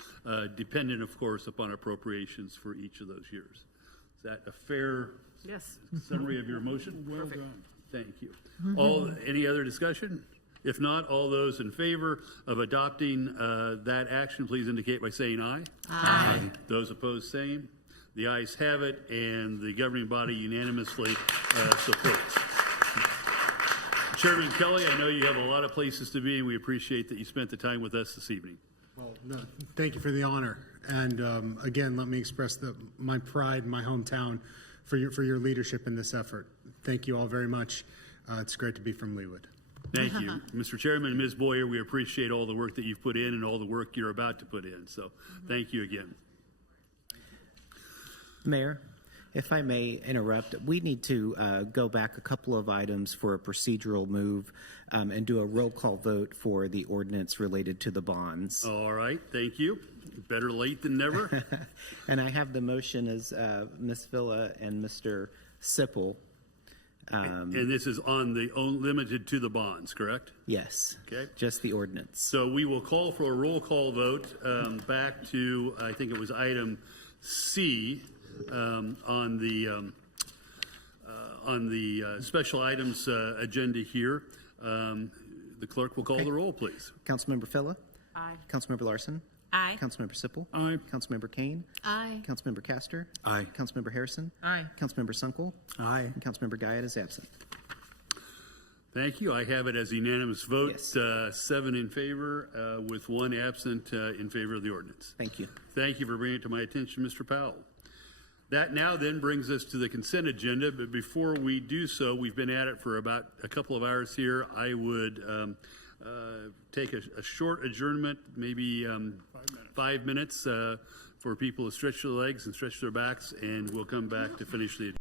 dependent, of course, upon appropriations for each of those years. Is that a fair summary of your motion? Well done. Thank you. Any other discussion? If not, all those in favor of adopting that action, please indicate by saying aye. Aye. Those opposed, same. The ayes have it, and the governing body unanimously supports. Chairman Kelly, I know you have a lot of places to be, and we appreciate that you spent the time with us this evening. Well, no, thank you for the honor. And again, let me express my pride in my hometown for your leadership in this effort. Thank you all very much. It's great to be from Leawood. Thank you. Mr. Chairman and Ms. Boyer, we appreciate all the work that you've put in and all the work you're about to put in. So thank you again. Mayor, if I may interrupt, we need to go back a couple of items for a procedural move and do a roll call vote for the ordinance related to the bonds. All right. Thank you. Better late than never. And I have the motion as Ms. Villa and Mr. Sipple. And this is on the limited to the bonds, correct? Yes. Okay. Just the ordinance. So we will call for a roll call vote back to, I think it was item C on the special items agenda here. The clerk will call the roll, please. Councilmember Phila? Aye. Councilmember Larson? Aye. Councilmember Sipple? Aye. Councilmember Kane? Aye. Councilmember Castor? Aye. Councilmember Harrison? Aye. Councilmember Sunkel? Aye. And Councilmember Guyot is absent. Thank you. I have it as a unanimous vote, Yes. 7 in favor with 1 absent in favor of the ordinance. Thank you. Thank you for bringing it to my attention, Mr. Powell. That now then brings us to the consent agenda, but before we do so, we've been at it for about a couple of hours here. I would take a short adjournment, maybe 5 minutes for people to stretch their legs and stretch their backs, and we'll come back to finish the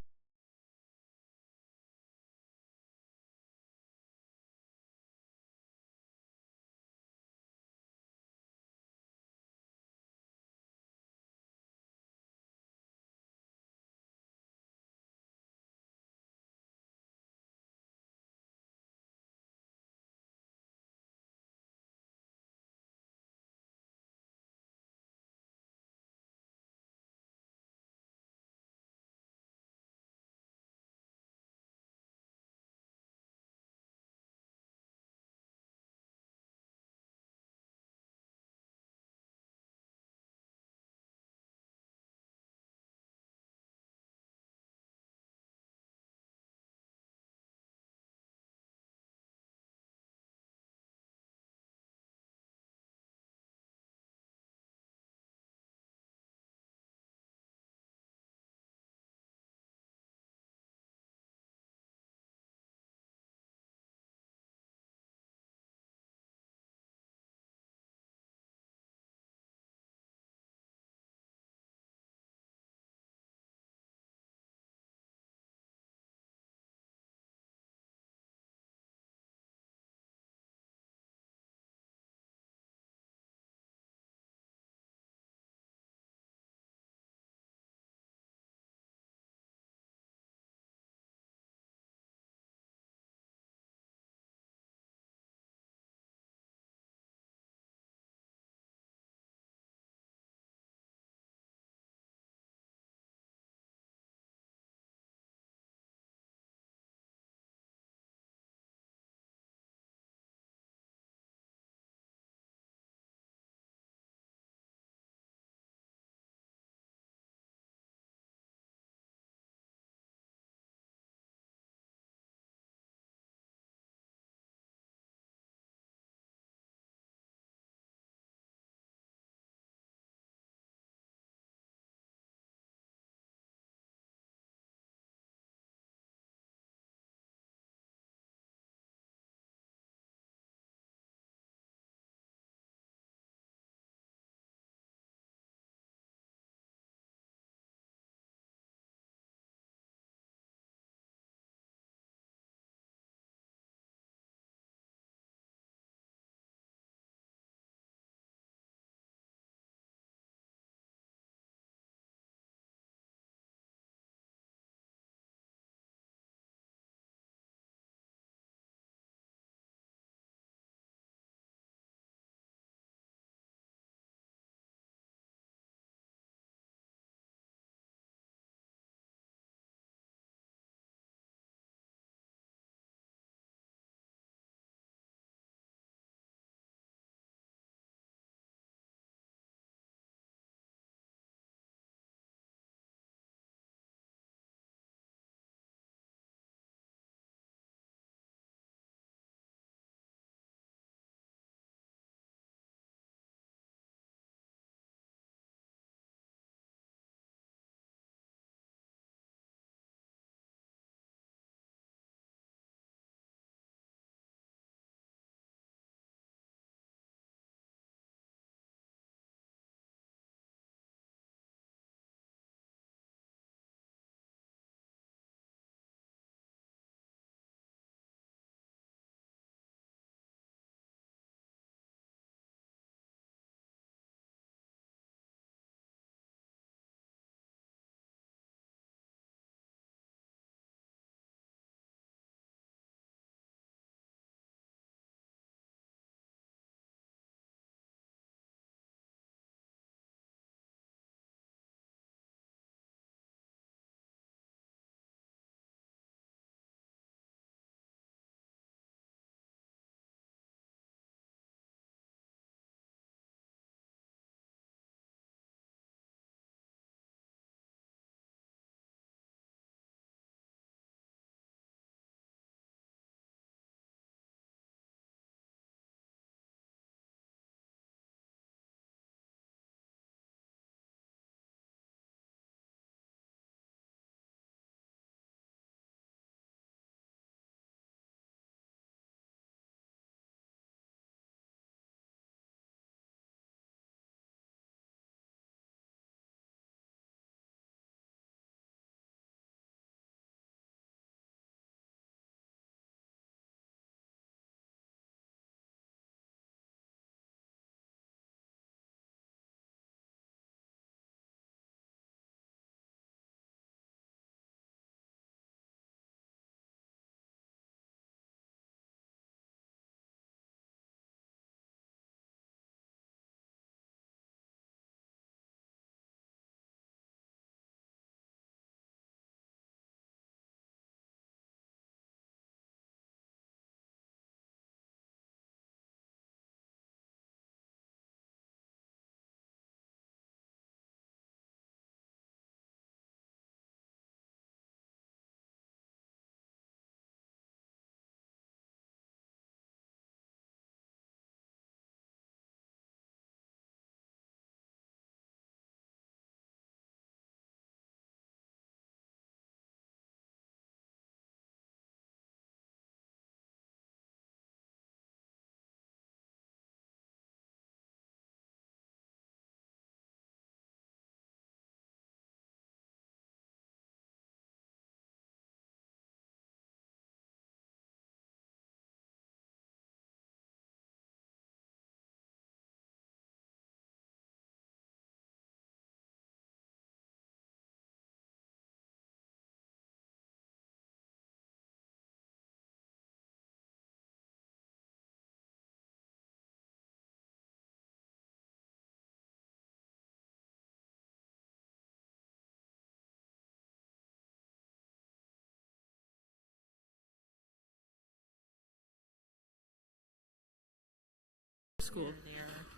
school.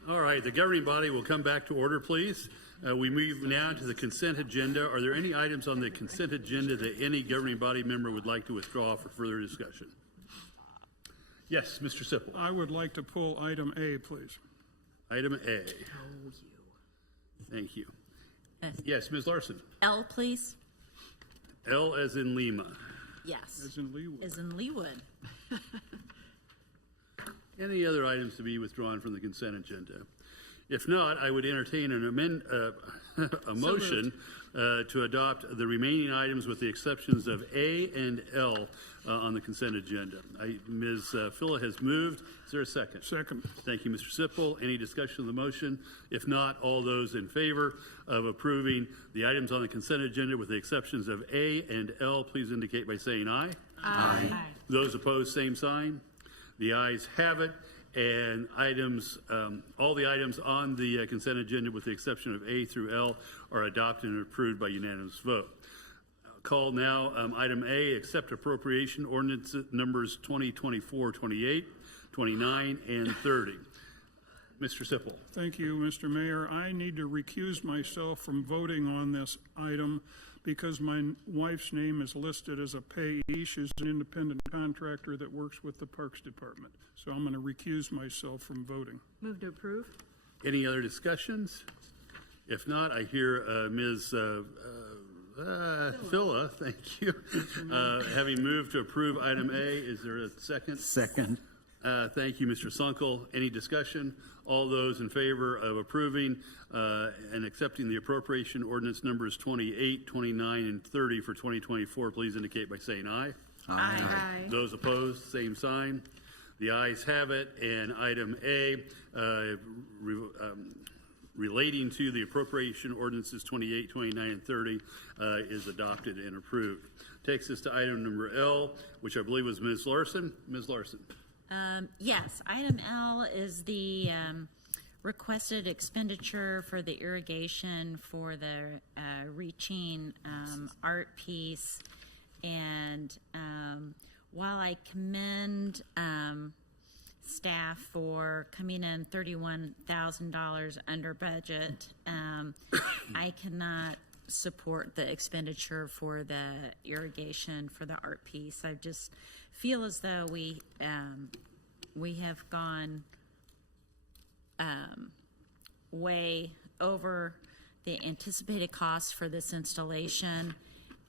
All right, the governing body will come back to order, please. We move now to the consent agenda. Are there any items on the consent agenda that any governing body member would like to withdraw for further discussion? Yes, Mr. Sipple. I would like to pull item A, please. Item A. Thank you. Yes, Ms. Larson. L, please. L as in Lima. Yes. As in Leawood. Is in Leawood. Any other items to be withdrawn from the consent agenda? If not, I would entertain a motion to adopt the remaining items with the exceptions of A and L on the consent agenda. Ms. Phila has moved. Is there a second? Second. Thank you, Mr. Sipple. Any discussion of the motion? If not, all those in favor of approving the items on the consent agenda with the exceptions of A and L, please indicate by saying aye. Aye. Those opposed, same sign. The ayes have it. And all the items on the consent agenda with the exception of A through L are adopted and approved by unanimous vote. Call now item A, accept appropriation ordinance numbers 2024-28, 29, and 30. Mr. Sipple. Thank you, Mr. Mayor. I need to recuse myself from voting on this item because my wife's name is listed as a payee. She's an independent contractor that works with the Parks Department. So I'm going to recuse myself from voting. Move to approve. Any other discussions? If not, I hear Ms. Phila, thank you, having moved to approve item A. Is there a second? Second. Thank you, Mr. Sunkel. Any discussion? All those in favor of approving and accepting the appropriation ordinance numbers 28, 29, and 30 for 2024, please indicate by saying aye. Aye. Those opposed, same sign. The ayes have it. And item A, relating to the appropriation ordinances 28, 29, and 30 is adopted and approved. Takes us to item number L, which I believe was Ms. Larson. Ms. Larson. Yes, item L is the requested expenditure for the irrigation for the reaching art piece. And while I commend staff for coming in $31,000 under budget, I cannot support the expenditure for the irrigation for the art piece. I just feel as though we have gone way over the anticipated cost for this installation,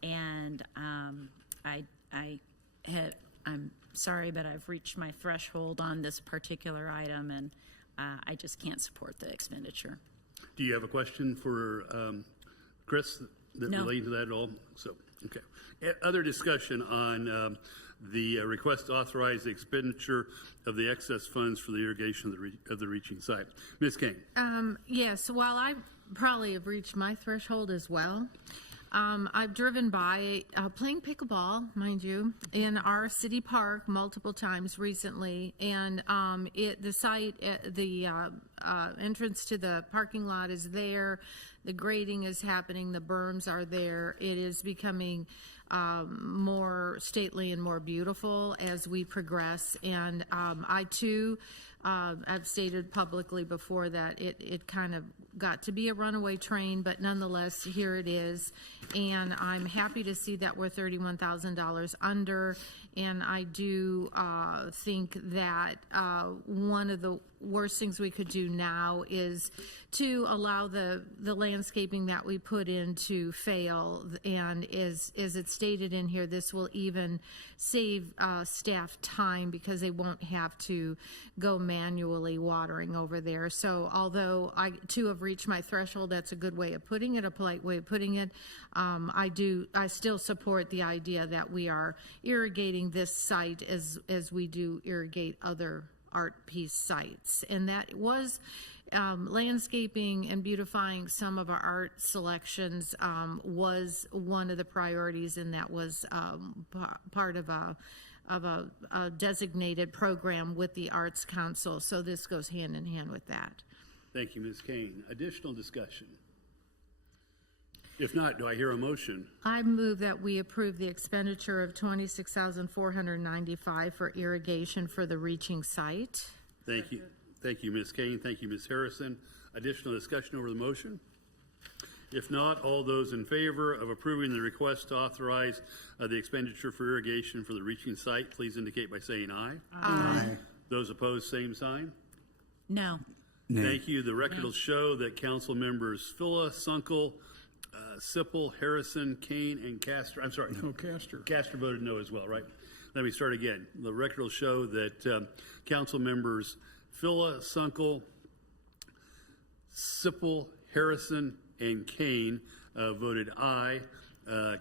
and I'm sorry, but I've reached my threshold on this particular item, and I just can't support the expenditure. Do you have a question for Chris that No. relates to that at all? So, okay. Other discussion on the request to authorize the expenditure of the excess funds for the irrigation of the reaching site. Ms. King. Yes, while I probably have reached my threshold as well, I've driven by playing pickleball, mind you, in our city park multiple times recently, and the site, the entrance to the parking lot is there, the grading is happening, the berms are there. It is becoming more stately and more beautiful as we progress, and I too I've stated publicly before that it kind of got to be a runaway train, but nonetheless, here it is. And I'm happy to see that we're $31,000 under. And I do think that one of the worst things we could do now is to allow the landscaping that we put in to fail. And as it's stated in here, this will even save staff time because they won't have to go manually watering over there. So although I too have reached my threshold, that's a good way of putting it, a polite way of putting it. I still support the idea that we are irrigating this site as we do irrigate other art piece sites. And that was landscaping and beautifying some of our art selections was one of the priorities, and that was part of a designated program with the Arts Council. So this goes hand in hand with that. Thank you, Ms. Kane. Additional discussion? If not, do I hear a motion? I move that we approve the expenditure of $26,495 for irrigation for the reaching site. Thank you. Thank you, Ms. Kane. Thank you, Ms. Harrison. Additional discussion over the motion? If not, all those in favor of approving the request to authorize the expenditure for irrigation for the reaching site, please indicate by saying aye. Aye. Those opposed, same sign. No. Thank you. The record will show that council members Phila, Sunkel, Sipple, Harrison, Kane, and Castor. I'm sorry. No, Castor. Castor voted no as well, right? Let me start again. The record will show that council members Phila, Sunkel, Sipple, Harrison, and Kane voted aye.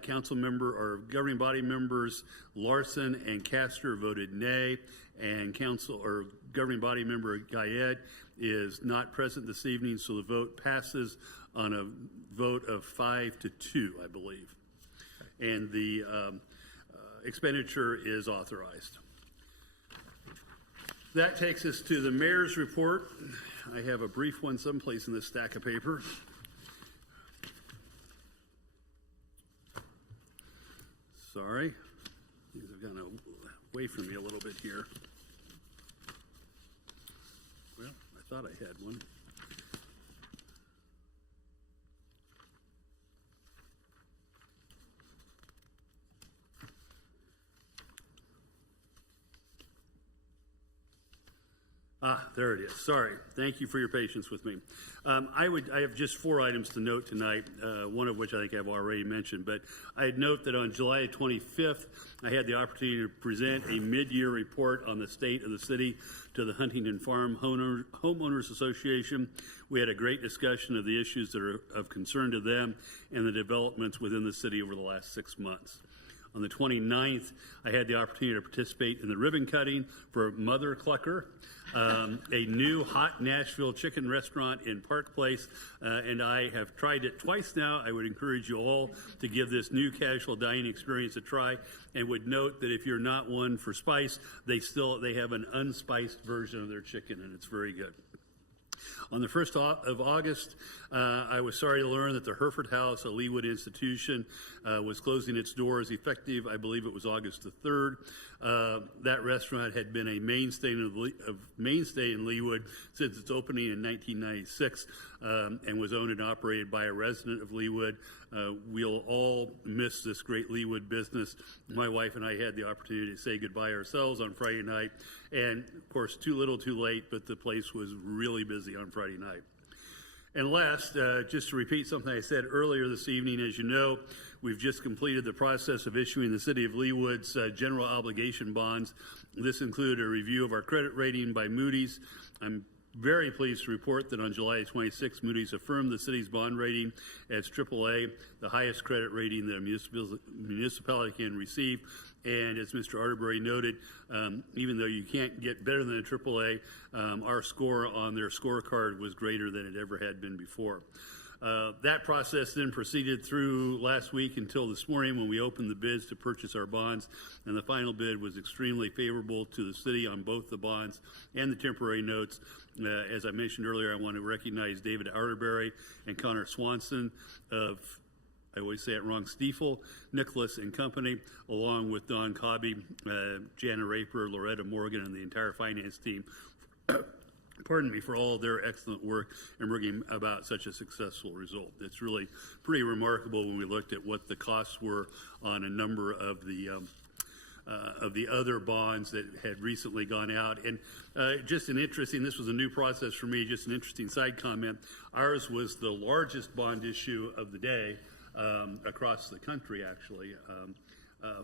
Council member or governing body members Larson and Castor voted nay, and council or governing body member Guyed is not present this evening, so the vote passes on a vote of 5-2, I believe. And the expenditure is authorized. That takes us to the mayor's report. I have a brief one someplace in this stack of paper. Sorry. These have gone away from me a little bit here. Well, I thought I had one. There it is. Sorry. Thank you for your patience with me. I have just 4 items to note tonight, one of which I think I've already mentioned, but I'd note that on July 25th, I had the opportunity to present a mid-year report on the state of the city to the Huntington Farm Homeowners Association. We had a great discussion of the issues that are of concern to them and the developments within the city over the last 6 months. On the 29th, I had the opportunity to participate in the ribbon cutting for Mother Clucker, a new hot Nashville chicken restaurant in Park Place, and I have tried it twice now. I would encourage you all to give this new casual dining experience a try, and would note that if you're not one for spice, they have an unspiced version of their chicken, and it's very good. On the 1st of August, I was sorry to learn that the Hereford House, a Leawood institution, was closing its doors effective, I believe it was August the 3rd. That restaurant had been a mainstay in Leawood since its opening in 1996 and was owned and operated by a resident of Leawood. We'll all miss this great Leawood business. My wife and I had the opportunity to say goodbye ourselves on Friday night. And, of course, too little, too late, but the place was really busy on Friday night. And last, just to repeat something I said earlier this evening, as you know, we've just completed the process of issuing the City of Leawood's general obligation bonds. This included a review of our credit rating by Moody's. I'm very pleased to report that on July 26, Moody's affirmed the city's bond rating as AAA, the highest credit rating that a municipality can receive. And as Mr. Arterbury noted, even though you can't get better than a AAA, our score on their scorecard was greater than it ever had been before. That process then proceeded through last week until this morning when we opened the bids to purchase our bonds, and the final bid was extremely favorable to the city on both the bonds and the temporary notes. As I mentioned earlier, I want to recognize David Arterbury and Connor Swanson of, I always say it wrong, Stiefel, Nicholas and Company, along with Don Cobby, Jana Raper, Loretta Morgan, and the entire finance team, pardon me, for all of their excellent work in bringing about such a successful result. It's really pretty remarkable when we looked at what the costs were on a number of the other bonds that had recently gone out. And just an interesting, this was a new process for me, just an interesting side comment. Ours was the largest bond issue of the day across the country, actually,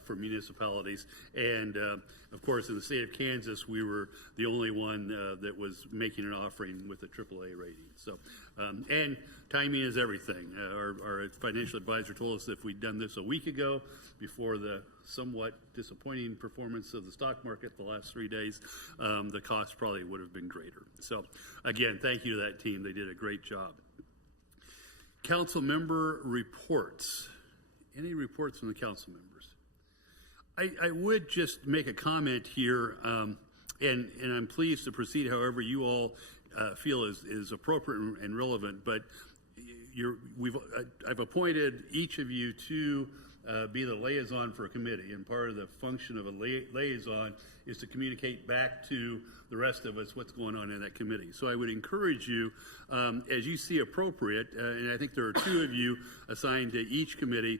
for municipalities. And, of course, in the state of Kansas, we were the only one that was making an offering with a AAA rating. So, and timing is everything. Our financial advisor told us that if we'd done this a week ago, before the somewhat disappointing performance of the stock market the last 3 days, the cost probably would have been greater. So, again, thank you to that team. They did a great job. Council member reports. Any reports from the council members? I would just make a comment here, and I'm pleased to proceed however you all feel is appropriate and relevant, but I've appointed each of you to be the liaison for a committee, and part of the function of a liaison is to communicate back to the rest of us what's going on in that committee. So I would encourage you, as you see appropriate, and I think there are two of you assigned to each committee.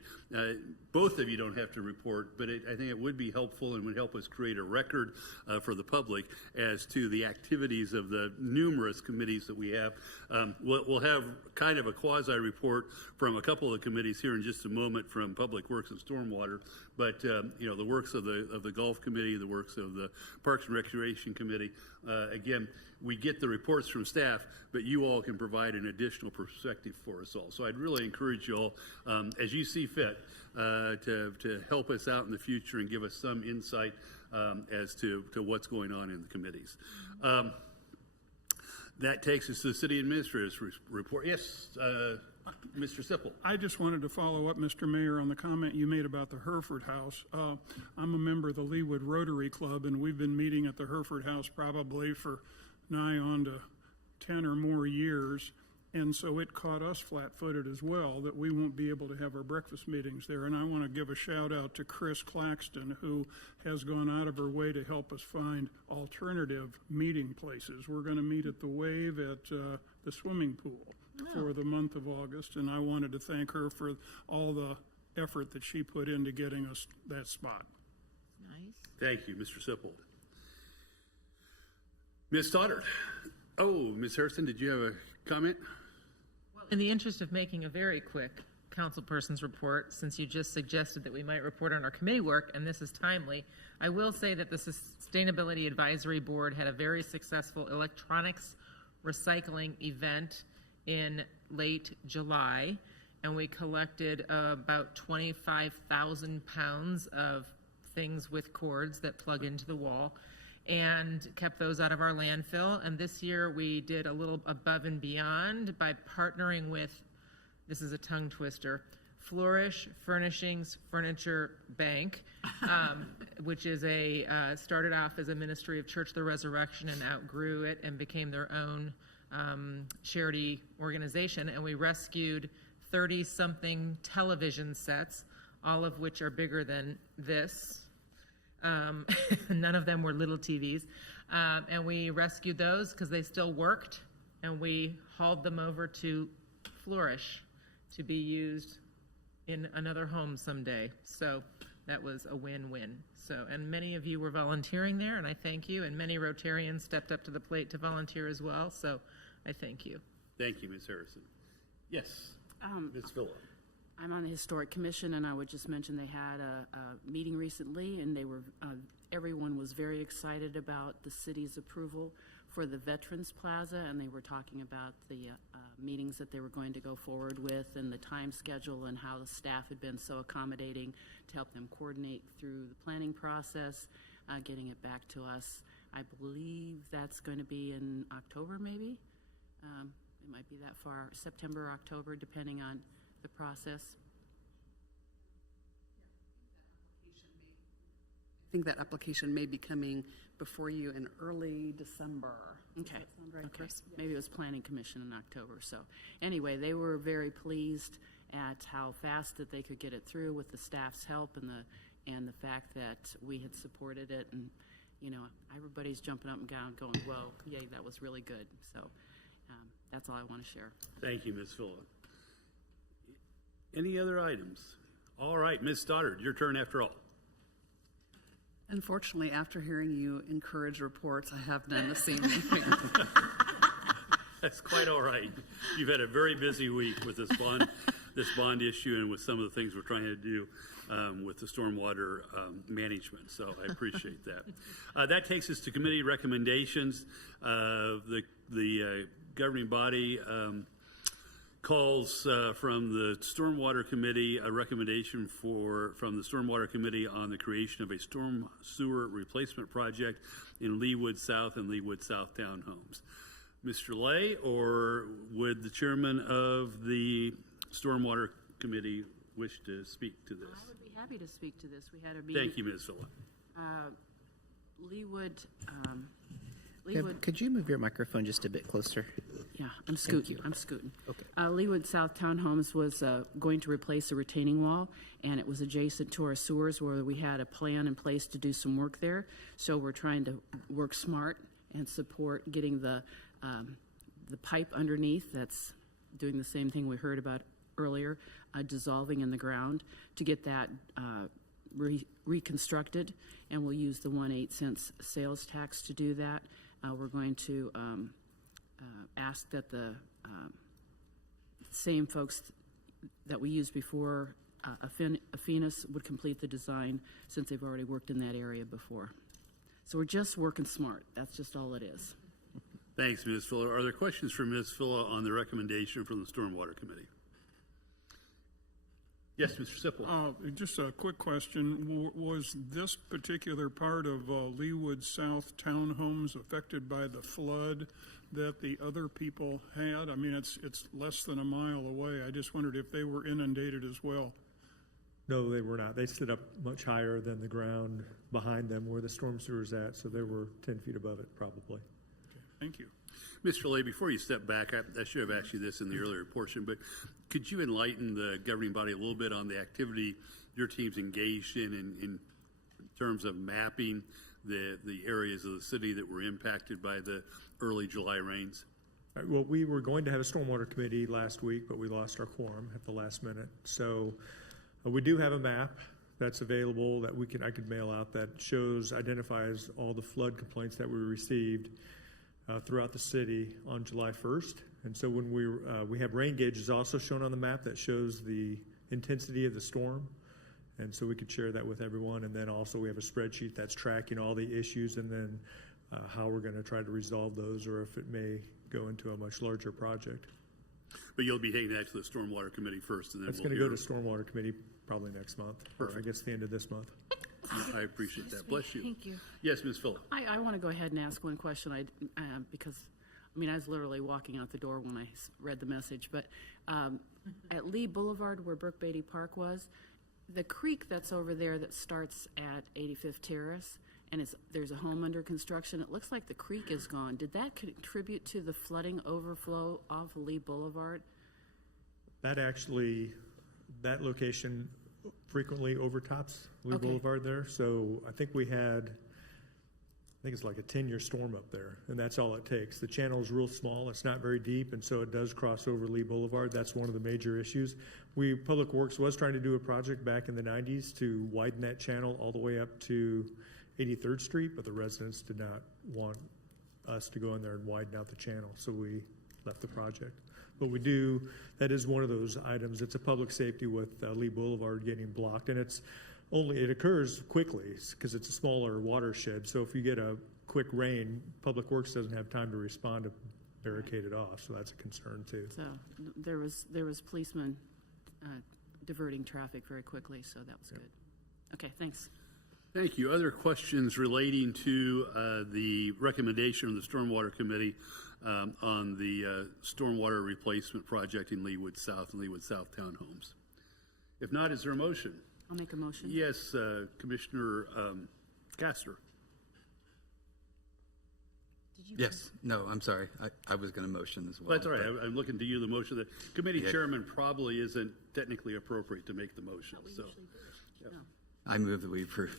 Both of you don't have to report, but I think it would be helpful and would help us create a record for the public as to the activities of the numerous committees that we have. We'll have kind of a quasi-report from a couple of the committees here in just a moment, from Public Works and Stormwater, but the works of the Golf Committee, the works of the Parks and Recreation Committee. Again, we get the reports from staff, but you all can provide an additional perspective for us all. So I'd really encourage you all, as you see fit, to help us out in the future and give us some insight as to what's going on in the committees. That takes us to the City Administrator's report. Yes, Mr. Sipple. I just wanted to follow up, Mr. Mayor, on the comment you made about the Hereford House. I'm a member of the Leawood Rotary Club, and we've been meeting at the Hereford House probably for nigh on to 10 or more years. And so it caught us flat-footed as well, that we won't be able to have our breakfast meetings there. And I want to give a shout out to Chris Claxton, who has gone out of her way to help us find alternative meeting places. We're going to meet at the Wave at the swimming pool for the month of August. And I wanted to thank her for all the effort that she put into getting us that spot. Nice. Thank you, Mr. Sipple. Ms. Stoddard. Oh, Ms. Harrison, did you have a comment? In the interest of making a very quick councilperson's report, since you just suggested that we might report on our committee work, and this is timely, I will say that the Sustainability Advisory Board had a very successful electronics recycling event in late July, and we collected about 25,000 pounds of things with cords that plug into the wall, and kept those out of our landfill. And this year we did a little above and beyond by partnering with, this is a tongue twister, Flourish Furnishings Furniture Bank, which is started off as a ministry of Church of the Resurrection and outgrew it and became their own charity organization. And we rescued 30-something television sets, all of which are bigger than this. None of them were little TVs. And we rescued those because they still worked, and we hauled them over to Flourish to be used in another home someday. So that was a win-win. So, and many of you were volunteering there, and I thank you, and many Rotarians stepped up to the plate to volunteer as well, so I thank you. Thank you, Ms. Harrison. Yes, Ms. Phillip. I'm on the Historic Commission, and I would just mention they had a meeting recently, and they were everyone was very excited about the city's approval for the Veterans Plaza, and they were talking about the meetings that they were going to go forward with and the time schedule and how the staff had been so accommodating to help them coordinate through the planning process, getting it back to us. I believe that's going to be in October, maybe. It might be that far, September, October, depending on the process. I think that application may be coming before you in early December. Okay. Does that sound right, Chris? Maybe it was Planning Commission in October. So anyway, they were very pleased at how fast that they could get it through with the staff's help and the fact that we had supported it. And, you know, everybody's jumping up and down going, whoa, yay, that was really good. So that's all I want to share. Thank you, Ms. Phillip. Any other items? All right, Ms. Stoddard, your turn after all. Unfortunately, after hearing you encourage reports, I have none this evening. That's quite all right. You've had a very busy week with this bond issue and with some of the things we're trying to do with the stormwater management. So I appreciate that. That takes us to committee recommendations. The governing body calls from the Stormwater Committee a recommendation from the Stormwater Committee on the creation of a storm sewer replacement project in Leawood South and Leawood South Townhomes. Mr. Lay, or would the chairman of the Stormwater Committee wish to speak to this? I would be happy to speak to this. We had a meeting. Thank you, Ms. Phillip. Leawood, Could you move your microphone just a bit closer? yeah, I'm scooting. I'm scooting. Okay. Leawood South Townhomes was going to replace a retaining wall, and it was adjacent to our sewers where we had a plan in place to do some work there. So we're trying to work smart and support getting the pipe underneath that's doing the same thing we heard about earlier, dissolving in the ground, to get that reconstructed, and we'll use the 1/8 cents sales tax to do that. We're going to ask that the same folks that we used before, Afinas, would complete the design since they've already worked in that area before. So we're just working smart. That's just all it is. Thanks, Ms. Fuller. Are there questions for Ms. Fuller on the recommendation from the Stormwater Committee? Yes, Mr. Sipple. Just a quick question. Was this particular part of Leawood South townhomes affected by the flood that the other people had? I mean, it's less than a mile away. I just wondered if they were inundated as well. No, they were not. They sit up much higher than the ground behind them where the storm sewer is at, so they were 10 feet above it probably. Okay, thank you. Mr. Lay, before you step back, I should have asked you this in the earlier portion, but could you enlighten the governing body a little bit on the activity your team's engaged in terms of mapping the areas of the city that were impacted by the early July rains? Right, well, we were going to have a stormwater committee last week, but we lost our quorum at the last minute. So we do have a map that's available that I could mail out that identifies all the flood complaints that we received throughout the city on July 1st. And so when we have rain gauges also shown on the map that shows the intensity of the storm. And so we could share that with everyone. And then also we have a spreadsheet that's tracking all the issues and then how we're going to try to resolve those, or if it may go into a much larger project. But you'll be taking that to the Stormwater Committee first, and then That's going to go to Stormwater Committee probably next month. Perfect. I guess the end of this month. I appreciate that. Bless you. Thank you. Yes, Ms. Phillip. I want to go ahead and ask one question, because, I mean, I was literally walking out the door when I read the message, but at Lee Boulevard, where Brook Beatty Park was, the creek that's over there that starts at 85th Terrace, and there's a home under construction, it looks like the creek is gone. Did that contribute to the flooding overflow off Lee Boulevard? That location frequently overtops Lee Boulevard there. So I think it's like a 10-year storm up there, and that's all it takes. The channel is real small. It's not very deep, and so it does cross over Lee Boulevard. That's one of the major issues. Public Works was trying to do a project back in the 90s to widen that channel all the way up to 83rd Street, but the residents did not want us to go in there and widen out the channel, so we left the project. But that is one of those items. It's a public safety with Lee Boulevard getting blocked, and it occurs quickly because it's a smaller watershed. So if you get a quick rain, Public Works doesn't have time to respond to barricade it off. So that's a concern too. So there was policemen diverting traffic very quickly, so that was good. Okay, thanks. Thank you. Other questions relating to the recommendation of the Stormwater Committee on the stormwater replacement project in Leawood South and Leawood South Townhomes? If not, is there a motion? I'll make a motion. Yes, Commissioner Castor. Yes. No, I'm sorry. I was going to motion as well. That's all right. I'm looking to you, the motion. The committee chairman probably isn't technically appropriate to make the motion. So, No. I move that we approve.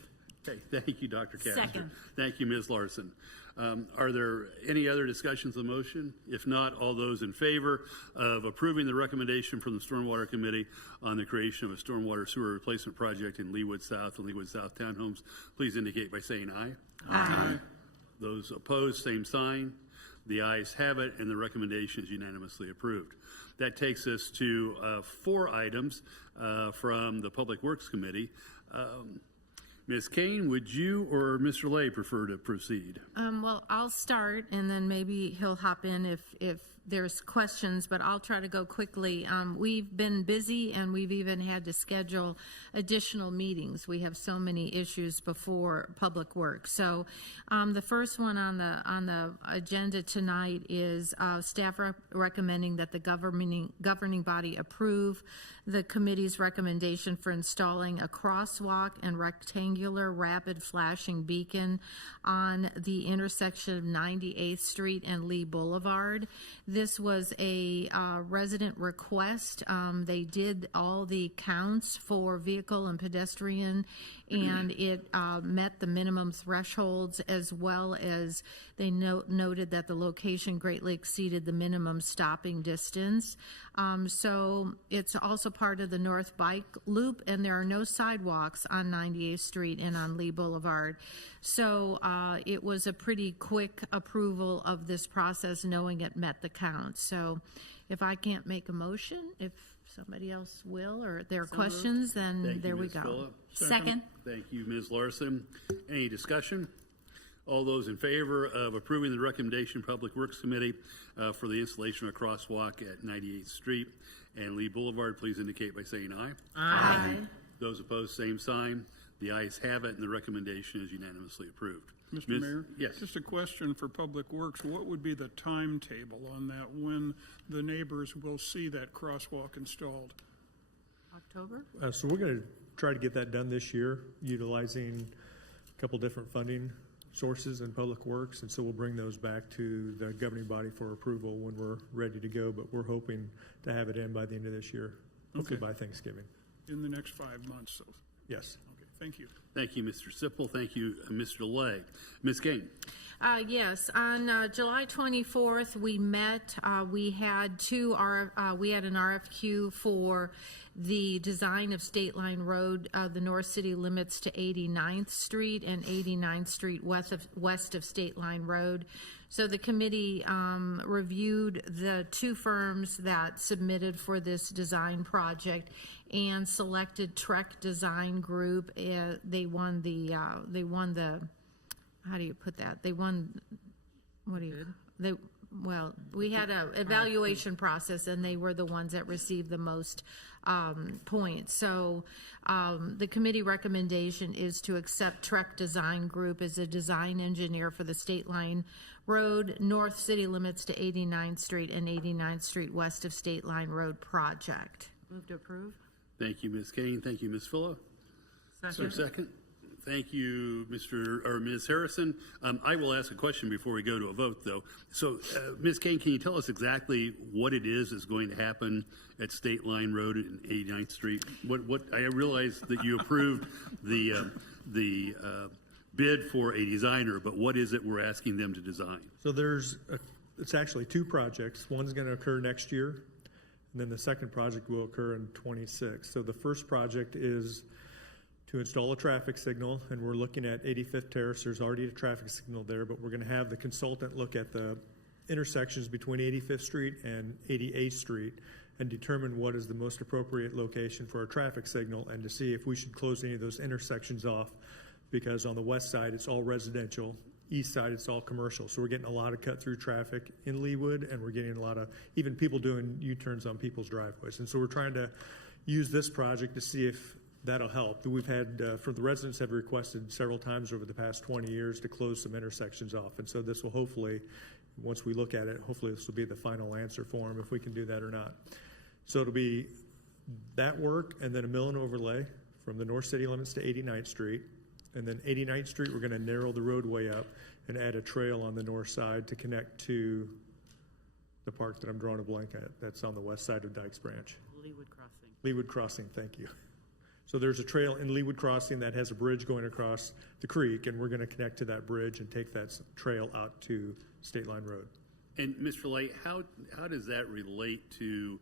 Okay, thank you, Dr. Castor. Second. Thank you, Ms. Larson. Are there any other discussions of the motion? If not, all those in favor of approving the recommendation from the Stormwater Committee on the creation of a stormwater sewer replacement project in Leawood South and Leawood South Townhomes, please indicate by saying aye. Aye. Those opposed, same sign. The ayes have it, and the recommendation is unanimously approved. That takes us to 4 items from the Public Works Committee. Ms. Kane, would you or Mr. Lay prefer to proceed? Well, I'll start, and then maybe he'll hop in if there's questions, but I'll try to go quickly. We've been busy, and we've even had to schedule additional meetings. We have so many issues before Public Works. So the first one on the agenda tonight is staff recommending that the governing body approve the committee's recommendation for installing a crosswalk and rectangular rapid flashing beacon on the intersection of 98th Street and Lee Boulevard. This was a resident request. They did all the counts for vehicle and pedestrian, and it met the minimum thresholds, as well as they noted that the location greatly exceeded the minimum stopping distance. So it's also part of the North Bike Loop, and there are no sidewalks on 98th Street and on Lee Boulevard. So it was a pretty quick approval of this process, knowing it met the count. So if I can't make a motion, if somebody else will, or there are questions, then there we go. Phillip. Second. Thank you, Ms. Larson. Any discussion? All those in favor of approving the recommendation Public Works Committee for the installation of a crosswalk at 98th Street and Lee Boulevard, please indicate by saying aye. Aye. Those opposed, same sign. The ayes have it, and the recommendation is unanimously approved. Mr. Mayor? Yes. Just a question for Public Works. What would be the timetable on that, when the neighbors will see that crosswalk installed? October? So we're going to try to get that done this year, utilizing a couple different funding sources in Public Works, and so we'll bring those back to the governing body for approval when we're ready to go, but we're hoping to have it in by the end of this year, hopefully by Thanksgiving. In the next 5 months, so. Yes. Okay, thank you. Thank you, Mr. Sipple. Thank you, Mr. Legg. Ms. Kane. Yes, on July 24th, we met. We had an RFQ for the design of State Line Road, the North City limits to 89th Street and 89th Street west of State Line Road. So the committee reviewed the two firms that submitted for this design project and selected Trek Design Group. They won the how do you put that? They won, well, we had an evaluation process, and they were the ones that received the most points. So the committee recommendation is to accept Trek Design Group as a design engineer for the State Line Road, North City limits to 89th Street and 89th Street west of State Line Road project. Move to approve. Thank you, Ms. Kane. Thank you, Ms. Phillip. Is there a second? Thank you, Ms. Harrison. I will ask a question before we go to a vote, though. So, Ms. Kane, can you tell us exactly what it is that's going to happen at State Line Road and 89th Street? What I realize that you approved the bid for a designer, but what is it we're asking them to design? So it's actually two projects. One's going to occur next year, and then the second project will occur in 26. So the first project is to install a traffic signal, and we're looking at 85th Terrace. There's already a traffic signal there, but we're going to have the consultant look at the intersections between 85th Street and 88th Street and determine what is the most appropriate location for a traffic signal, and to see if we should close any of those intersections off, because on the west side it's all residential, east side it's all commercial. So we're getting a lot of cut through traffic in Leawood, and we're getting a lot of even people doing U-turns on people's driveways. And so we're trying to use this project to see if that'll help. We've had, for the residents have requested several times over the past 20 years to close some intersections off. And so this will hopefully, once we look at it, hopefully this will be the final answer for them, if we can do that or not. So it'll be that work, and then a mill and overlay from the North City limits to 89th Street. And then 89th Street, we're going to narrow the roadway up and add a trail on the north side to connect to the park that I'm drawing a blank at. That's on the west side of Dykes Branch. Leawood Crossing. Leawood Crossing, thank you. So there's a trail in Leawood Crossing that has a bridge going across the creek, and we're going to connect to that bridge and take that trail out to State Line Road. And Mr. Light, how does that relate to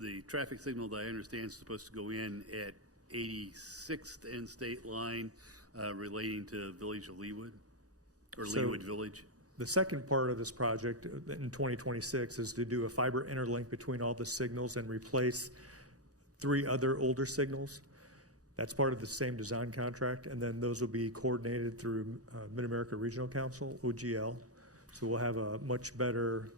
the traffic signal that I understand is supposed to go in at 86th and State Line relating to Village of Leawood, or Leawood Village? The second part of this project in 2026 is to do a fiber interlink between all the signals and replace 3 other older signals. That's part of the same design contract, and then those will be coordinated through Mid-America Regional Council, OGL. So we'll have a much better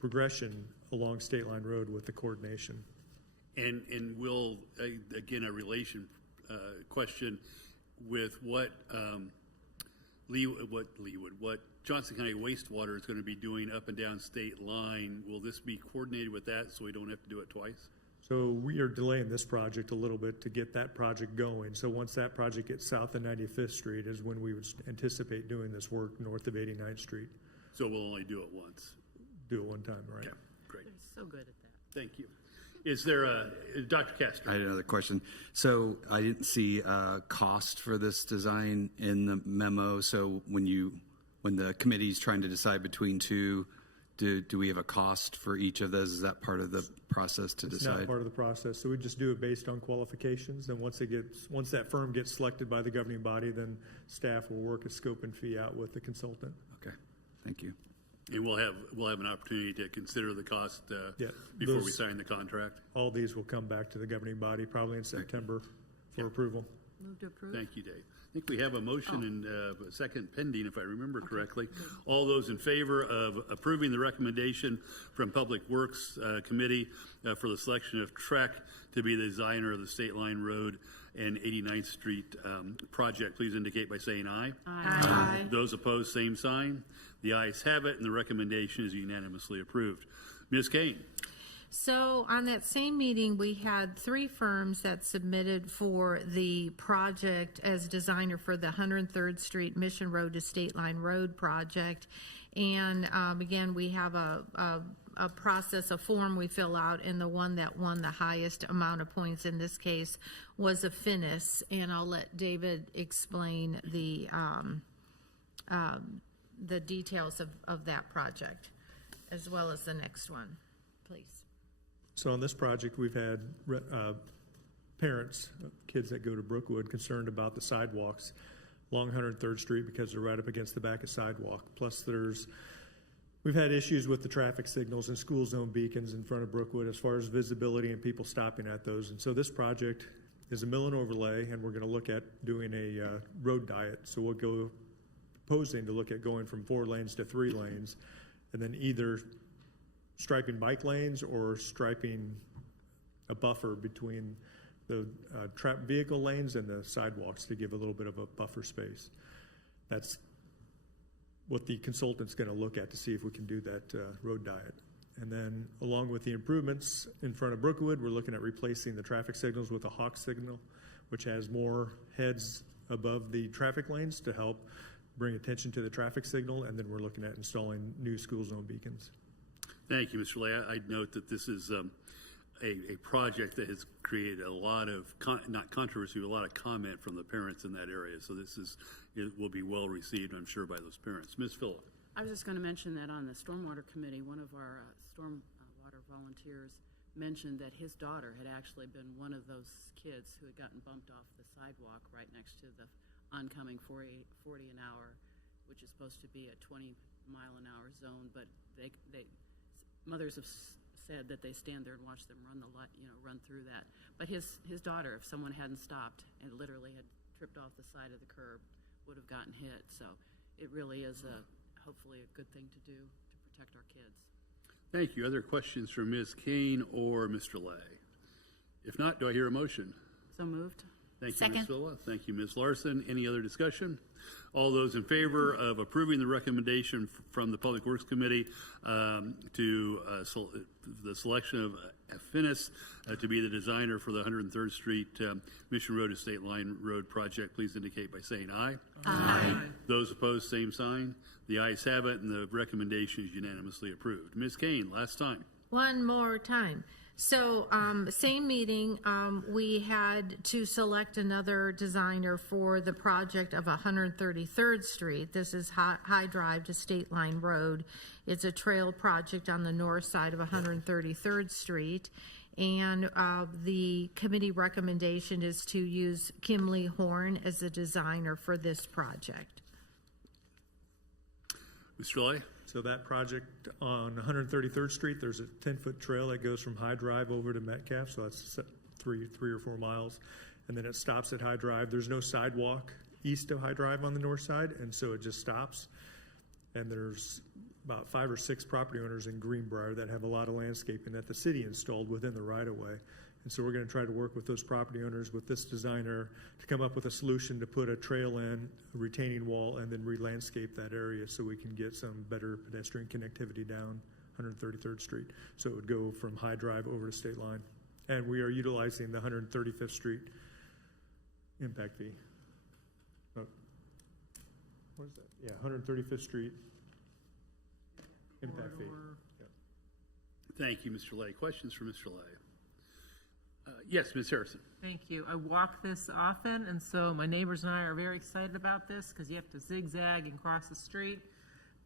progression along State Line Road with the coordination. And will, again, a relation question with what what Johnson County Wastewater is going to be doing up and down State Line. Will this be coordinated with that so we don't have to do it twice? So we are delaying this project a little bit to get that project going. So once that project gets south of 95th Street is when we would anticipate doing this work north of 89th Street. So we'll only do it once. Do it one time, right? Okay, great. They're so good at that. Thank you. Is there Dr. Castor? I had another question. So I didn't see cost for this design in the memo. So when the committee's trying to decide between two, do we have a cost for each of those? Is that part of the process to It's decide? not part of the process. So we just do it based on qualifications. And once that firm gets selected by the governing body, then staff will work a scope and fee out with the consultant. Okay, thank you. And we'll have an opportunity to consider the cost Yeah, before we sign the contract. All these will come back to the governing body probably in September for approval. Move to approve. Thank you, Dave. I think we have a motion and a second pending, if I remember correctly. All those in favor of approving the recommendation from Public Works Committee for the selection of Trek to be the designer of the State Line Road and 89th Street project, please indicate by saying aye. Aye. Those opposed, same sign. The ayes have it, and the recommendation is unanimously approved. Ms. Kane. So on that same meeting, we had 3 firms that submitted for the project as designer for the 103rd Street Mission Road to State Line Road project. And again, we have a process, a form we fill out, and the one that won the highest amount of points in this case was a Finis. And I'll let David explain the details of that project, as well as the next one, please. So on this project, we've had parents, kids that go to Brookwood, concerned about the sidewalks along 103rd Street because they're right up against the back of sidewalk. Plus, we've had issues with the traffic signals and school zone beacons in front of Brookwood as far as visibility and people stopping at those. And so this project is a mill and overlay, and we're going to look at doing a road diet. So we'll go proposing to look at going from 4 lanes to 3 lanes, and then either striping bike lanes or striping a buffer between the vehicle lanes and the sidewalks to give a little bit of a buffer space. That's what the consultant's going to look at to see if we can do that road diet. And then along with the improvements in front of Brookwood, we're looking at replacing the traffic signals with a hawk signal, which has more heads above the traffic lanes to help bring attention to the traffic signal. And then we're looking at installing new school zone beacons. Thank you, Mr. Lay. I'd note that this is a project that has created a lot of, not controversy, but a lot of comment from the parents in that area. So it will be well received, I'm sure, by those parents. Ms. Phillip. I was just going to mention that on the Stormwater Committee, one of our stormwater volunteers mentioned that his daughter had actually been one of those kids who had gotten bumped off the sidewalk right next to the oncoming 40 an hour, which is supposed to be a 20-mile-an-hour zone, but mothers have said that they stand there and watch them run through that. But his daughter, if someone hadn't stopped and literally had tripped off the side of the curb, would have gotten hit. So it really is hopefully a good thing to do to protect our kids. Thank you. Other questions from Ms. Kane or Mr. Lay? If not, do I hear a motion? So moved. Thank you, Ms. Villa. Thank you, Ms. Larson. Any other discussion? All those in favor of approving the recommendation from the Public Works Committee to the selection of Finis to be the designer for the 103rd Street Mission Road to State Line Road project, please indicate by saying aye. Aye. Those opposed, same sign. The ayes have it, and the recommendation is unanimously approved. Ms. Kane, last time. One more time. So same meeting, we had to select another designer for the project of 133rd Street. This is High Drive to State Line Road. It's a trail project on the north side of 133rd Street. And the committee recommendation is to use Kimley Horn as the designer for this project. Mr. Lay? So that project on 133rd Street, there's a 10-foot trail that goes from High Drive over to Metcalf, so that's 3 or 4 miles, and then it stops at High Drive. There's no sidewalk east of High Drive on the north side, and so it just stops. And there's about 5 or 6 property owners in Greenbrier that have a lot of landscaping that the city installed within the right-of-way. And so we're going to try to work with those property owners, with this designer, to come up with a solution to put a trail in, a retaining wall, and then re-landscape that area so we can get some better pedestrian connectivity down 133rd Street. So it would go from High Drive over to State Line. And we are utilizing the 135th Street impact fee. Oh, what is that? Yeah, 135th Street impact fee. Yeah. Thank you, Mr. Lay. Questions for Mr. Lay? Yes, Ms. Harrison. Thank you. I walk this often, and so my neighbors and I are very excited about this because you have to zigzag and cross the street.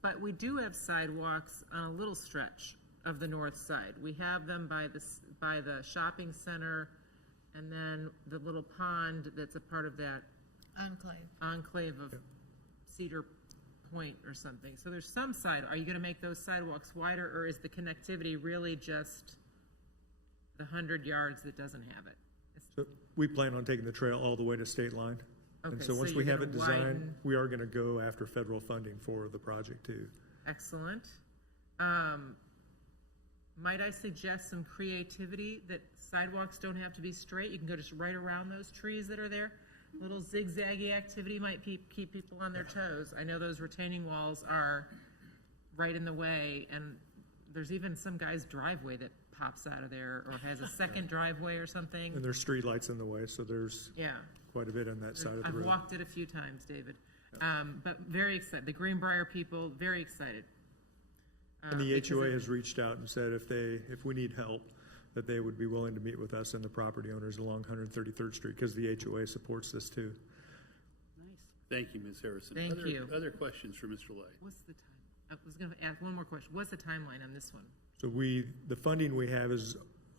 But we do have sidewalks on a little stretch of the north side. We have them by the shopping center, and then the little pond that's a part of that enclave of Cedar Point or something. So there's some side. Are you going to make those sidewalks wider, or is the connectivity really just the 100 yards that doesn't have it? So we plan on taking the trail all the way to State Line. And Okay, so once so we you're have it gonna designed, widen- we are going to go after federal funding for the project too. Excellent. Might I suggest some creativity, that sidewalks don't have to be straight? You can go just right around those trees that are there. Little zigzaggy activity might keep people on their toes. I know those retaining walls are right in the way, and there's even some guy's driveway that pops out of there, or has a second driveway or something. And there's street lights in the way, so there's Yeah. quite a bit on that side of the I've road. walked it a few times, David. But very excited. The Greenbrier people, very excited. And the because HOA it- has reached out and said if we need help, that they would be willing to meet with us and the property owners along 133rd Street, because the HOA supports this too. Nice. Thank you, Ms. Harrison. Thank you. Other questions for Mr. Lay? What's the time? I was going to ask one more question. What's the timeline on this one? So the funding we have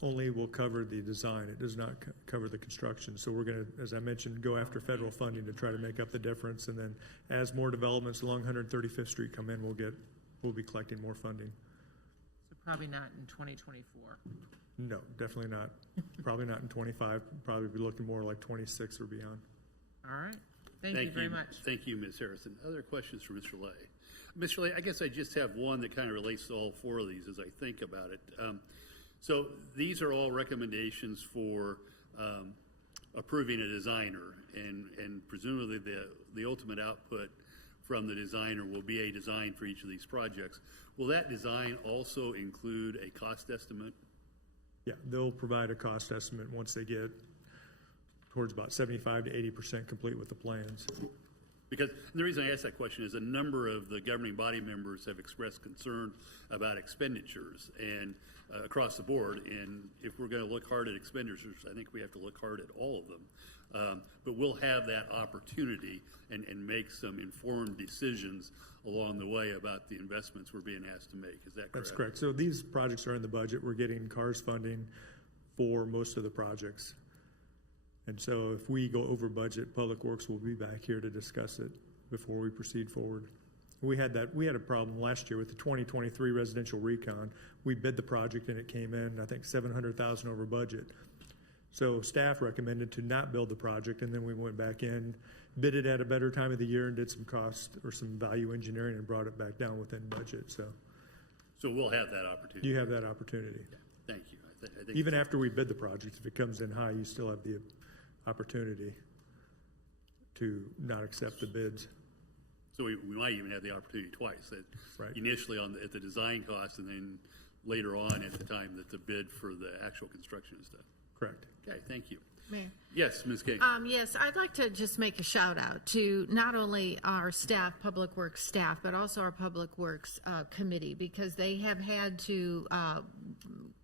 only will cover the design. It does not cover the construction. So we're going to, as I mentioned, go after federal funding to try to make up the difference. And then as more developments along 135th Street come in, we'll be collecting more funding. So probably not in 2024. No, definitely not. Probably not in 25. Probably be looking more like 26 or beyond. All right. Thank you very much. Thank you, Ms. Harrison. Other questions for Mr. Lay? Mr. Lay, I guess I just have one that kind of relates to all 4 of these as I think about it. So these are all recommendations for approving a designer, and presumably the ultimate output from the designer will be a design for each of these projects. Will that design also include a cost estimate? Yeah, they'll provide a cost estimate once they get towards about 75 to 80% complete with the plans. Because the reason I ask that question is a number of the governing body members have expressed concern about expenditures and across the board. And if we're going to look hard at expenditures, I think we have to look hard at all of them. But we'll have that opportunity and make some informed decisions along the way about the investments we're being asked to make. Is that correct? That's correct. So these projects are in the budget. We're getting CARS funding for most of the projects. And so if we go over budget, Public Works will be back here to discuss it before we proceed forward. We had a problem last year with the 2023 residential recon. We bid the project and it came in, I think, $700,000 over budget. So staff recommended to not build the project, and then we went back in, bid it at a better time of the year, and did some cost or some value engineering and brought it back down within budget. So we'll have that opportunity. you have that opportunity. Yeah, thank you. I think Even after we bid the project, if it comes in high, you still have the opportunity to not accept the bids. So we might even have the opportunity twice. That Right. Initially at the design cost, and then later on at the time that the bid for the actual construction is done. Correct. Okay, thank you. Mayor. Yes, Ms. King. Yes, I'd like to just make a shout out to not only our staff, Public Works staff, but also our Public Works committee, because they have had to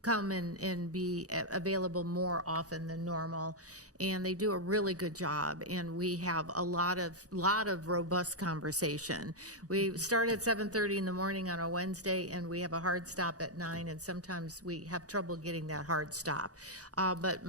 come and be available more often than normal. And they do a really good job, and we have a lot of robust conversation. We start at 7:30 in the morning on a Wednesday, and we have a hard stop at 9, and sometimes we have trouble getting that hard stop. But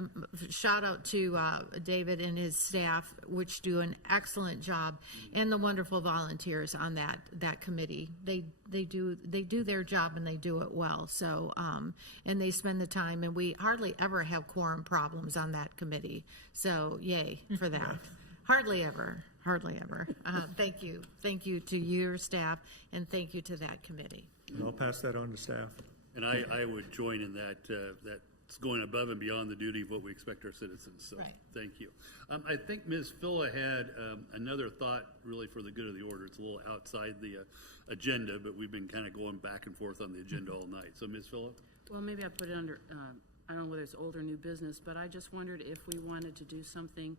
shout out to David and his staff, which do an excellent job, and the wonderful volunteers on that committee. They do their job, and they do it well. So and they spend the time, and we hardly ever have quorum problems on that committee. So yay for that. Hardly ever. Thank you to your staff, and thank you to that committee. And I'll pass that on to staff. And I would join in that, that's going above and beyond the duty of what we expect our citizens. So, Right. thank you. I think Ms. Phila had another thought really for the good of the order. It's a little outside the agenda, but we've been kind of going back and forth on the agenda all night. So, Ms. Phila? Well, maybe I put it under, I don't know whether it's old or new business, but I just wondered if we wanted to do something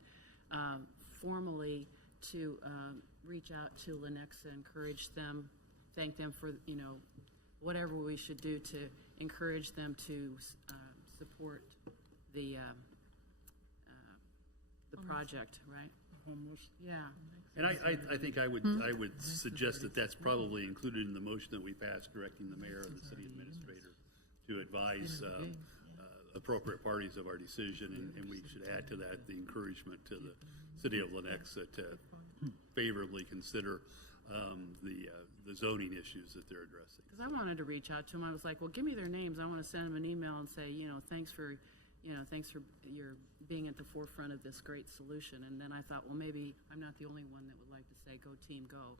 formally to reach out to Lenexa, encourage them, thank them for, whatever we should do to encourage them to support the project, right? Almost. Yeah. And I think I would suggest that that's probably included in the motion that we passed directing the mayor and the city administrator to advise appropriate parties of our decision, and we should add to that the encouragement to the city of Lenexa to favorably consider the zoning issues that they're addressing. Because I wanted to reach out to them. I was like, well, give me their names. I want to send them an email and say, thanks for your being at the forefront of this great solution. And then I thought, well, maybe I'm not the only one that would like to say, go team, go.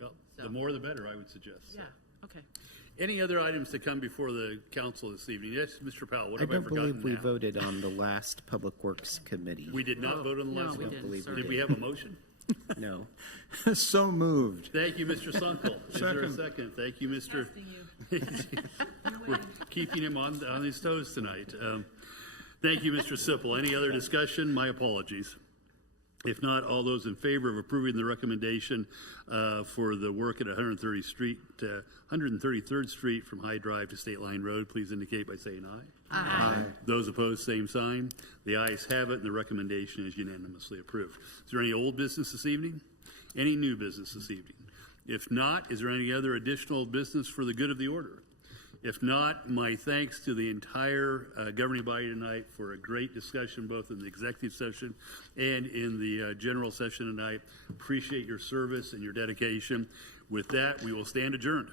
Well, So- the more the better, I would suggest. So. Yeah, okay. Any other items to come before the council this evening? Yes, Mr. Powell, what I have I don't forgotten believe we now? voted on the last Public Works Committee. We did not vote on the No, last we one. didn't, sorry. Did we have a motion? No. So moved. Thank you, Mr. Sunkel. Is there a second? Thank you, Mr. We're keeping him on his toes tonight. Thank you, Mr. Sipple. Any other discussion? My apologies. If not, all those in favor of approving the recommendation for the work at 133rd Street from High Drive to State Line Road, please indicate by saying aye. Aye. Those opposed, same sign. The ayes have it, and the recommendation is unanimously approved. Is there any old business this evening? Any new business this evening? If not, is there any other additional business for the good of the order? If not, my thanks to the entire governing body tonight for a great discussion, both in the executive session and in the general session tonight. Appreciate your service and your dedication. With that, we will stand adjourned.